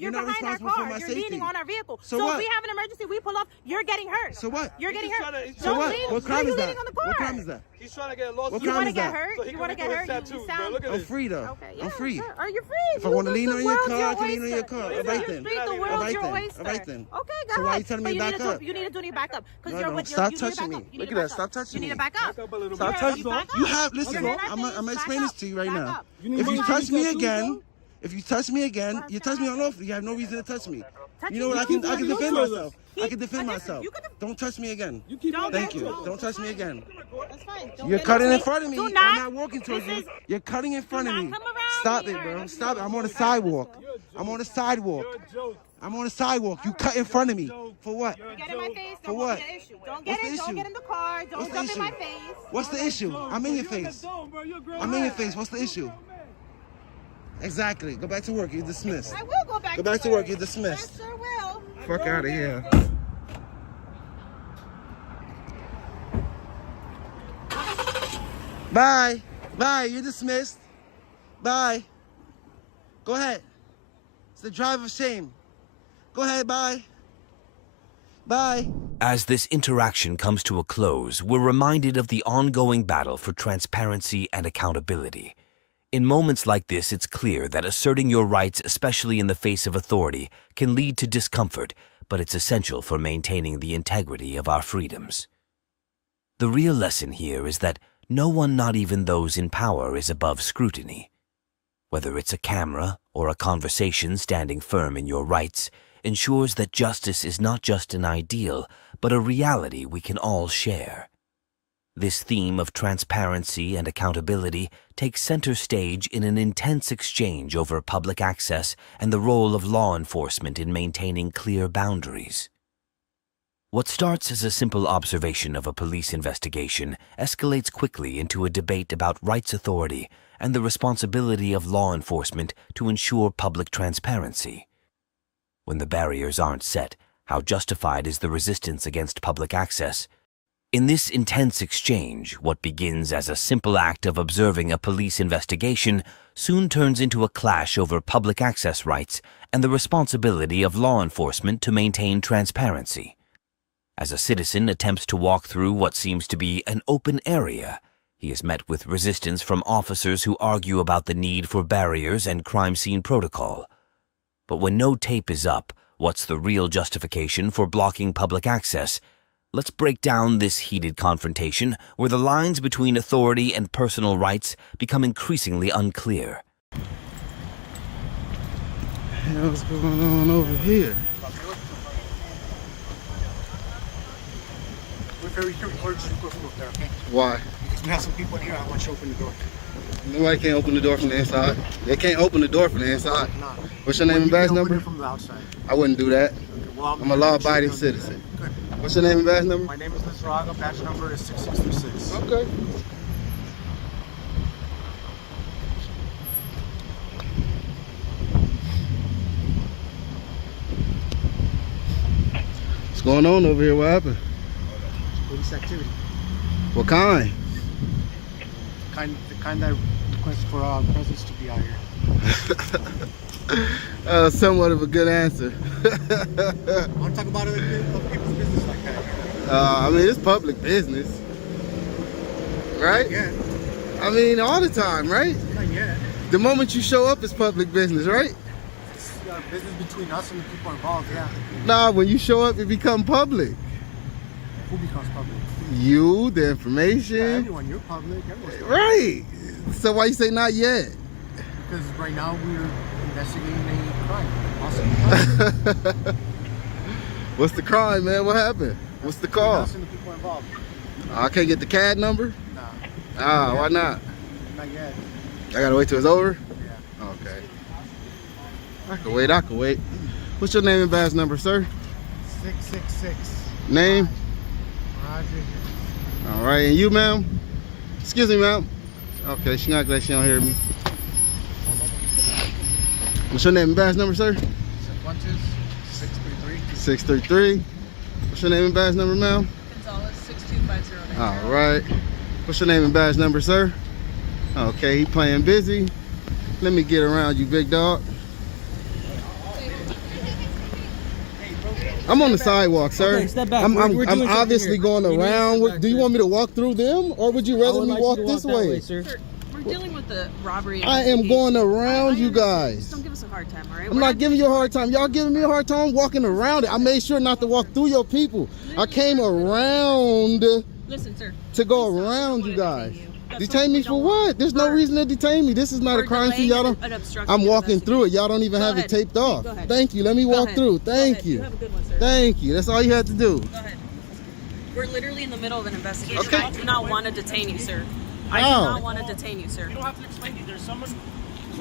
You're not behind our responsible for car. my You're safety. leaning on our vehicle. So So what? if we have an emergency, we pull up. You're getting hurt. So what? You're getting hurt. So Don't what? lean. What crime You're is that? leaning on the car. What crime is that? He's trying to get a lawsuit. What You crime want to is get that? hurt? You want to get hurt? You sound. Look at I'm this. free though. Okay, I'm free. Sure. Are you free? If I want to lean The on your world's car, I can lean on your oyster. car. This All is right your then. street, the All world's right your then. oyster. All right then. Okay, go So ahead. why you telling me But to back up? You need to do your back up. Because No, no, stop touching me. Look at that. Stop touching me. You need to back up. Stop touching me. You have, listen, I'm going to explain this to you right now. If you touch me again, you touch me unlawfully, you have no reason to touch me. You know what? I can defend myself. I can defend myself. Don't touch me again. Thank you. Don't touch me again. That's fine. You're cutting in front of me. Do I'm not. not walking towards This you. is- You're cutting in front of me. come around Stop here. it, bro. Stop it. I'm on the sidewalk. I'm on the sidewalk. I'm on the sidewalk. You cut in front of me. For what? Get in my face. For Don't what? get an issue. Don't What's get the it. Don't issue? get in the car. Don't What's the jump in issue? my face. What's the issue? I'm in your face. I'm in your face. What's the issue? Exactly. Go back to work. You're dismissed. I will go back. Go back to work. You're dismissed. I sure will. Fuck out of here. Bye. Bye. You're dismissed. Bye. Go ahead. It's the drive of shame. Go ahead. Bye. Bye. As this interaction comes to a close, we're reminded of the ongoing battle for transparency and accountability. In moments like this, it's clear that asserting your rights, especially in the face of authority, can lead to discomfort, but it's essential for maintaining the integrity of our freedoms. The real lesson here is that no one, not even those in power, is above scrutiny. Whether it's a camera or a conversation, standing firm in your rights ensures that justice is not just an ideal, but a reality we can all share. This theme of transparency and accountability takes center stage in an intense exchange over public access and the role of law enforcement in maintaining clear boundaries. What starts as a simple observation of a police investigation escalates quickly into a debate about rights authority and the responsibility of law enforcement to ensure public transparency. When the barriers aren't set, how justified is the resistance against public access? In this intense exchange, what begins as a simple act of observing a police investigation soon turns into a clash over public access rights and the responsibility of law enforcement to maintain transparency. As a citizen attempts to walk through what seems to be an open area, he is met with resistance from officers who argue about the need for barriers and crime scene protocol. But when no tape is up, what's the real justification for blocking public access? Let's break down this heated confrontation where the lines between authority and personal rights become increasingly unclear. What's going on over here? We're very urgent to go there, okay? Why? Because we have some people in here. I want you to open the door. Nobody can't open the door from the inside. They can't open the door from the inside. Nah. What's your name and badge number? From the outside. I wouldn't do that. Well, I'm a law-abiding citizen. What's your name and badge number? My name is Lizaraga. Badge number is 6636. Okay. What's going on over here? What happened? Police activity. What kind? The kind that requests for presence to be out here. Somewhat of a good answer. I want to talk about other people's business like that. I mean, it's public business, right? Yeah. I mean, all the time, right? Not yet. The moment you show up, it's public business, right? It's business between us and the people involved, yeah. Nah, when you show up, it becomes public. Who becomes public? You, the information. Yeah, everyone, you're public. Everyone's public. Right. So why you say not yet? Because right now we're investigating a crime. Awesome. What's the crime, man? What happened? What's the call? Us and the people involved. I can't get the CAD number? Nah. Ah, why not? Not yet. I gotta wait till it's over? Yeah. Okay. I can wait. What's your name and badge number, sir? 666. Name? Roger. All right, and you, ma'am? Excuse me, ma'am. Okay, she not glad she don't hear me. What's your name and badge number, sir? 633. 633. What's your name and badge number, ma'am? Gonzalez, 625090. All right. What's your name and badge number, sir? Okay, he playing busy. Let me get around you, big dog. I'm on the sidewalk, sir. Okay, step back. I'm We're doing obviously something going here. around. Do you want me to walk through them, or would you rather me walk this way? Sir, we're dealing with the robbery. I am going around you guys. Just don't give us a hard time, all right? I'm not giving you a hard time. Y'all giving me a hard time walking around it. I made sure not to walk through your people. I came around Listen, sir. to go around you guys. Detain me for what? There's no reason to detain me. This is not a crime scene. Y'all don't. I'm walking through it. Y'all don't even have it taped off. Thank you. Let me walk through. Thank you. You have a good one, sir. Thank you. That's all you had to do. Go ahead. We're literally in the middle of an investigation. Okay. I do not want to detain you, sir. I do How? not want to detain you, sir. You don't have to explain it. There's someone.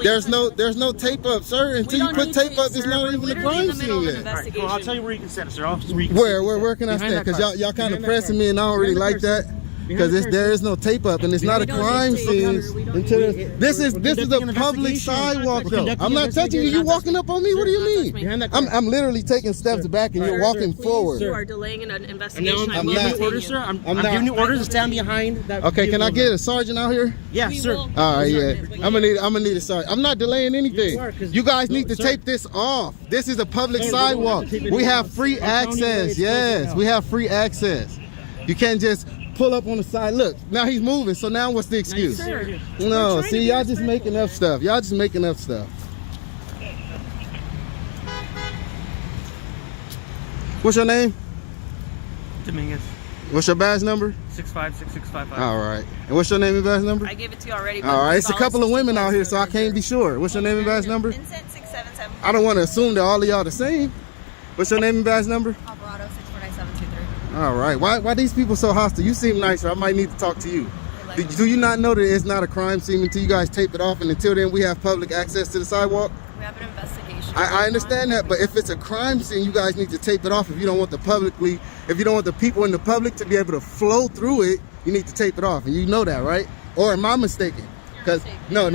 There's no tape up, sir. Until you put tape up, it's not even a crime scene yet. Right, cool. I'll tell you where you can set it, sir. Where can I stand? Because y'all kind of pressing me, and I don't really like that. Because there is no tape up, and it's not a crime scene until this is a public sidewalk, though. I'm not touching you. You walking up on me? What do you mean? I'm literally taking steps back, and you're walking forward. You are delaying an investigation. I'm giving you orders, sir. I'm giving you orders to stand behind that. Okay, can I get a sergeant out here? Yeah, sir. All right, yeah. I'm gonna need a sergeant. I'm not delaying anything. You guys need to tape this off. This is a public sidewalk. We have free access. Yes, we have free access. You can't just pull up on the side. Look, now he's moving. So now what's the excuse? No, see, y'all just making up stuff. Y'all just making up stuff. What's your name? Dominguez. What's your badge number? 656655. All right. And what's your name and badge number? I gave it to you already. All right. It's a couple of women out here, so I can't be sure. What's your name and badge number? I don't want to assume that all of y'all the same. What's your name and badge number? Alvarado 649723. All right. Why these people so hostile? You seem nicer. I might need to talk to you. Do you not know that it's not a crime scene until you guys tape it off, and until then we have public access to the sidewalk? We have an investigation. I understand that, but if it's a crime scene, you guys need to tape it off. If you don't want the people in the public to be able to flow through it, you need to tape it off, and you know that, right? Or am I mistaken? Because no.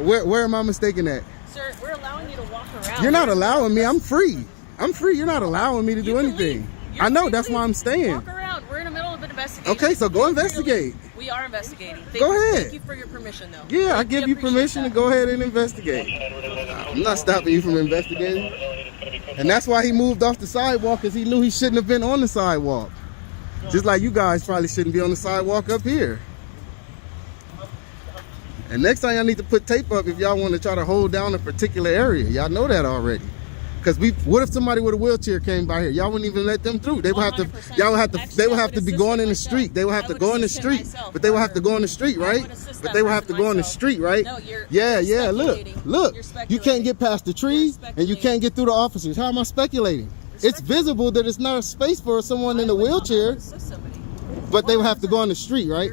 Where am I mistaken at? Sir, we're allowing you to walk around. You're not allowing me. I'm free. I'm free. You're not allowing me to do anything. I know. That's why I'm staying. Walk around. We're in the middle of an investigation. Okay, so go investigate. We are investigating. Go ahead. Thank you for your permission, though. Yeah, I give you permission to go ahead and investigate. I'm not stopping you from investigating. And that's why he moved off the sidewalk, because he knew he shouldn't have been on the sidewalk. Just like you guys probably shouldn't be on the sidewalk up here. And next time y'all need to put tape up if y'all want to try to hold down a particular area. Y'all know that already. Because what if somebody with a wheelchair came by here? Y'all wouldn't even let them through. They would have to. They would have to be going in the street. They would have to go in the street. But they would have to go in the street, right? But they would have to go in the street, right? Yeah. Look. You can't get past the tree, and you can't get through the officers. How am I speculating? It's visible that it's not a space for someone in a wheelchair. But they would have to go on the street, right?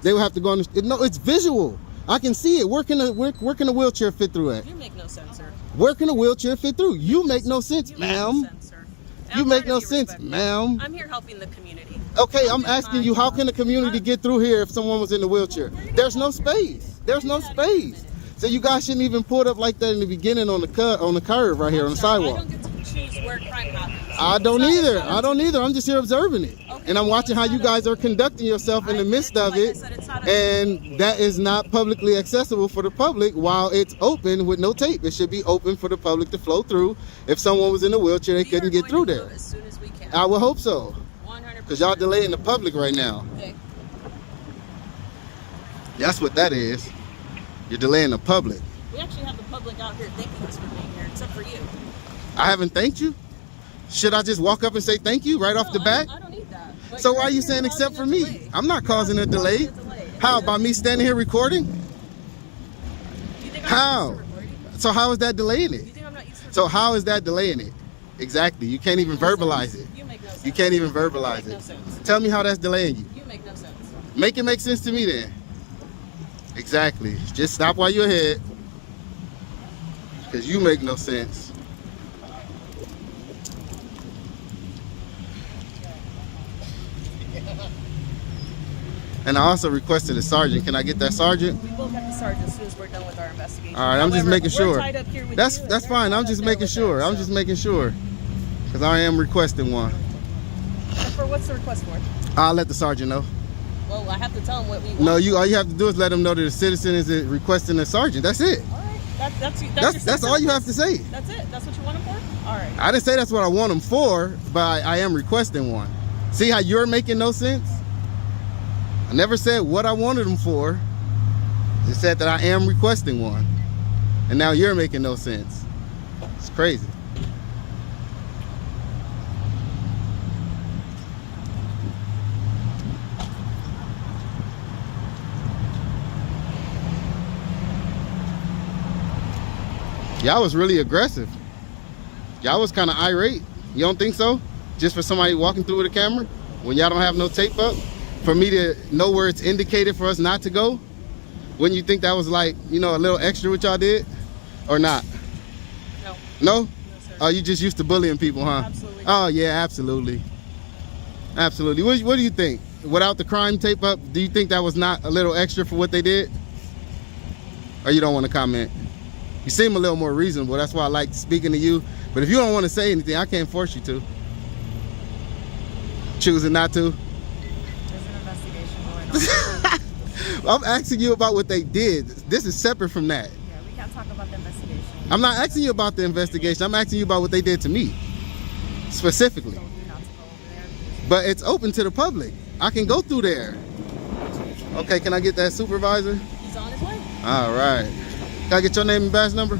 They would have to go on the street. No, it's visual. I can see it. Where can a wheelchair fit through at? You make no sense, sir. Where can a wheelchair fit through? You make no sense, ma'am. You make no sense, ma'am. I'm here helping the community. Okay, I'm asking you, how can the community get through here if someone was in the wheelchair? There's no space. There's no space. So you guys shouldn't even pull it up like that in the beginning on the curve right here on the sidewalk. I don't get to choose where crime happens. I don't either. I don't either. I'm just here observing it. And I'm watching how you guys are conducting yourself in the midst of it. And that is not publicly accessible for the public while it's open with no tape. It should be open for the public to flow through. If someone was in a wheelchair, they couldn't get through there. As soon as we can. I would hope so. 100%. Because y'all delaying the public right now. Okay. That's what that is. You're delaying the public. We actually have the public out here thanking us for being here, except for you. I haven't thanked you? Should I just walk up and say thank you right off the bat? I don't need that. But So why are you saying except for me? I'm not causing a delay. How, by me standing here recording? How? So how is that delaying it? So how is that delaying it? Exactly. You can't even verbalize it. You can't even verbalize it. Tell me how that's delaying you. You make no sense. Make it make sense to me then. Exactly. Just stop while you're ahead. Because you make no sense. And I also requested a sergeant. Can I get that sergeant? We will get the sergeant as soon as we're done with our investigation. All right, I'm just making we're sure. tied up here with That's you, fine. I'm just making sure. I'm just making sure. Because I am requesting one. For what's the request for? I'll let the sergeant know. Well, I have to tell him what we want. No, all you have to do is let him know that a citizen is requesting a sergeant. That's it. All right. That's all you have to say. That's it? That's what you want him for? All right. I didn't say that's what I want him for, but I am requesting one. See how you're making no sense? I never said what I wanted him for. Just said that I am requesting one. And now you're making no sense. It's crazy. Y'all was really aggressive. Y'all was kind of irate. You don't think so? Just for somebody walking through with a camera when y'all don't have no tape up? For me to know where it's indicated for us not to go? Wouldn't you think that was like, you know, a little extra what y'all did? Or not? No. No? No, sir. Oh, you just used to bullying people, huh? Absolutely. Oh, yeah, absolutely. Absolutely. What do you think? Without the crime tape up, do you think that was not a little extra for what they did? Or you don't want to comment? You seem a little more reasonable. That's why I like speaking to you. But if you don't want to say anything, I can't force you to. Choosing not to? There's an investigation going on. I'm asking you about what they did. This is separate from that. Yeah, we can't talk about the investigation. I'm not asking you about the investigation. I'm asking you about what they did to me, specifically. But it's open to the public. I can go through there. Okay, can I get that supervisor? He's on his way. All right. Can I get your name and badge number?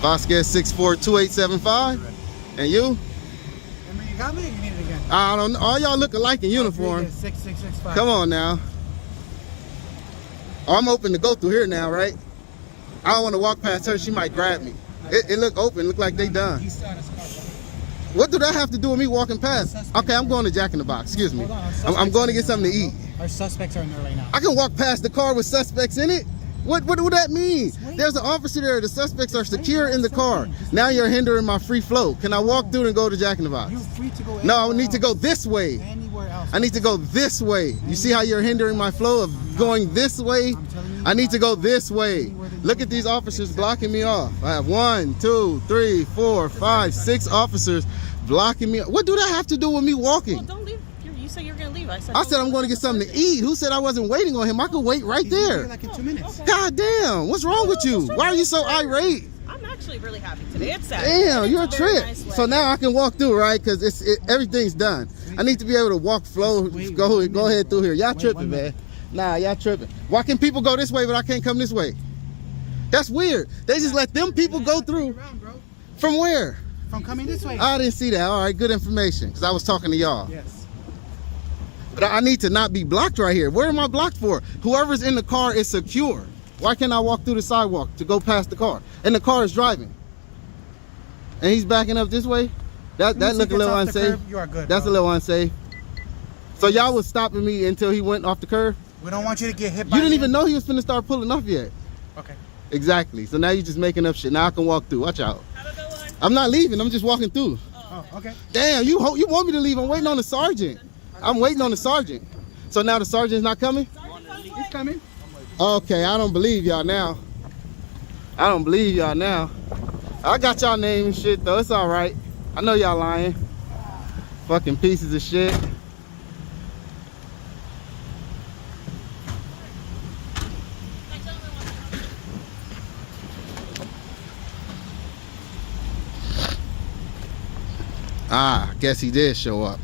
Vasquez 642875. And you? Remember you got me or you need it again? I don't know. All y'all look alike in uniform. 6665. Come on now. Oh, I'm open to go through here now, right? I don't want to walk past her. She might grab me. It look open. Look like they done. What do that have to do with me walking past? Okay, I'm going to Jack in the Box. Excuse me. I'm going to get something to eat. Our suspects are in there right now. I can walk past the car with suspects in it. What do that mean? There's an officer there. The suspects are secure in the car. Now you're hindering my free flow. Can I walk through and go to Jack in the Box? You're free to go. No, I need to go this way. Anywhere else. I need to go this way. You see how you're hindering my flow of going this way? I need to go this way. Look at these officers blocking me off. I have 1, 2, 3, 4, 5, 6 officers blocking me. What do that have to do with me walking? Well, don't leave. You said you're going to leave. I said I'm going to get something to eat. Who said I wasn't waiting on him? I could wait right there. Like in 2 minutes. God damn. What's wrong with you? Why are you so irate? I'm actually really happy today. It's Saturday. Damn, you're a very trip. nice So now I can walk through, right? Because everything's done. I need to be able to walk flow. Go ahead through here. Y'all tripping, man. Nah, y'all tripping. Why can people go this way, but I can't come this way? That's weird. They just let them people go through. From where? From coming this way. I didn't see that. All right, good information. Because I was talking to y'all. Yes. But I need to not be blocked right here. Where am I blocked for? Whoever's in the car is secure. Why can't I walk through the sidewalk to go past the car? And the car is driving. And he's backing up this way? That look a little unsafe. You are good, That's a little unsafe. So y'all was stopping me until he went off the curb? We don't want you to get hit by You didn't even know he was finna start pulling off yet. Okay. Exactly. So now you're just making up shit. Now I can walk through. Watch out. I'm not leaving. I'm just walking through. Oh, okay. Damn, you want me to leave? I'm waiting on the sergeant. I'm waiting on the sergeant. So now the sergeant's not coming? He's coming. Okay, I don't believe y'all now. I don't believe y'all now. I got y'all name and shit though. It's all right. I know y'all lying. Fucking pieces of shit. Ah, I guess he did show up.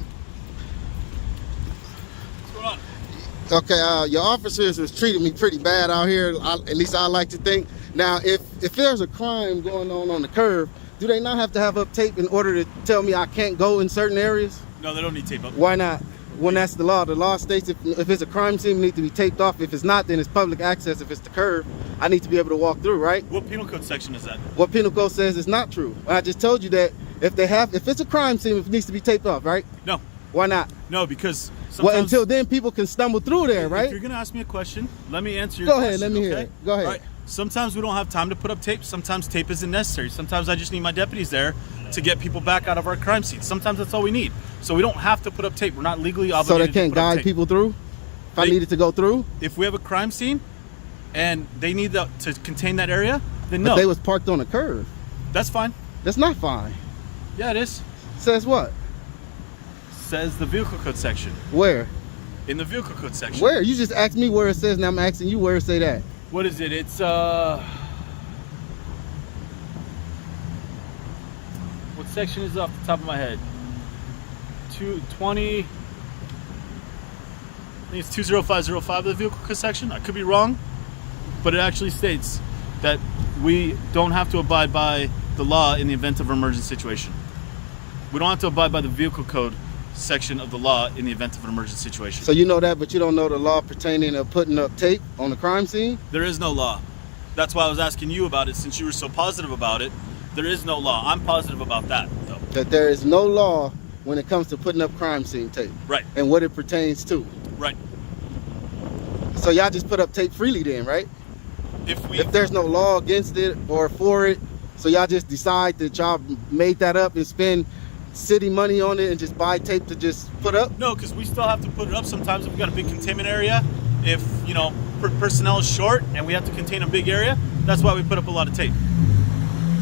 Okay, your officers has treated me pretty bad out here. At least I like to think. Now, if there's a crime going on the curb, do they not have to have up tape in order to tell me I can't go in certain areas? No, they don't need tape up. Why not? When that's the law. The law states if it's a crime scene, it needs to be taped off. If it's not, then it's public access. If it's the curb, I need to be able to walk through, right? What penal code section is that? What penal code says is not true. I just told you that if it's a crime scene, it needs to be taped off, right? No. Why not? No, because well, until then, people can stumble through there, right? If you're gonna ask me a question, let me answer your question. question. Go ahead, let me hear it. Go ahead. All right. Sometimes we don't have time to put up tape. Sometimes tape isn't necessary. Sometimes I just need my deputies there to get people back out of our crime scenes. Sometimes that's all we need. So we don't have to put up tape. We're not legally obligated. So they can't guide people through? If I needed to go through? If we have a crime scene and they need to contain that area, then no. But they was parked on a curve. That's fine. That's not fine. Yeah, it is. Says what? Says the vehicle code section. Where? In the vehicle code section. Where? You just asked me where it says, now I'm asking you where it say that. What is it? It's what section is it off the top of my head? 220. I think it's 20505 of the vehicle code section. I could be wrong, but it actually states that we don't have to abide by the law in the event of an emergency situation. We don't have to abide by the vehicle code section of the law in the event of an emergency situation. So you know that, but you don't know the law pertaining to putting up tape on the crime scene? There is no law. That's why I was asking you about it, since you were so positive about it. There is no law. I'm positive about that, though. That there is no law when it comes to putting up crime scene tape. Right. And what it pertains to. Right. So y'all just put up tape freely then, right? If there's no law against it or for it, so y'all just decide that y'all made that up and spend city money on it and just buy tape to just put up? No, because we still have to put it up sometimes if we've got a big containment area. If, personnel is short and we have to contain a big area, that's why we put up a lot of tape.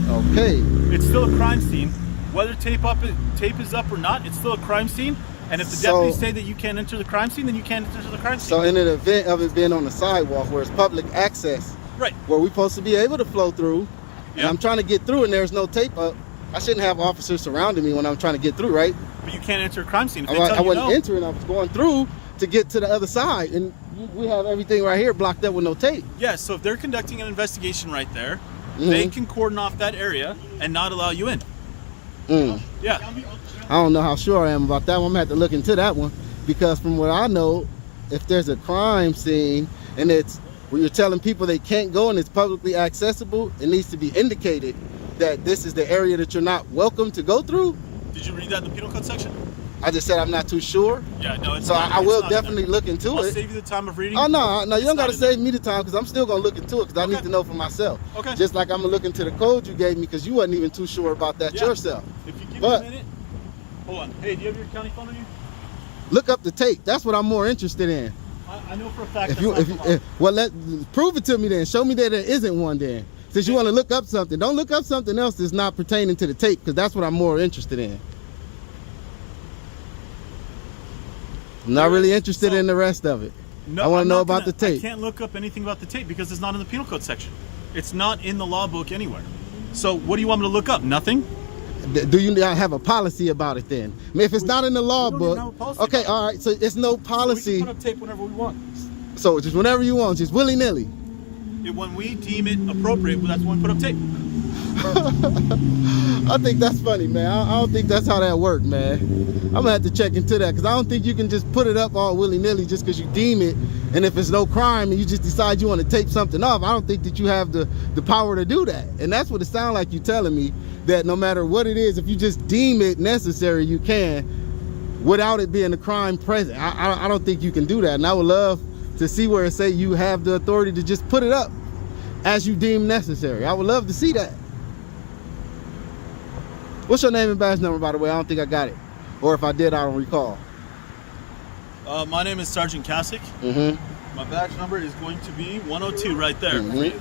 Okay. It's still a crime scene. Whether tape is up or not, it's still a crime scene. And if the deputies say that you can't enter the crime scene, then you can't enter the crime scene. So in an event of it being on the sidewalk where it's public access, right, where we're supposed to be able to flow through, and I'm trying to get through and there's no tape up, I shouldn't have officers surrounding me when I'm trying to get through, right? But you can't enter a crime scene. If I wasn't entering, I was going through to get to the other side, and we have everything right here blocked up with no tape. Yeah, so if they're conducting an investigation right there, they can cordon off that area and not allow you in. Yeah. I don't know how sure I am about that one. I'm gonna have to look into that one, because from what I know, if there's a crime scene and it's where you're telling people they can't go and it's publicly accessible, it needs to be indicated that this is the area that you're not welcome to go through. Did you read that in the penal code section? I just said I'm not too sure. Yeah, no, it's so not, I will definitely look into I'll it. save you the time of reading. Oh no, you don't gotta save me the time, because I'm still gonna look into it, because I need to know for myself. Okay. Just like I'm gonna look into the code you gave me, because you wasn't even too sure about that yourself. If you give me a minute, hold on. Hey, do you have your county phone on you? Look up the tape. That's what I'm more interested in. I know for a fact. Prove it to me then. Show me that there isn't one then. Since you want to look up something, don't look up something else that's not pertaining to the tape, because that's what I'm more interested in. I'm not really interested in the rest of it. No, I want to know about the tape. I can't look up anything about the tape because it's not in the penal code section. It's not in the law book anywhere. So what do you want me to look up? Nothing? Do you not have a policy about it then? I mean, if it's not in the law book, okay, all right. So it's no policy. So we can put up tape whenever we want. So just whenever you want, just willy nilly. When we deem it appropriate, that's when we put up tape. I think that's funny, man. I don't think that's how that works, man. I'm gonna have to check into that, because I don't think you can just put it up all willy-nilly just because you deem it, and if it's no crime and you just decide you want to tape something off, I don't think that you have the power to do that. And that's what it sounds like you telling me, that no matter what it is, if you just deem it necessary, you can, without it being a crime present. I don't think you can do that, and I would love to see where it say you have the authority to just put it up. as you deem necessary. I would love to see that. What's your name and badge number, by the way? I don't think I got it. Or if I did, I don't recall. My name is Sergeant Kasich. Mm-hmm. My badge number is going to be 102 right there. Mm-hmm.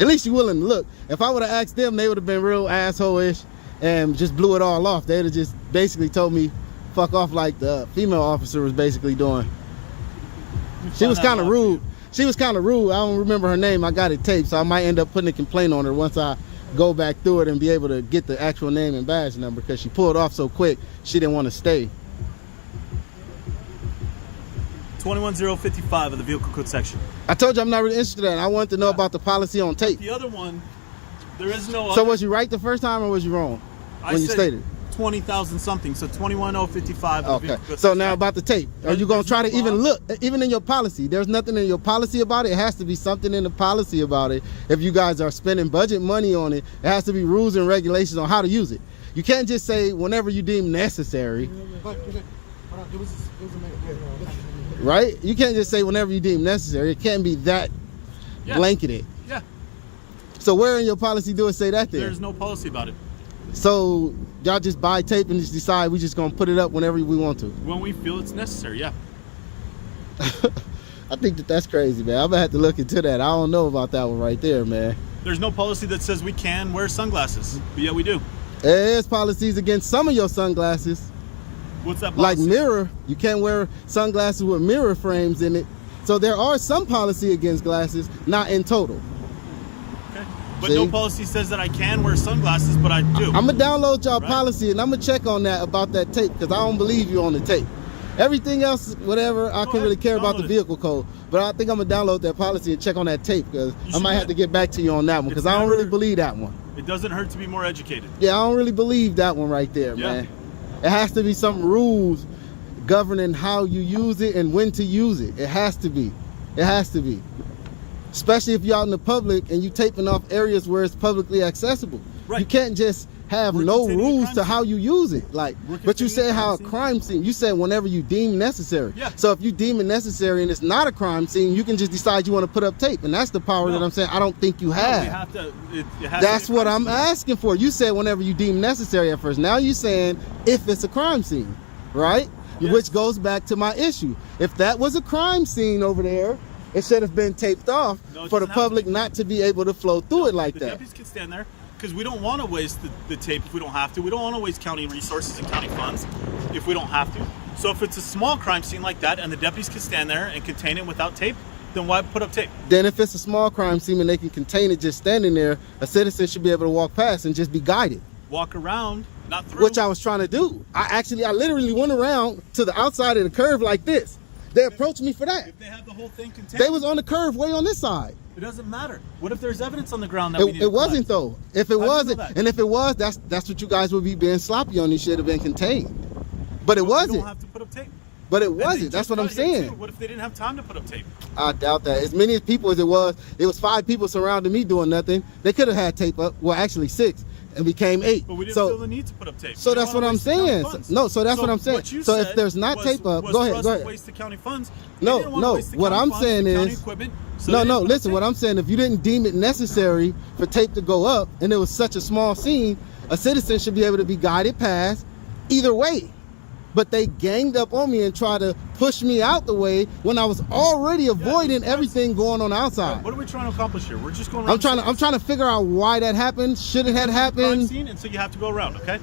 At least you're willing to look. If I would have asked them, they would have been real asshole-ish and just blew it all off. They'd have just basically told me, fuck off, like the female officer was basically doing. She was kind of rude. She was kind of rude. I don't remember her name. I got it taped, so I might end up putting a complaint on her once I go back through it and be able to get the actual name and badge number, because she pulled off so quick, she didn't want to stay. 21055 of the vehicle code section. I told you I'm not really interested in that. I wanted to know about the policy on tape. The other one, there is no So other. was you right the first time or was you wrong when you stated? 20,000 something, so 21055. Okay. So now about the tape, are you gonna try to even look, even in your policy? There's nothing in your policy about it. It has to be something in the policy about it. If you guys are spending budget money on it, it has to be rules and regulations on how to use it. You can't just say whenever you deem necessary. Right? You can't just say whenever you deem necessary. It can't be that blanketed. Yeah. So where in your policy do it say that there? There's no policy about it. So y'all just buy tape and just decide we just gonna put it up whenever we want to? When we feel it's necessary, yeah. I think that's crazy, man. I'm gonna have to look into that. I don't know about that one right there, man. There's no policy that says we can wear sunglasses, but yeah, we do. There's policies against some of your sunglasses. What's that policy? policy? Like mirror. You can't wear sunglasses with mirror frames in it. So there are some policy against glasses, not in total. But no policy says that I can wear sunglasses, but I do. I'm gonna download y'all policy and I'm gonna check on that about that tape, because I don't believe you on the tape. Everything else, whatever, I couldn't really care about the vehicle code. But I think I'm gonna download that policy and check on that tape, because I might have to get back to you on that one, because I don't really believe that one. It doesn't hurt to be more educated. Yeah, I don't really believe that one right there, man. It has to be some rules governing how you use it and when to use it. It has to be. It has to be. Especially if you're out in the public and you taping off areas where it's publicly accessible. Right. You can't just have no rules to how you use it. Like, but you said how a crime scene, you said whenever you deem necessary. Yeah. So if you deem it necessary and it's not a crime scene, you can just decide you want to put up tape. And that's the power that I'm saying I don't think you have. We have to, it has That's to be what I'm asking for. You said whenever you deem necessary at first. Now you're saying if it's a crime scene, right? Yes. Which goes back to my issue. If that was a crime scene over there, it should have been taped off for the public not to be able to flow through it like that. The deputies can stand there, because we don't want to waste the tape if we don't have to. We don't want to waste county resources and county funds if we don't have to. So if it's a small crime scene like that and the deputies can stand there and contain it without tape, then why put up tape? Then if it's a small crime scene and they can contain it just standing there, a citizen should be able to walk past and just be guided. Walk around, not through. Which I was trying to do. I literally went around to the outside of the curve like this. They approached me for that. If they have the whole thing contained. They was on the curve way on this side. It doesn't matter. What if there's evidence on the ground that we need to It wasn't though. If it wasn't, that? and if it was, that's what you guys would be being sloppy on. These should have been contained. But it wasn't. You don't have to put up tape. But it wasn't. That's what I'm saying. What if they didn't have time to put up tape? I doubt that. As many people as it was 5 people surrounding me doing nothing. They could have had tape up. Well, actually 6. And became 8. But we didn't feel the need to put up tape. So that's what I'm saying. No, so that's what I'm saying. So if there's not tape up, go ahead. Go ahead. Waste the county funds. No. What I'm saying is, listen. What I'm saying, if you didn't deem it necessary for tape to go up, and it was such a small scene, a citizen should be able to be guided past either way. But they ganged up on me and tried to push me out the way when I was already avoiding everything going on outside. What are we trying to accomplish here? We're just going around. I'm trying to figure out why that happened. Should it have happened? And so you have to go around, okay?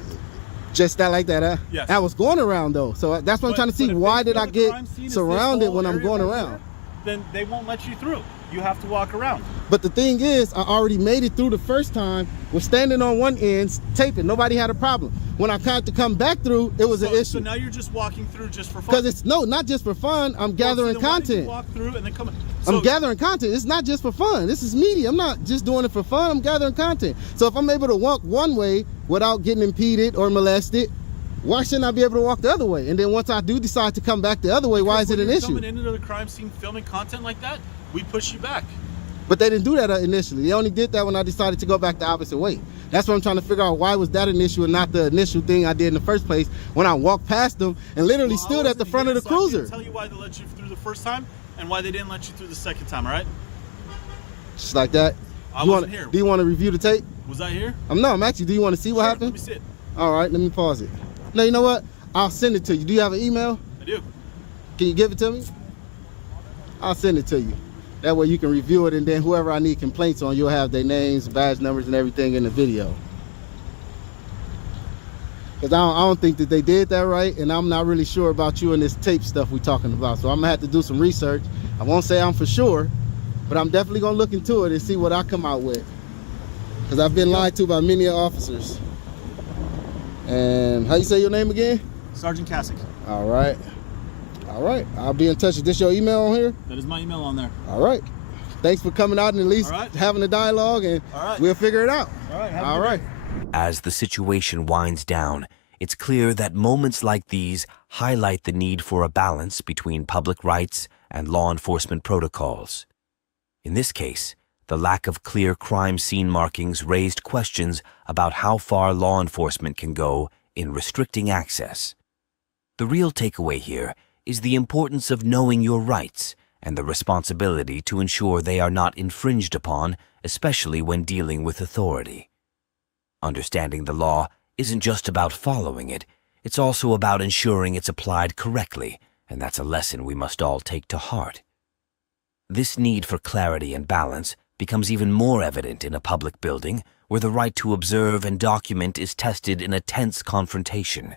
Just that like that, huh? Yes. I was going around though, so that's what I'm trying to see. Why did I get surrounded when I'm going around? Then they won't let you through. You have to walk around. But the thing is, I already made it through the first time. Was standing on one end, taping. Nobody had a problem. When I tried to come back through, it was an issue. So now you're just walking through just for fun? Because it's not just for fun. I'm gathering content. Walk through and then come. I'm gathering content. It's not just for fun. This is media. I'm not just doing it for fun. I'm gathering content. So if I'm able to walk one way without getting impeded or molested, why shouldn't I be able to walk the other way? And then once I do decide to come back the other way, why is it an issue? Coming into the crime scene, filming content like that, we push you back. But they didn't do that initially. They only did that when I decided to go back the opposite way. That's what I'm trying to figure out. Why was that an issue and not the initial thing I did in the first place when I walked past them and literally stood at the front of the cruiser? I can't tell you why they let you through the first time, and why they didn't let you through the second time, all right? Just like that. I wasn't here. Do you want to review the tape? Was I here? I'm actually. Do you want to see what happened? Let me see it. All right, let me pause it. No, you know what? I'll send it to you. Do you have an email? I do. Can you give it to me? I'll send it to you. That way you can review it, and then whoever I need complaints on, you'll have their names, badge numbers, and everything in the video. Because I don't think that they did that right, and I'm not really sure about you and this tape stuff we're talking about. So I'm going to have to do some research. I won't say I'm for sure, but I'm definitely going to look into it and see what I come out with. Because I've been lied to by many officers. And how you say your name again? Sergeant Kasich. All right. All right. I'll be in touch. Is this your email on here? That is my email on there. All right. Thanks for coming out and at least having a dialogue, and we'll figure it out. All right. All right. As the situation winds down, it's clear that moments like these highlight the need for a balance between public rights and law enforcement protocols. In this case, the lack of clear crime scene markings raised questions about how far law enforcement can go in restricting access. The real takeaway here is the importance of knowing your rights and the responsibility to ensure they are not infringed upon, especially when dealing with authority. Understanding the law isn't just about following it, it's also about ensuring it's applied correctly, and that's a lesson we must all take to heart. This need for clarity and balance becomes even more evident in a public building where the right to observe and document is tested in a tense confrontation.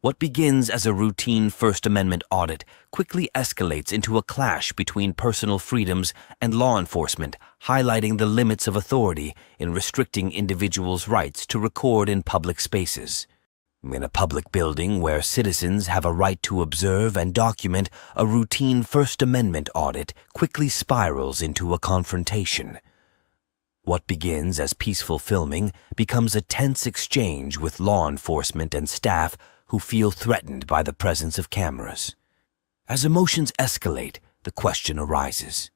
What begins as a routine First Amendment audit quickly escalates into a clash between personal freedoms and law enforcement, highlighting the limits of authority in restricting individuals' rights to record in public spaces. In a public building where citizens have a right to observe and document, a routine First Amendment audit quickly spirals into a confrontation. What begins as peaceful filming becomes a tense exchange with law enforcement and staff who feel threatened by the presence of cameras. As emotions escalate, the question arises: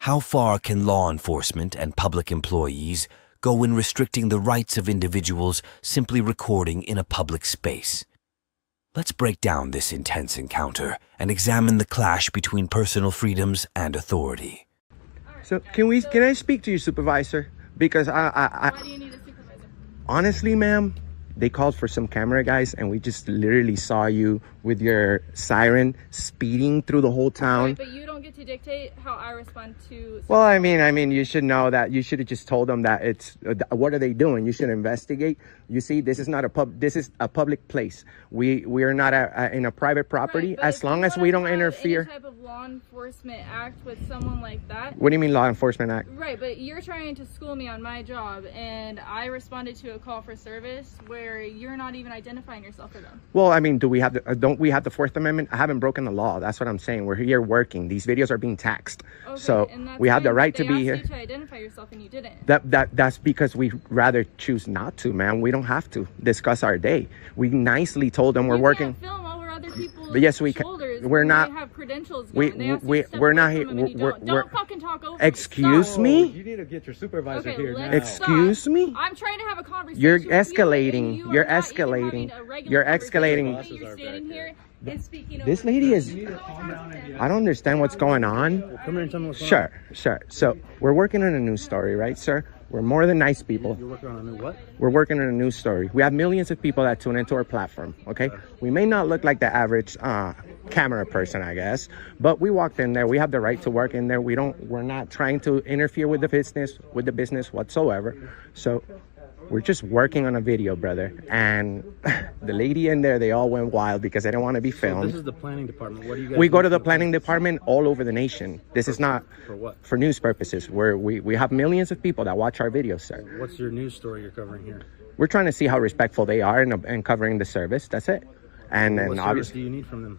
how far can law enforcement and public employees go in restricting the rights of individuals simply recording in a public space? Let's break down this intense encounter and examine the clash between personal freedoms and authority. So can I speak to your supervisor? Because Why do you need a supervisor? honestly, ma'am, they called for some camera guys, and we just literally saw you with your siren speeding through the whole town. Right, but you don't get to dictate how I respond to. Well, I mean, you should know that. You should have just told them that it's. What are they doing? You should investigate. You see, this is not a pub. This is a public place. We are not in a private property. Right, as long as we don't interfere. Any type of law enforcement act with someone like that. What do you mean, law enforcement act? Right, but you're trying to school me on my job, and I responded to a call for service where you're not even identifying yourself for them. Well, I mean, don't we have the Fourth Amendment? I haven't broken the law. That's what I'm saying. We're here working. These videos are being taxed. Okay, so and that's we have the fine, right but to be they here. asked you to identify yourself, and you didn't. That's because we rather choose not to, man. We don't have to discuss our day. We nicely told them we're working. Can't film over other people's But yes, we can. shoulders We're when not. They have credentials going. They ask you to step We're away not from here. them and you don't fucking talk over me. Excuse Stop. me. You need to get your supervisor Okay, here now. let's Excuse stop. me. I'm trying to have a conversation. You're with you, and escalating. you You're are not even escalating. having a regular You're conversation. escalating. You're standing here and speaking over This me. lady is. I don't understand what's going on. Come here and tell me what's going on. Sure. So we're working on a news story, right, sir? We're more than nice people. You're working on a new what? We're working on a news story. We have millions of people that tune into our platform, okay? We may not look like the average camera person, I guess, but we walked in there. We have the right to work in there. We're not trying to interfere with the business whatsoever. So we're just working on a video, brother. And the lady in there, they all went wild because they didn't want to be filmed. This is the planning department. What do you guys We go do to the for planning department all over the nation. This is not For what? for news purposes. We have millions of people that watch our videos, sir. What's your news story you're covering here? We're trying to see how respectful they are in covering the service. That's it. And then What service obviously, do you need from them?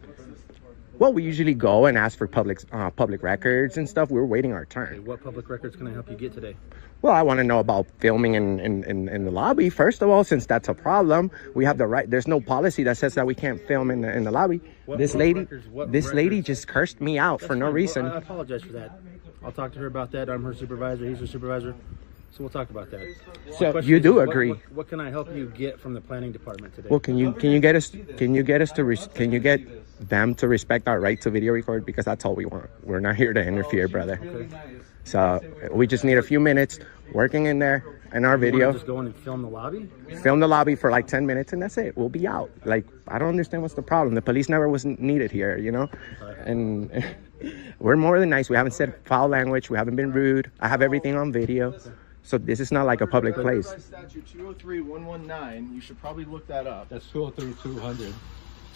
well, we usually go and ask for public records and stuff. We're waiting our turn. Okay, what public records can I help you get today? Well, I want to know about filming in the lobby, first of all, since that's a problem. We have the right. There's no policy that says that we can't film in the lobby. This lady just cursed me out for no reason. I apologize for that. I'll talk to her about that. I'm her supervisor. He's her supervisor. So we'll talk about that. So you do agree? What can I help you get from the planning department today? Well, can you get them to respect our right to video record, because that's all we want. We're not here to interfere, brother. Okay. So we just need a few minutes working in there and our video. Just go in and film the lobby? Film the lobby for like 10 minutes and that's it. We'll be out. Like, I don't understand what's the problem. The police never was needed here, you know? And we're more than nice. We haven't said foul language. We haven't been rude. I have everything on video. So this is not like a public place. Statute 203-119, you should probably look that up. That's 203-200.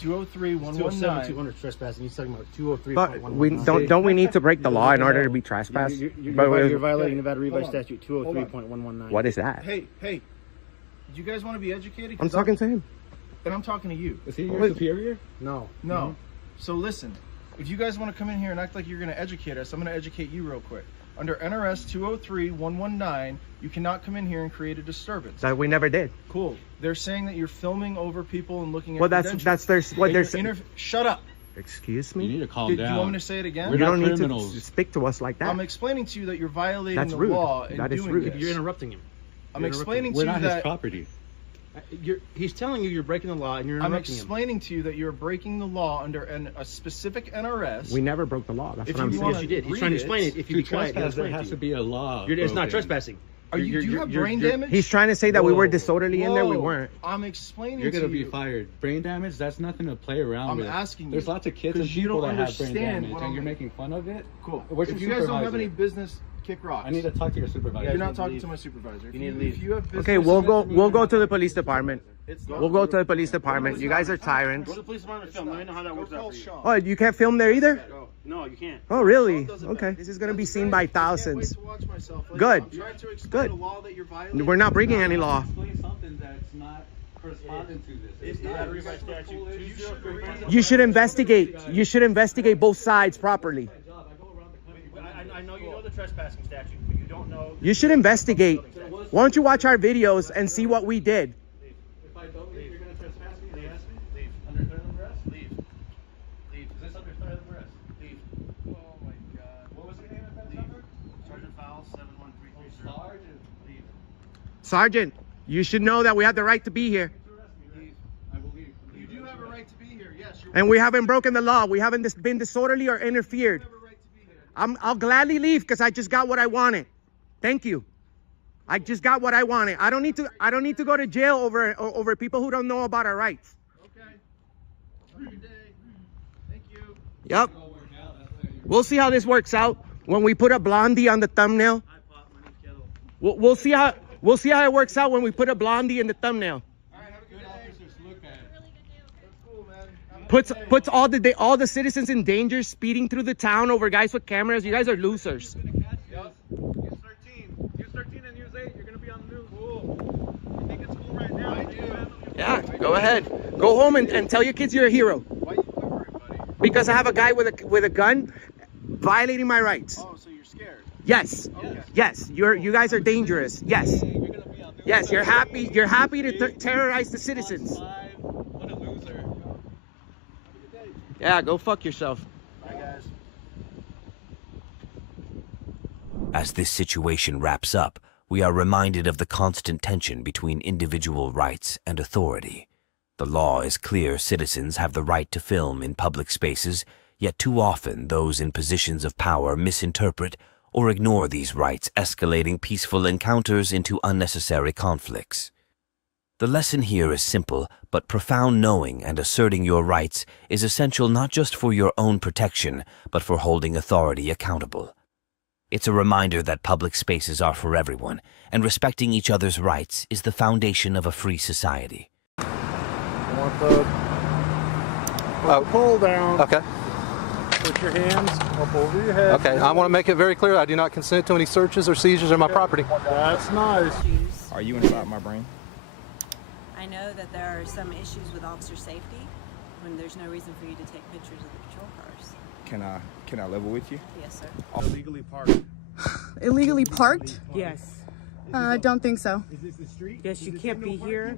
203-119. 200 trespassing. He's talking about 203. But we don't we need to break the law in order to be trespassed? You're violating Nevada Revised Statute 203.119. What is that? Hey, do you guys want to be educated? I'm talking to him. And I'm talking to you. Is he your superior? No. No. So listen, if you guys want to come in here and act like you're going to educate us, I'm going to educate you real quick. Under NRS 203-119, you cannot come in here and create a disturbance. That we never did. Cool. They're saying that you're filming over people and looking at Well, credentials. that's what they're saying. Shut up. Excuse me? You need to calm Do down. you want me to say it again? You don't need to speak to us like that. I'm explaining to you that you're violating That's the rude. law and That is doing rude. this. You're interrupting him. I'm explaining to We're you not that his property. He's telling you you're breaking the law and you're I'm interrupting him. explaining to you that you're breaking the law under a specific NRS. We never broke the law. That's If what I'm you saying. Yes, you did. He's trying to explain it. If you be quiet, he'll explain it to you. be a law. It's not trespassing. Do you have brain damage? He's trying to say that we were disorderly in there. We Whoa. weren't. I'm explaining You're to gonna be you. fired. Brain damage? That's nothing to play around I'm with. asking you. There's lots of kids and 'cause you people don't that have brain understand damage, what and I'm- you're making fun of it. Cool. Where's If your you guys don't have supervisor? any business, kick rocks. I need to talk to your supervisor. You're not talking to my supervisor. You need to leave. If you have business, Okay, we'll go to the police department. It's not- We'll go to the police department. You guys are tyrants. Go to the police department and film. Let me know how that works out for you. Oh, you can't film there either? No, you can't. Oh, really? Okay. This is going to be seen by thousands. Good. I'm trying to explain Good. the law that you're violating. We're not breaking any law. Explain something that's not corresponding to this. It's not revised statute. You should investigate. You should investigate both sides properly. I know you know the trespassing statute, but you don't know. You should investigate. Why don't you watch our videos and see what we did? If I don't leave, you're going to trespass me? They ask me? Leave. Under threat of arrest? Leave. Leave. Is this under threat of arrest? Leave. Oh my God. What was your name at that number? Sergeant Fowles, 71330. Sergeant. Leave. Sergeant, you should know that we have the right to be here. Leave. I will leave. You do have a right to be here. Yes. And we haven't broken the law. We haven't been disorderly or interfered. I'll gladly leave because I just got what I wanted. Thank you. I just got what I wanted. I don't need to go to jail over people who don't know about our rights. Okay. Have a good day. Thank you. Yep. We'll see how this works out when we put a blondie on the thumbnail. We'll see how it works out when we put a blondie in the thumbnail. Puts all the citizens in danger, speeding through the town over guys with cameras. You guys are losers. Use 13 and use 8. You're going to be on the news. Cool. You think it's cool right now? I do. Yeah, go ahead. Go home and tell your kids you're a hero. Why are you covering, buddy? Because I have a guy with a gun violating my rights. Oh, so you're scared? Yes. Okay. Yes. You guys are dangerous. Yes. Yes. You're happy. You're happy to terrorize the citizens. What a loser. Yeah. Go fuck yourself. Bye, guys. As this situation wraps up, we are reminded of the constant tension between individual rights and authority. The law is clear: citizens have the right to film in public spaces, yet too often those in positions of power misinterpret or ignore these rights, escalating peaceful encounters into unnecessary conflicts. The lesson here is simple, but profound. Knowing and asserting your rights is essential not just for your own protection, but for holding authority accountable. It's a reminder that public spaces are for everyone, and respecting each other's rights is the foundation of a free society. I want the pull down. Okay. Put your hands up over your head. Okay. I want to make it very clear I do not consent to any searches or seizures of my property. That's nice. Are you inside my brain? I know that there are some issues with officer safety when there's no reason for you to take pictures of the patrol cars. Can I level with you? Yes, sir. Illegally parked. Illegally parked? Yes. I don't think so. Is this the street? Yes, you can't be here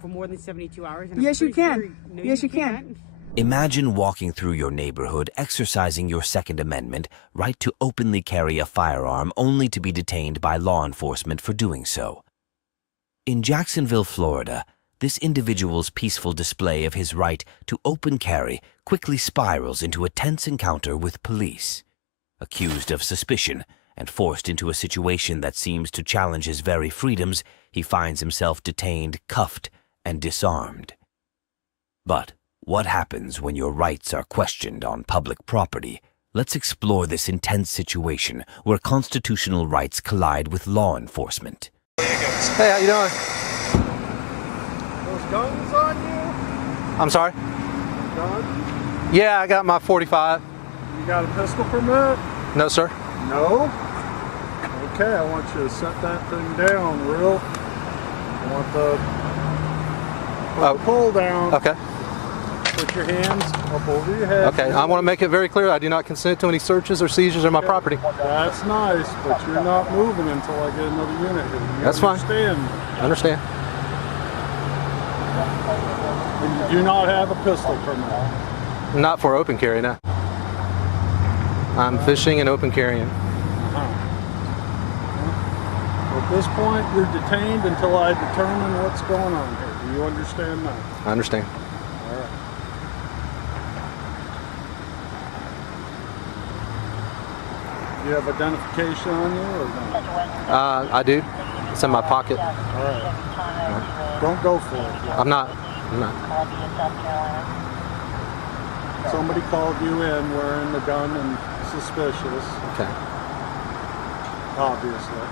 for more than 72 hours. Yes, you can. Yes, you can. Imagine walking through your neighborhood exercising your Second Amendment right to openly carry a firearm only to be detained by law enforcement for doing so. In Jacksonville, Florida, this individual's peaceful display of his right to open carry quickly spirals into a tense encounter with police. Accused of suspicion and forced into a situation that seems to challenge his very freedoms, he finds himself detained, cuffed, and disarmed. But what happens when your rights are questioned on public property? Let's explore this intense situation where constitutional rights collide with law enforcement. Hey, how you doing? Those guns on you? I'm sorry? Guns? Yeah, I got my 45. You got a pistol permit? No, sir. No? Okay, I want you to set that thing down, real. I want the pole down. Okay. Put your hands up over your head. Okay, I want to make it very clear I do not consent to any searches or seizures of my property. That's nice, but you're not moving until I get another unit here. That's fine. I understand. And you do not have a pistol permit. Not for open carry, no. I'm fishing and open carrying. At this point, you're detained until I determine what's going on here. Do you understand that? I understand. All right. Do you have identification on you or not? I do. It's in my pocket. All right. Don't go for it. I'm not. Somebody called you in wearing the gun and suspicious. Okay. Obviously.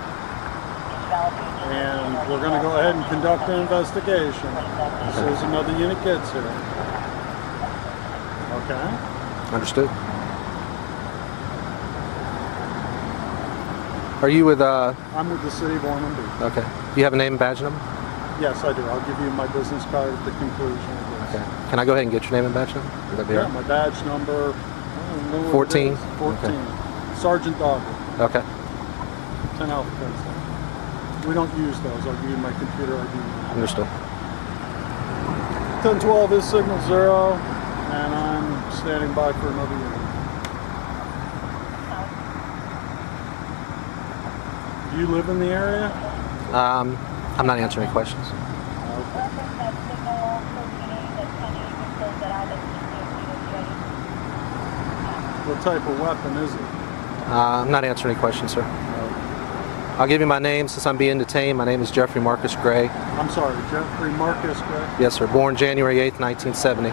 And we're going to go ahead and conduct an investigation as soon as another unit gets here. Okay? Understood. Are you with I'm with the city of Ormond Beach. Okay. Do you have a name and badge number? Yes, I do. I'll give you my business card at the conclusion of this. Okay. Can I go ahead and get your name and badge number? Would that be all right? My badge number 14. 14. Okay. Sergeant Dogger. Okay. 10 Alpha pencil. We don't use those. I'll give you my computer ID. Understood. 1012 is signal 0, and I'm standing by for another unit. Do you live in the area? I'm not answering any questions. What type of weapon is it? I'm not answering any questions, sir. I'll give you my name since I'm being detained. My name is Jeffrey Marcus Gray. I'm sorry, Jeffrey Marcus Gray? Yes, sir. Born January 8th, 1970.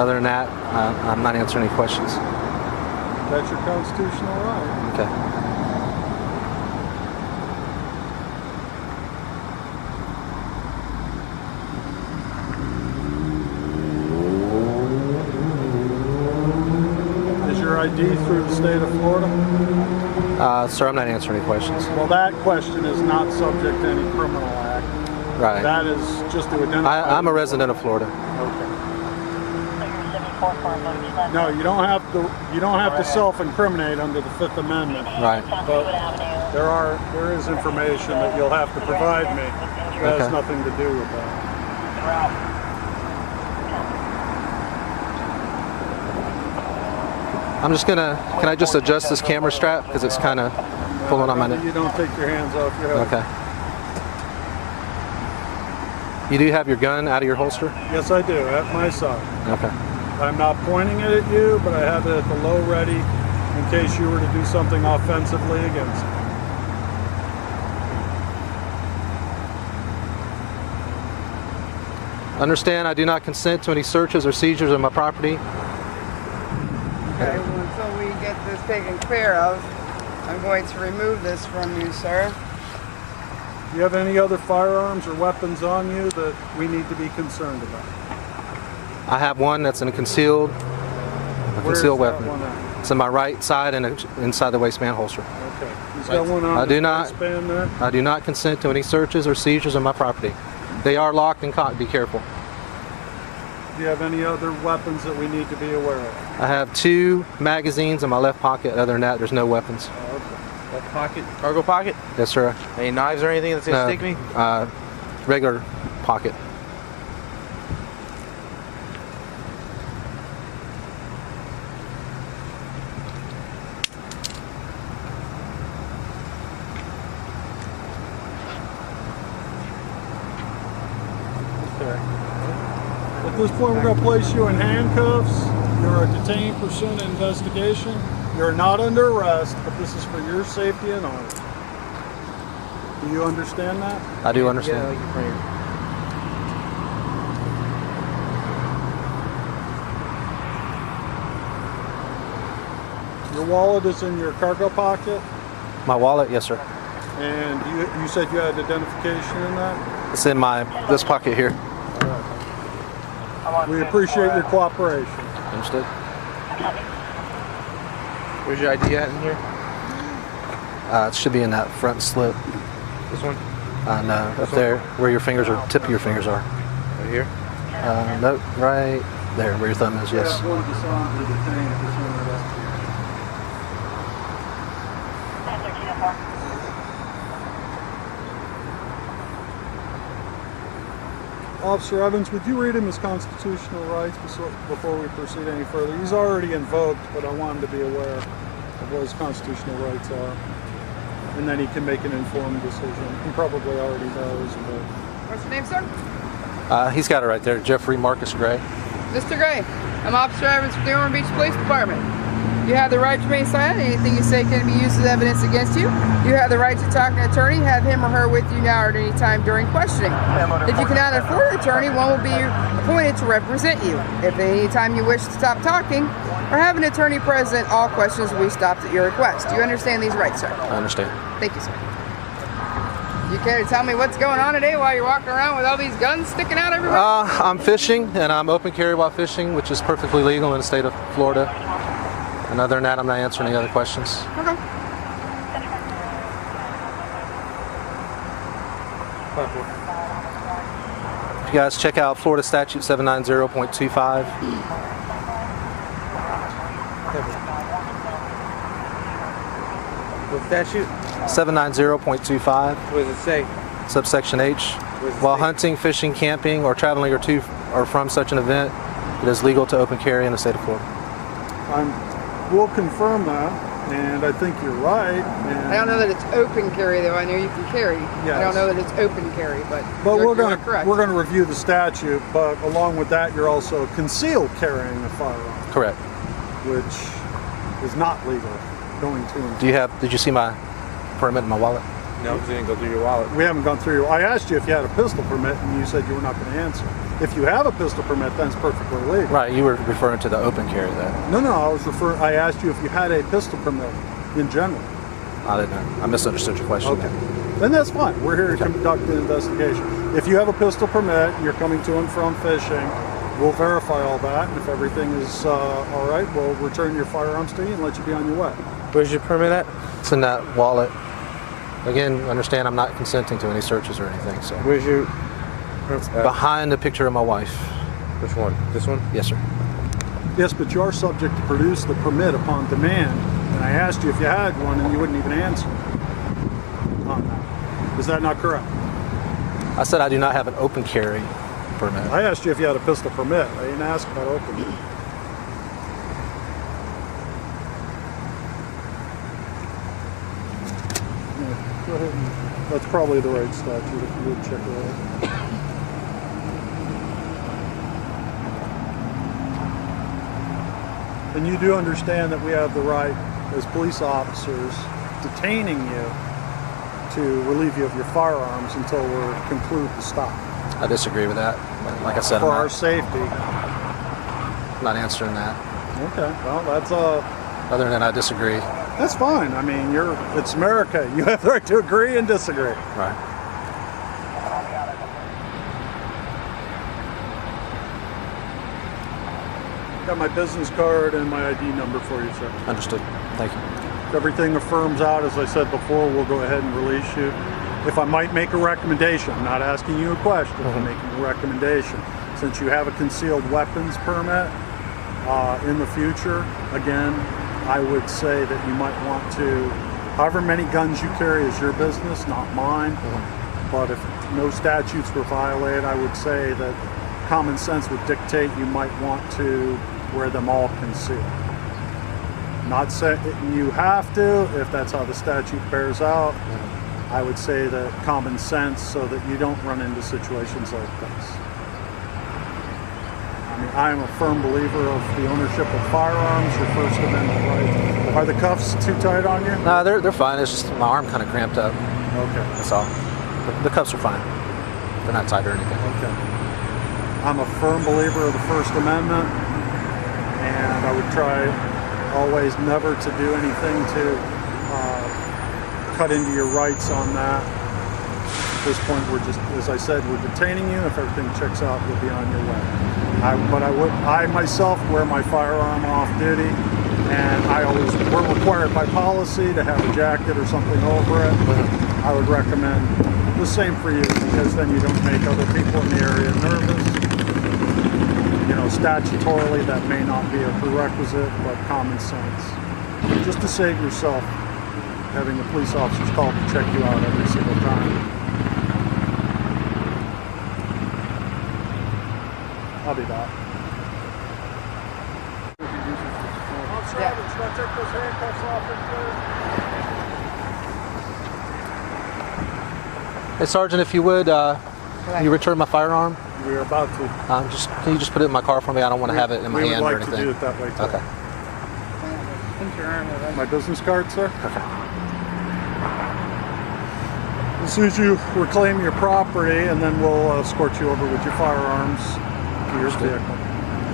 Other than that, I'm not answering any questions. That's your constitutional right. Okay. Is your ID through the state of Florida? Sir, I'm not answering any questions. Well, that question is not subject to any criminal act. Right. That is just to identify. I'm a resident of Florida. Okay. No, you don't have to. You don't have to self-incriminate under the Fifth Amendment. Right. But there is information that you'll have to provide me that has nothing to do with that. I'm just gonna. Can I just adjust this camera strap because it's kind of pulling on my neck? You don't take your hands off your head. Okay. You do have your gun out of your holster? Yes, I do, at my side. Okay. I'm not pointing it at you, but I have it at the low ready in case you were to do something offensively against me. Understand, I do not consent to any searches or seizures of my property. Okay, well, until we get this taken care of, I'm going to remove this from you, sir. Do you have any other firearms or weapons on you that we need to be concerned about? I have one that's in a concealed weapon. One at? It's on my right side and inside the waistband holster. Okay. He's got one on the waistband there? I do not consent to any searches or seizures of my property. They are locked and cocked. Be careful. Do you have any other weapons that we need to be aware of? I have 2 magazines in my left pocket. Other than that, there's no weapons. Oh, okay. Left pocket? Cargo pocket? Yes, sir. Any knives or anything that's gonna stick me? Regular pocket. At this point, we're going to place you in handcuffs. You're a detained pursuant to investigation. You're not under arrest, but this is for your safety and ours. Do you understand that? I do understand. Your wallet is in your cargo pocket, My wallet, yes, sir. and you said you had identification in that? It's in this pocket here. We appreciate your cooperation. Understood. Where's your ID at in here? It should be in that front slip. This one? No, up there where your fingers are, tip of your fingers are. Right here? Nope, right there where your thumb is, yes. Officer Evans, would you read him his constitutional rights before we proceed any further? He's already invoked, but I want him to be aware of what his constitutional rights are. And then he can make an informed decision. He probably already knows, but... What's your name, sir? He's got it right there, Jeffrey Marcus Gray. Mr. Gray, I'm Officer Evans from the Ormond Beach Police Department. You have the right to remain silent. Anything you say can be used as evidence against you. You have the right to talk to an attorney. Have him or her with you now or at any time during questioning. If you cannot afford an attorney, one will be appointed to represent you. If at any time you wish to stop talking or have an attorney present, all questions will be stopped at your request. Do you understand these rights, sir? I understand. Thank you, sir. You care to tell me what's going on today while you're walking around with all these guns sticking out everywhere? I'm fishing, and I'm open carry while fishing, which is perfectly legal in the state of Florida. And other than that, I'm not answering any other questions. Okay. If you guys check out Florida Statute 790.25. What statute? 790.25. What does it say? Subsection H. While hunting, fishing, camping, or traveling or to or from such an event, it is legal to open carry in the state of Florida. We'll confirm that, and I think you're right. And I don't know that it's open carry, though. I know you can carry. Yes. I don't know that it's open carry, but we're you're correct. going to review the statute, but along with that, you're also concealed carrying a firearm. Correct. Which is not legal going to. Did you see my permit in my wallet? No, because it didn't go through your wallet. We haven't gone through. I asked you if you had a pistol permit, and you said you were not going to answer. If you have a pistol permit, then it's perfectly legal. Right, you were referring to the open carry there. No, I asked you if you had a pistol permit in general. I didn't know. I misunderstood your question. Okay. Then that's fine. We're here to conduct an investigation. If you have a pistol permit, you're coming to and from fishing, we'll verify all that, and if everything is all right, we'll return your firearms to you and let you be on your way. Where's your permit at? It's in that wallet. Again, understand I'm not consenting to any searches or anything. So. Where's your... behind the picture of my wife. Which one? This one? Yes, sir. Yes, but you are subject to produce the permit upon demand, and I asked you if you had one, and you wouldn't even answer. Is that not correct? I said I do not have an open carry permit. I asked you if you had a pistol permit. I didn't ask about open. Go ahead and, that's probably the right statute if you would check it out. And you do understand that we have the right, as police officers, detaining you to relieve you of your firearms until we conclude the stop. I disagree with that. Like I said, for our safety. I'm not answering that. Okay, well, that's Other than that, I disagree. That's fine. I mean, it's America. You have the right to agree and disagree. Right. Got my business card and my ID number for you, sir. Understood. Thank you. If everything affirms out, as I said before, we'll go ahead and release you. If I might make a recommendation, I'm not asking you a question, I'm making a recommendation. Since you have a concealed weapons permit, in the future, again, I would say that you might want to, however many guns you carry is your business, not mine. But if no statutes were violated, I would say that common sense would dictate you might want to wear them all concealed. Not saying you have to, if that's how the statute bears out. I would say that common sense so that you don't run into situations like this. I mean, I am a firm believer of the ownership of firearms, your First Amendment right. Are the cuffs too tight on you? No, they're fine. It's just my arm kind of cramped up. Okay. That's all. The cuffs are fine. They're not tight or anything. Okay. I'm a firm believer of the First Amendment, and I would try always never to do anything to cut into your rights on that. At this point, we're just, as I said, we're detaining you. If everything checks out, you'll be on your way. I myself wear my firearm off duty, and we're required by policy to have a jacket or something over it. I would recommend the same for you, because then you don't make other people in the area nervous. You know, statutorily that may not be a prerequisite, but common sense. Just to save yourself having the police officers call to check you out every single time. I'll be back. Hey, Sergeant, if you would, can you return my firearm? We are about to. Can you just put it in my car for me? I don't want to have it in my hand or anything. We would like to do it that way too. Okay. My business card, sir? Okay. As soon as you reclaim your property, and then we'll escort you over with your firearms to your vehicle.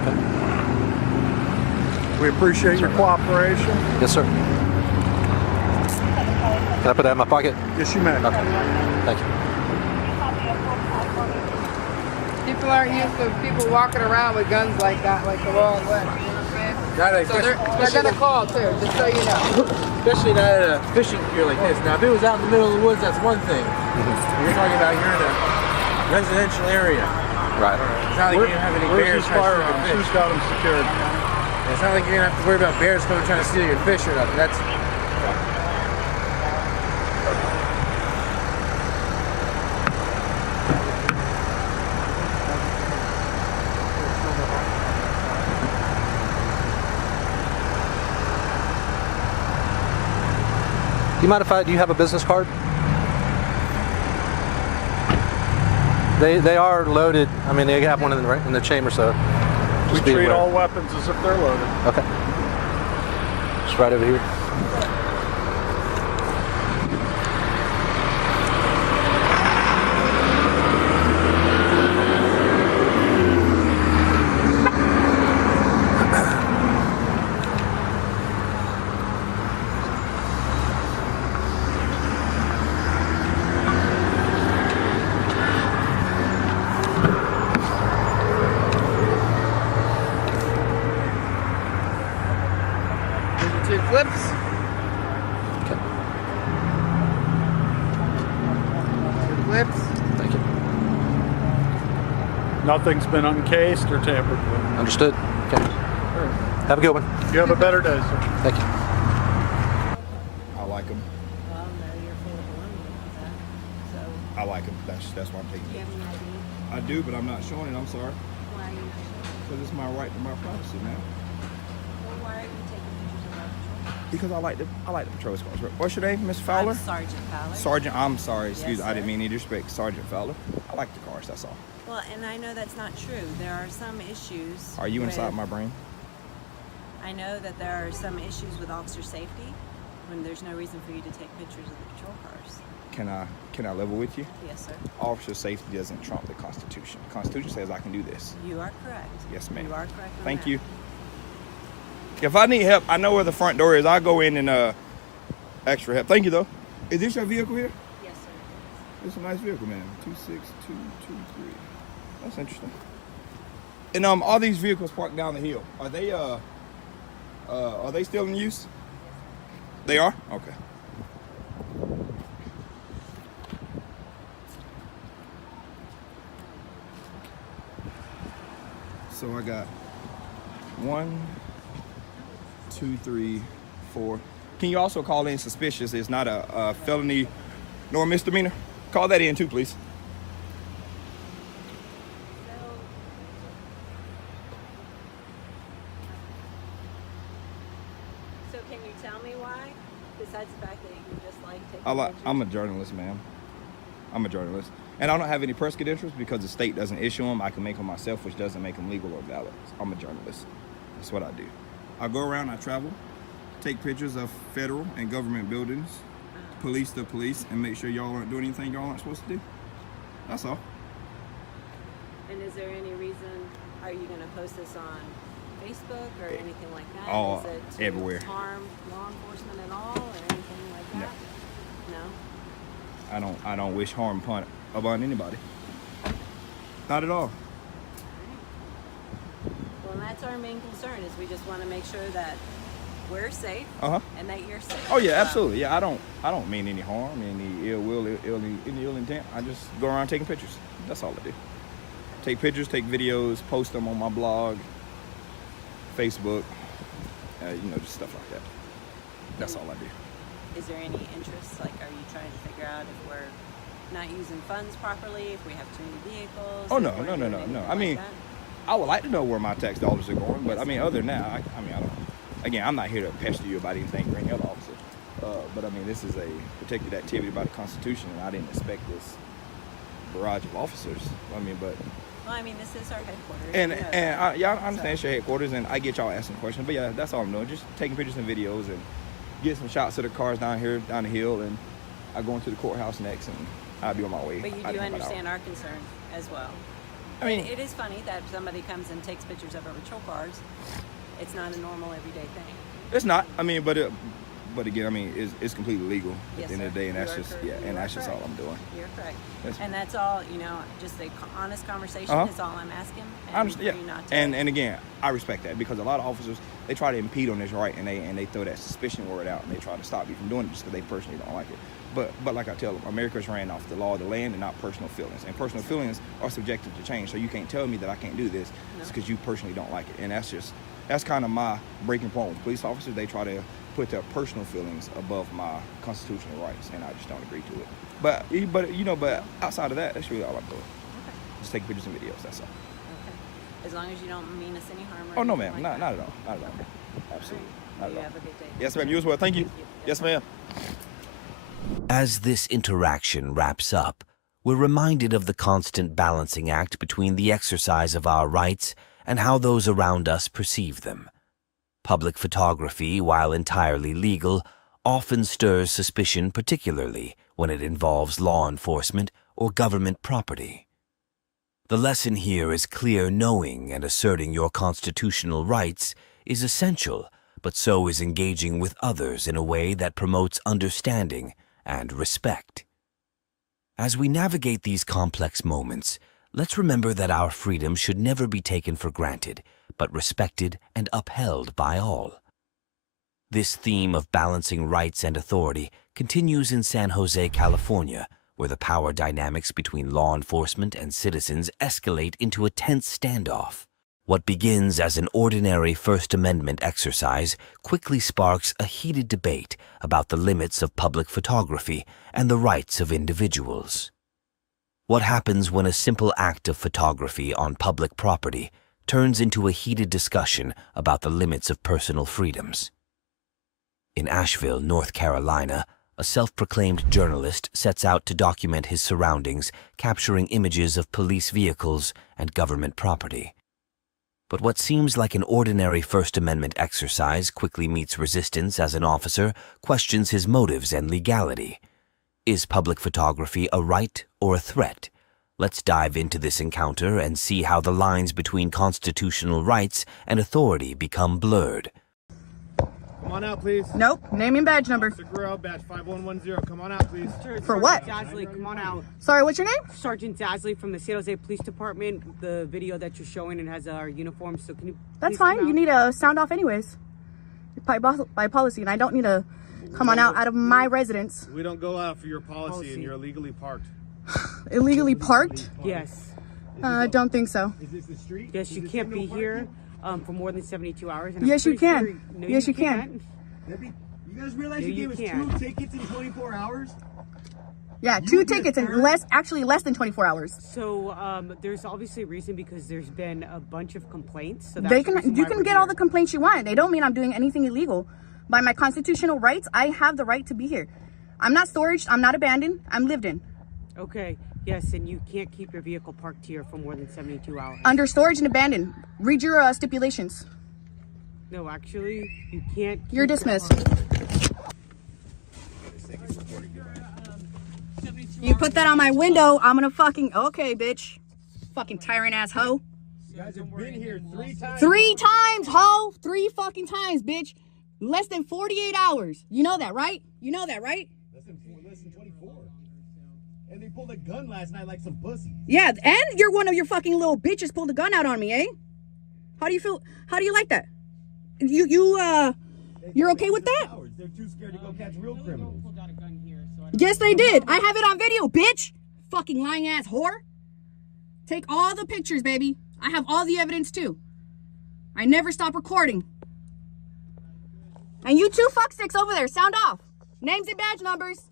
Okay. We appreciate your cooperation. Yes, sir. Can I put that in my pocket? Yes, you may. Okay. Thank you. People aren't used to people walking around with guns like that, like the Wild West. You know what I'm saying? So they're gonna call too, just so you know. Especially not at a fishing pier like this. Now, if it was out in the middle of the woods, that's one thing. You're talking about you're in a residential area. Right. It's not like you have any bears trying to steal your fish. Who's got them secured? It's not like you're gonna have to worry about bears coming trying to steal your fish or nothing. That's. Do you mind if do you have a business card? They are loaded. I mean, they have one in the chamber, so We treat all weapons as if they're loaded. Okay. Just right over here. Flips. Okay. Flips. Thank you. Nothing's been uncased or tampered with. Understood. Okay. Have a good one. You have a better day, sir. Thank you. I like them. Well, no, you're full of baloney, so. I like them. That's why I'm taking Do you it. have any ID? I do, but I'm not showing it. I'm sorry. Why are you not showing? Because it's my right to my privacy, man. Well, why are you taking pictures of our patrol? Because I like the patrol cars. What's your name, Miss Fowler? I'm Sergeant Fowler. Sergeant. I'm sorry. Excuse. Yes, I didn't sir. mean any disrespect. Sergeant Fowler. I like the cars. That's all. Well, and I know that's not true. There are some issues. Are you inside with- my brain? I know that there are some issues with officer safety when there's no reason for you to take pictures of the patrol cars. Can I level with you? Yes, sir. Officer safety doesn't trump the Constitution. The Constitution says I can do this. You are correct. Yes, ma'am. You are correct. on Thank that. you. If I need help, I know where the front door is. I'll go in and extra help. Thank you, though. Is this your vehicle here? Yes, sir. It's a nice vehicle, man. 26223. That's interesting. And all these vehicles parked down the hill, are they still in use? They are? Okay. So I got 1, 2, 3, 4. Can you also call in suspicious? It's not a felony nor misdemeanor. Call that in too, please. So can you tell me why? Besides the fact that you just like taking pictures? I'm a journalist, ma'am. I'm a journalist. And I don't have any press credentials because the state doesn't issue them. I can make them myself, which doesn't make them legal or valid. I'm a journalist. That's what I do. I go around, I travel, take pictures of federal and government buildings, police to police, and make sure y'all aren't doing anything y'all aren't supposed to do. That's all. And is there any reason, are you going to post this on Facebook or anything like that? All, is it to everywhere. harm law enforcement at all or anything like that? No? I don't wish harm upon anybody. Not at all. Well, and that's our main concern is we just want to make sure that we're safe and that you're safe. Oh yeah, absolutely. Yeah, I don't mean any harm, any ill will, any ill intent. I just go around taking pictures. That's all I do. Take pictures, take videos, post them on my blog, Facebook, just stuff like that. That's all I do. Is there any interest? Like, are you trying to figure out if we're not using funds properly, if we have too many vehicles? Oh no. I mean, I would like to know where my tax dollars are going, but I mean, other than that, I don't. Again, I'm not here to pester you about anything or any other officer. But I mean, this is a protected activity by the Constitution, and I didn't expect this barrage of officers. I mean, but. Well, I mean, this is our headquarters. And I understand it's your headquarters, and I get y'all asking questions. But yeah, that's all I'm doing. Just taking pictures and videos and get some shots of the cars down here, down the hill, and I go into the courthouse next, and I'll be on my way. But you do understand our concern as well. I mean, it is funny that if somebody comes and takes pictures of our patrol cars, it's not a normal everyday thing. It's not. I mean, but again, I mean, it's completely legal at the end of the day, and that's just just all I'm doing. You're correct. And that's all, just a honest conversation is all I'm asking. I understand. Yeah. And again, I respect that because a lot of officers, they try to impede on this right, and they throw that suspicion word out, and they try to stop you from doing it just because they personally don't like it. But like I tell them, America's ran off the law of the land and not personal feelings. And personal feelings are subjective to change. So you can't tell me that I can't do this just because you personally don't like it. And that's kind of my breaking point with police officers. They try to put their personal feelings above my constitutional rights, and I just don't agree to it. But outside of that, that's really all I'm doing. Okay. Just take pictures and videos. That's all. Okay. As long as you don't mean us any harm. Oh no, ma'am. Not at all. Not at all. Absolutely. Not at all. Have a good day. Yes, ma'am. You as well. Thank you. Yes, ma'am. As this interaction wraps up, we're reminded of the constant balancing act between the exercise of our rights and how those around us perceive them. Public photography, while entirely legal, often stirs suspicion, particularly when it involves law enforcement or government property. The lesson here is clear. Knowing and asserting your constitutional rights is essential, but so is engaging with others in a way that promotes understanding and respect. As we navigate these complex moments, let's remember that our freedom should never be taken for granted, but respected and upheld by all. This theme of balancing rights and authority continues in San Jose, California, where the power dynamics between law enforcement and citizens escalate into a tense standoff. What begins as an ordinary First Amendment exercise quickly sparks a heated debate about the limits of public photography and the rights of individuals. What happens when a simple act of photography on public property turns into a heated discussion about the limits of personal freedoms? In Asheville, North Carolina, a self-proclaimed journalist sets out to document his surroundings, capturing images of police vehicles and government property. But what seems like an ordinary First Amendment exercise quickly meets resistance as an officer questions his motives and legality. Is public photography a right or a threat? Let's dive into this encounter and see how the lines between constitutional rights and authority become blurred. Come on out, please. Nope. Name and badge number. Officer Guerrero, badge 5110. Come on out, please. For what? Dasley, come on out. Sorry, what's your name? Sergeant Dasley from the San Jose Police Department. The video that you're showing and has our uniforms, so can you That's fine. You need a sound off anyways. By policy, and I don't need to come on out of my residence. We don't go out for your policy. And you're illegally parked. Illegally parked? Yes. Don't think so. Is this the street? Yes, you can't be here for more than 72 hours. And Yes, you can. Sure, no, Yes, you can. You guys realize No, you you gave us can't. 2 tickets in 24 hours? Yeah, 2 tickets in less than 24 hours. So there's obviously a reason because there's been a bunch of complaints. So that's You can get all the complaints you want. They don't mean I'm doing anything illegal. By my constitutional rights, I have the right to be here. I'm not storage. I'm not abandoned. I'm lived in. Okay, yes, and you can't keep your vehicle parked here for more than 72 hours. Under storage and abandoned. Read your stipulations. No, actually, you can't. You're dismissed. You put that on my window, I'm gonna fucking... Okay, bitch. Fucking tyrant ass hoe. You guys have been here 3 times. 3 times, hoe. 3 fucking times, bitch. Less than 48 hours. You know that, right? You know that, right? Less than 24. And they pulled a gun last night like some pussy. Yeah, and you're one of your fucking little bitches pulled a gun out on me, eh? How do you feel? How do you like that? You're okay with that? They're too scared to go catch real criminals. Yes, they did. I have it on video, bitch. Fucking lying ass whore. Take all the pictures, baby. I have all the evidence too. I never stop recording. And you two fucksticks over there, sound off. Names and badge numbers.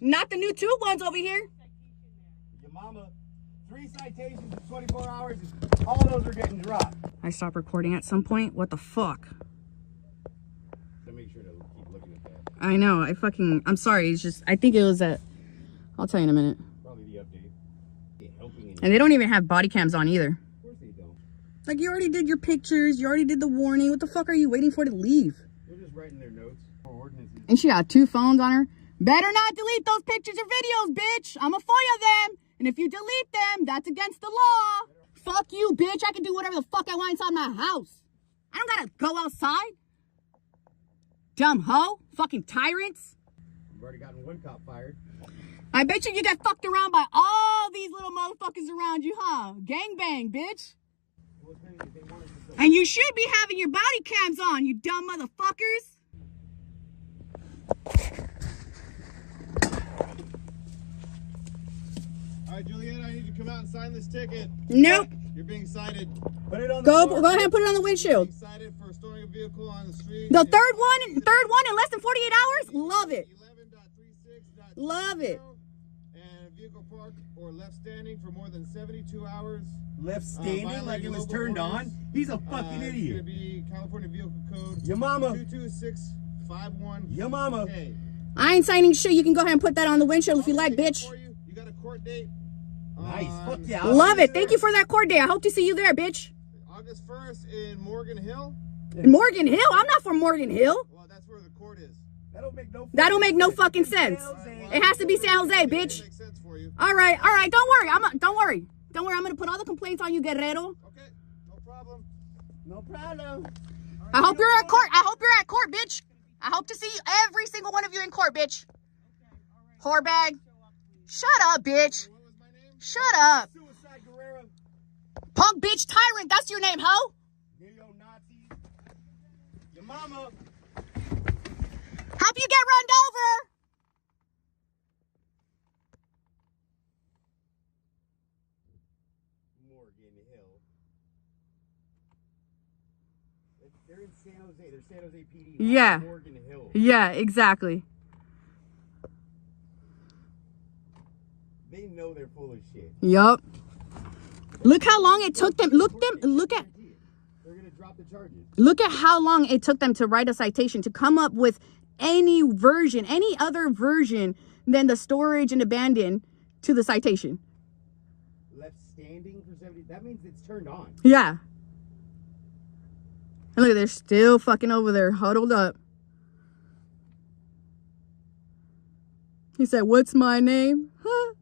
Not the new 2 ones over here. Your mama, 3 citations in 24 hours. All those are getting dropped. I stopped recording at some point. What the fuck? So make sure to keep looking at that. I know. I'm sorry. It's just, I think it was at, I'll tell you in a minute. Probably the update. And they don't even have body cams on either. Of course they don't. Like, you already did your pictures. You already did the warning. What the fuck are you waiting for to leave? They're just writing their notes for ordinances. And she got 2 phones on her. Better not delete those pictures or videos, bitch. I'm a FOIA them. And if you delete them, that's against the law. Fuck you, bitch. I can do whatever the fuck I want inside my house. I don't gotta go outside. Dumb hoe. Fucking tyrants. You've already gotten 1 cop fired. I bet you get fucked around by all these little motherfuckers around you, huh? Gangbang, bitch. And you should be having your body cams on, you dumb motherfuckers. All right, Juliet, I need you to come out and sign this ticket. Nope. You're being cited. Put it on the Go floor. ahead and put it on the windshield. Being cited for storing a vehicle on the street. The third one in less than 48 hours? Love it. 11.36. Love it. And a vehicle parked or left standing for more than 72 hours. Left standing like it was turned on? He's a fucking It's idiot. going to be California Vehicle Code. Your mama. 22651. Your mama. Hey. I ain't signing shit. You can go ahead and put that on the windshield if you like, bitch. You got a court date. Nice. Fuck yeah. Love it. Thank you for that court day. I hope to see you there, bitch. August 1st in Morgan Hill. Morgan Hill? I'm not from Morgan Hill. Well, that's where the court is. That don't make no fucking sense. It has to be San Jose, bitch. All right. Don't worry. Don't worry. I'm gonna put all the complaints on you, Guerrero. Okay. No problem. No problem. I hope you're at court. I hope you're at court, bitch. I hope to see every single one of you in court, bitch. Whore bag. Shut up, bitch. Shut up. Punk bitch tyrant. That's your name, ho. Your mama. Hope you get run over. Morgan Hill. They're in San Jose. They're San Jose PD. Yeah. Morgan Hill. Yeah, exactly. They know they're full of shit. Yup. Look how long it took them. Look at. They're gonna drop the charges. Look at how long it took them to write a citation, to come up with any version, any other version than the storage and abandon to the citation. Left standing for 70. That means it's turned on. Yeah. And look, they're still fucking over there, huddled up. He said, "What's my name?" Huh?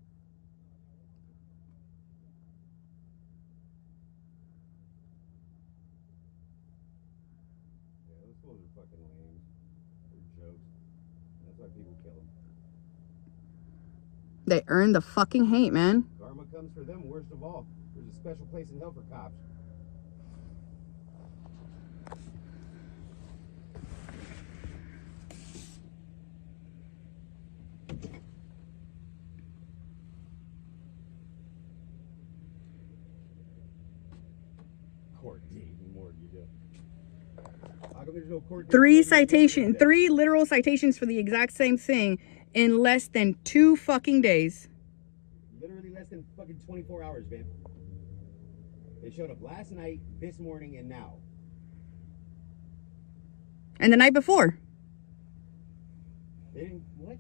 Yeah, those fools are fucking lame. They're jokes. That's why people kill them. They earned the fucking hate, man. Karma comes for them worst of all. There's a special place in hell for cops. Court date and more you do. How come there's no court date? 3 literal citations for the exact same thing in less than 2 fucking days. Literally less than fucking 24 hours, babe. They showed up last night, this morning, and now. And the night before. They didn't, what?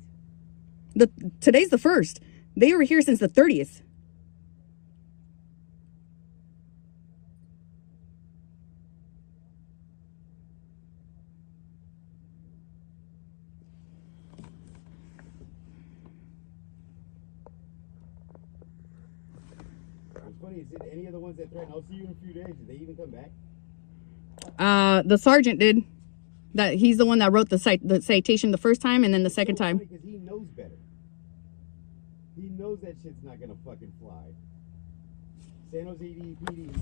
Today's the 1st. They were here since the 30th. What's funny is that any of the ones that threatened, I'll see you in a few days, did they even come back? The sergeant did. That he's the one that wrote the citation the first time and then the second time. Because he knows better. He knows that shit's not gonna fucking fly. San Jose DPD,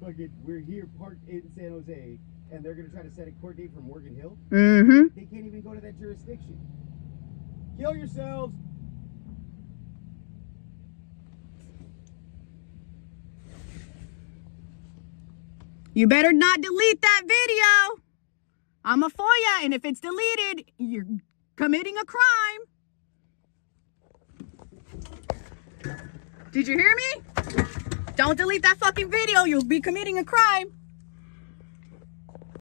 fucking, we're here parked in San Jose, and they're gonna try to set a court date for Morgan Hill. Mm-hmm. They can't even go to that jurisdiction. Kill yourselves. You better not delete that video. I'm a FOIA, and if it's deleted, you're committing a crime. Did you hear me? Don't delete that fucking video. You'll be committing a crime.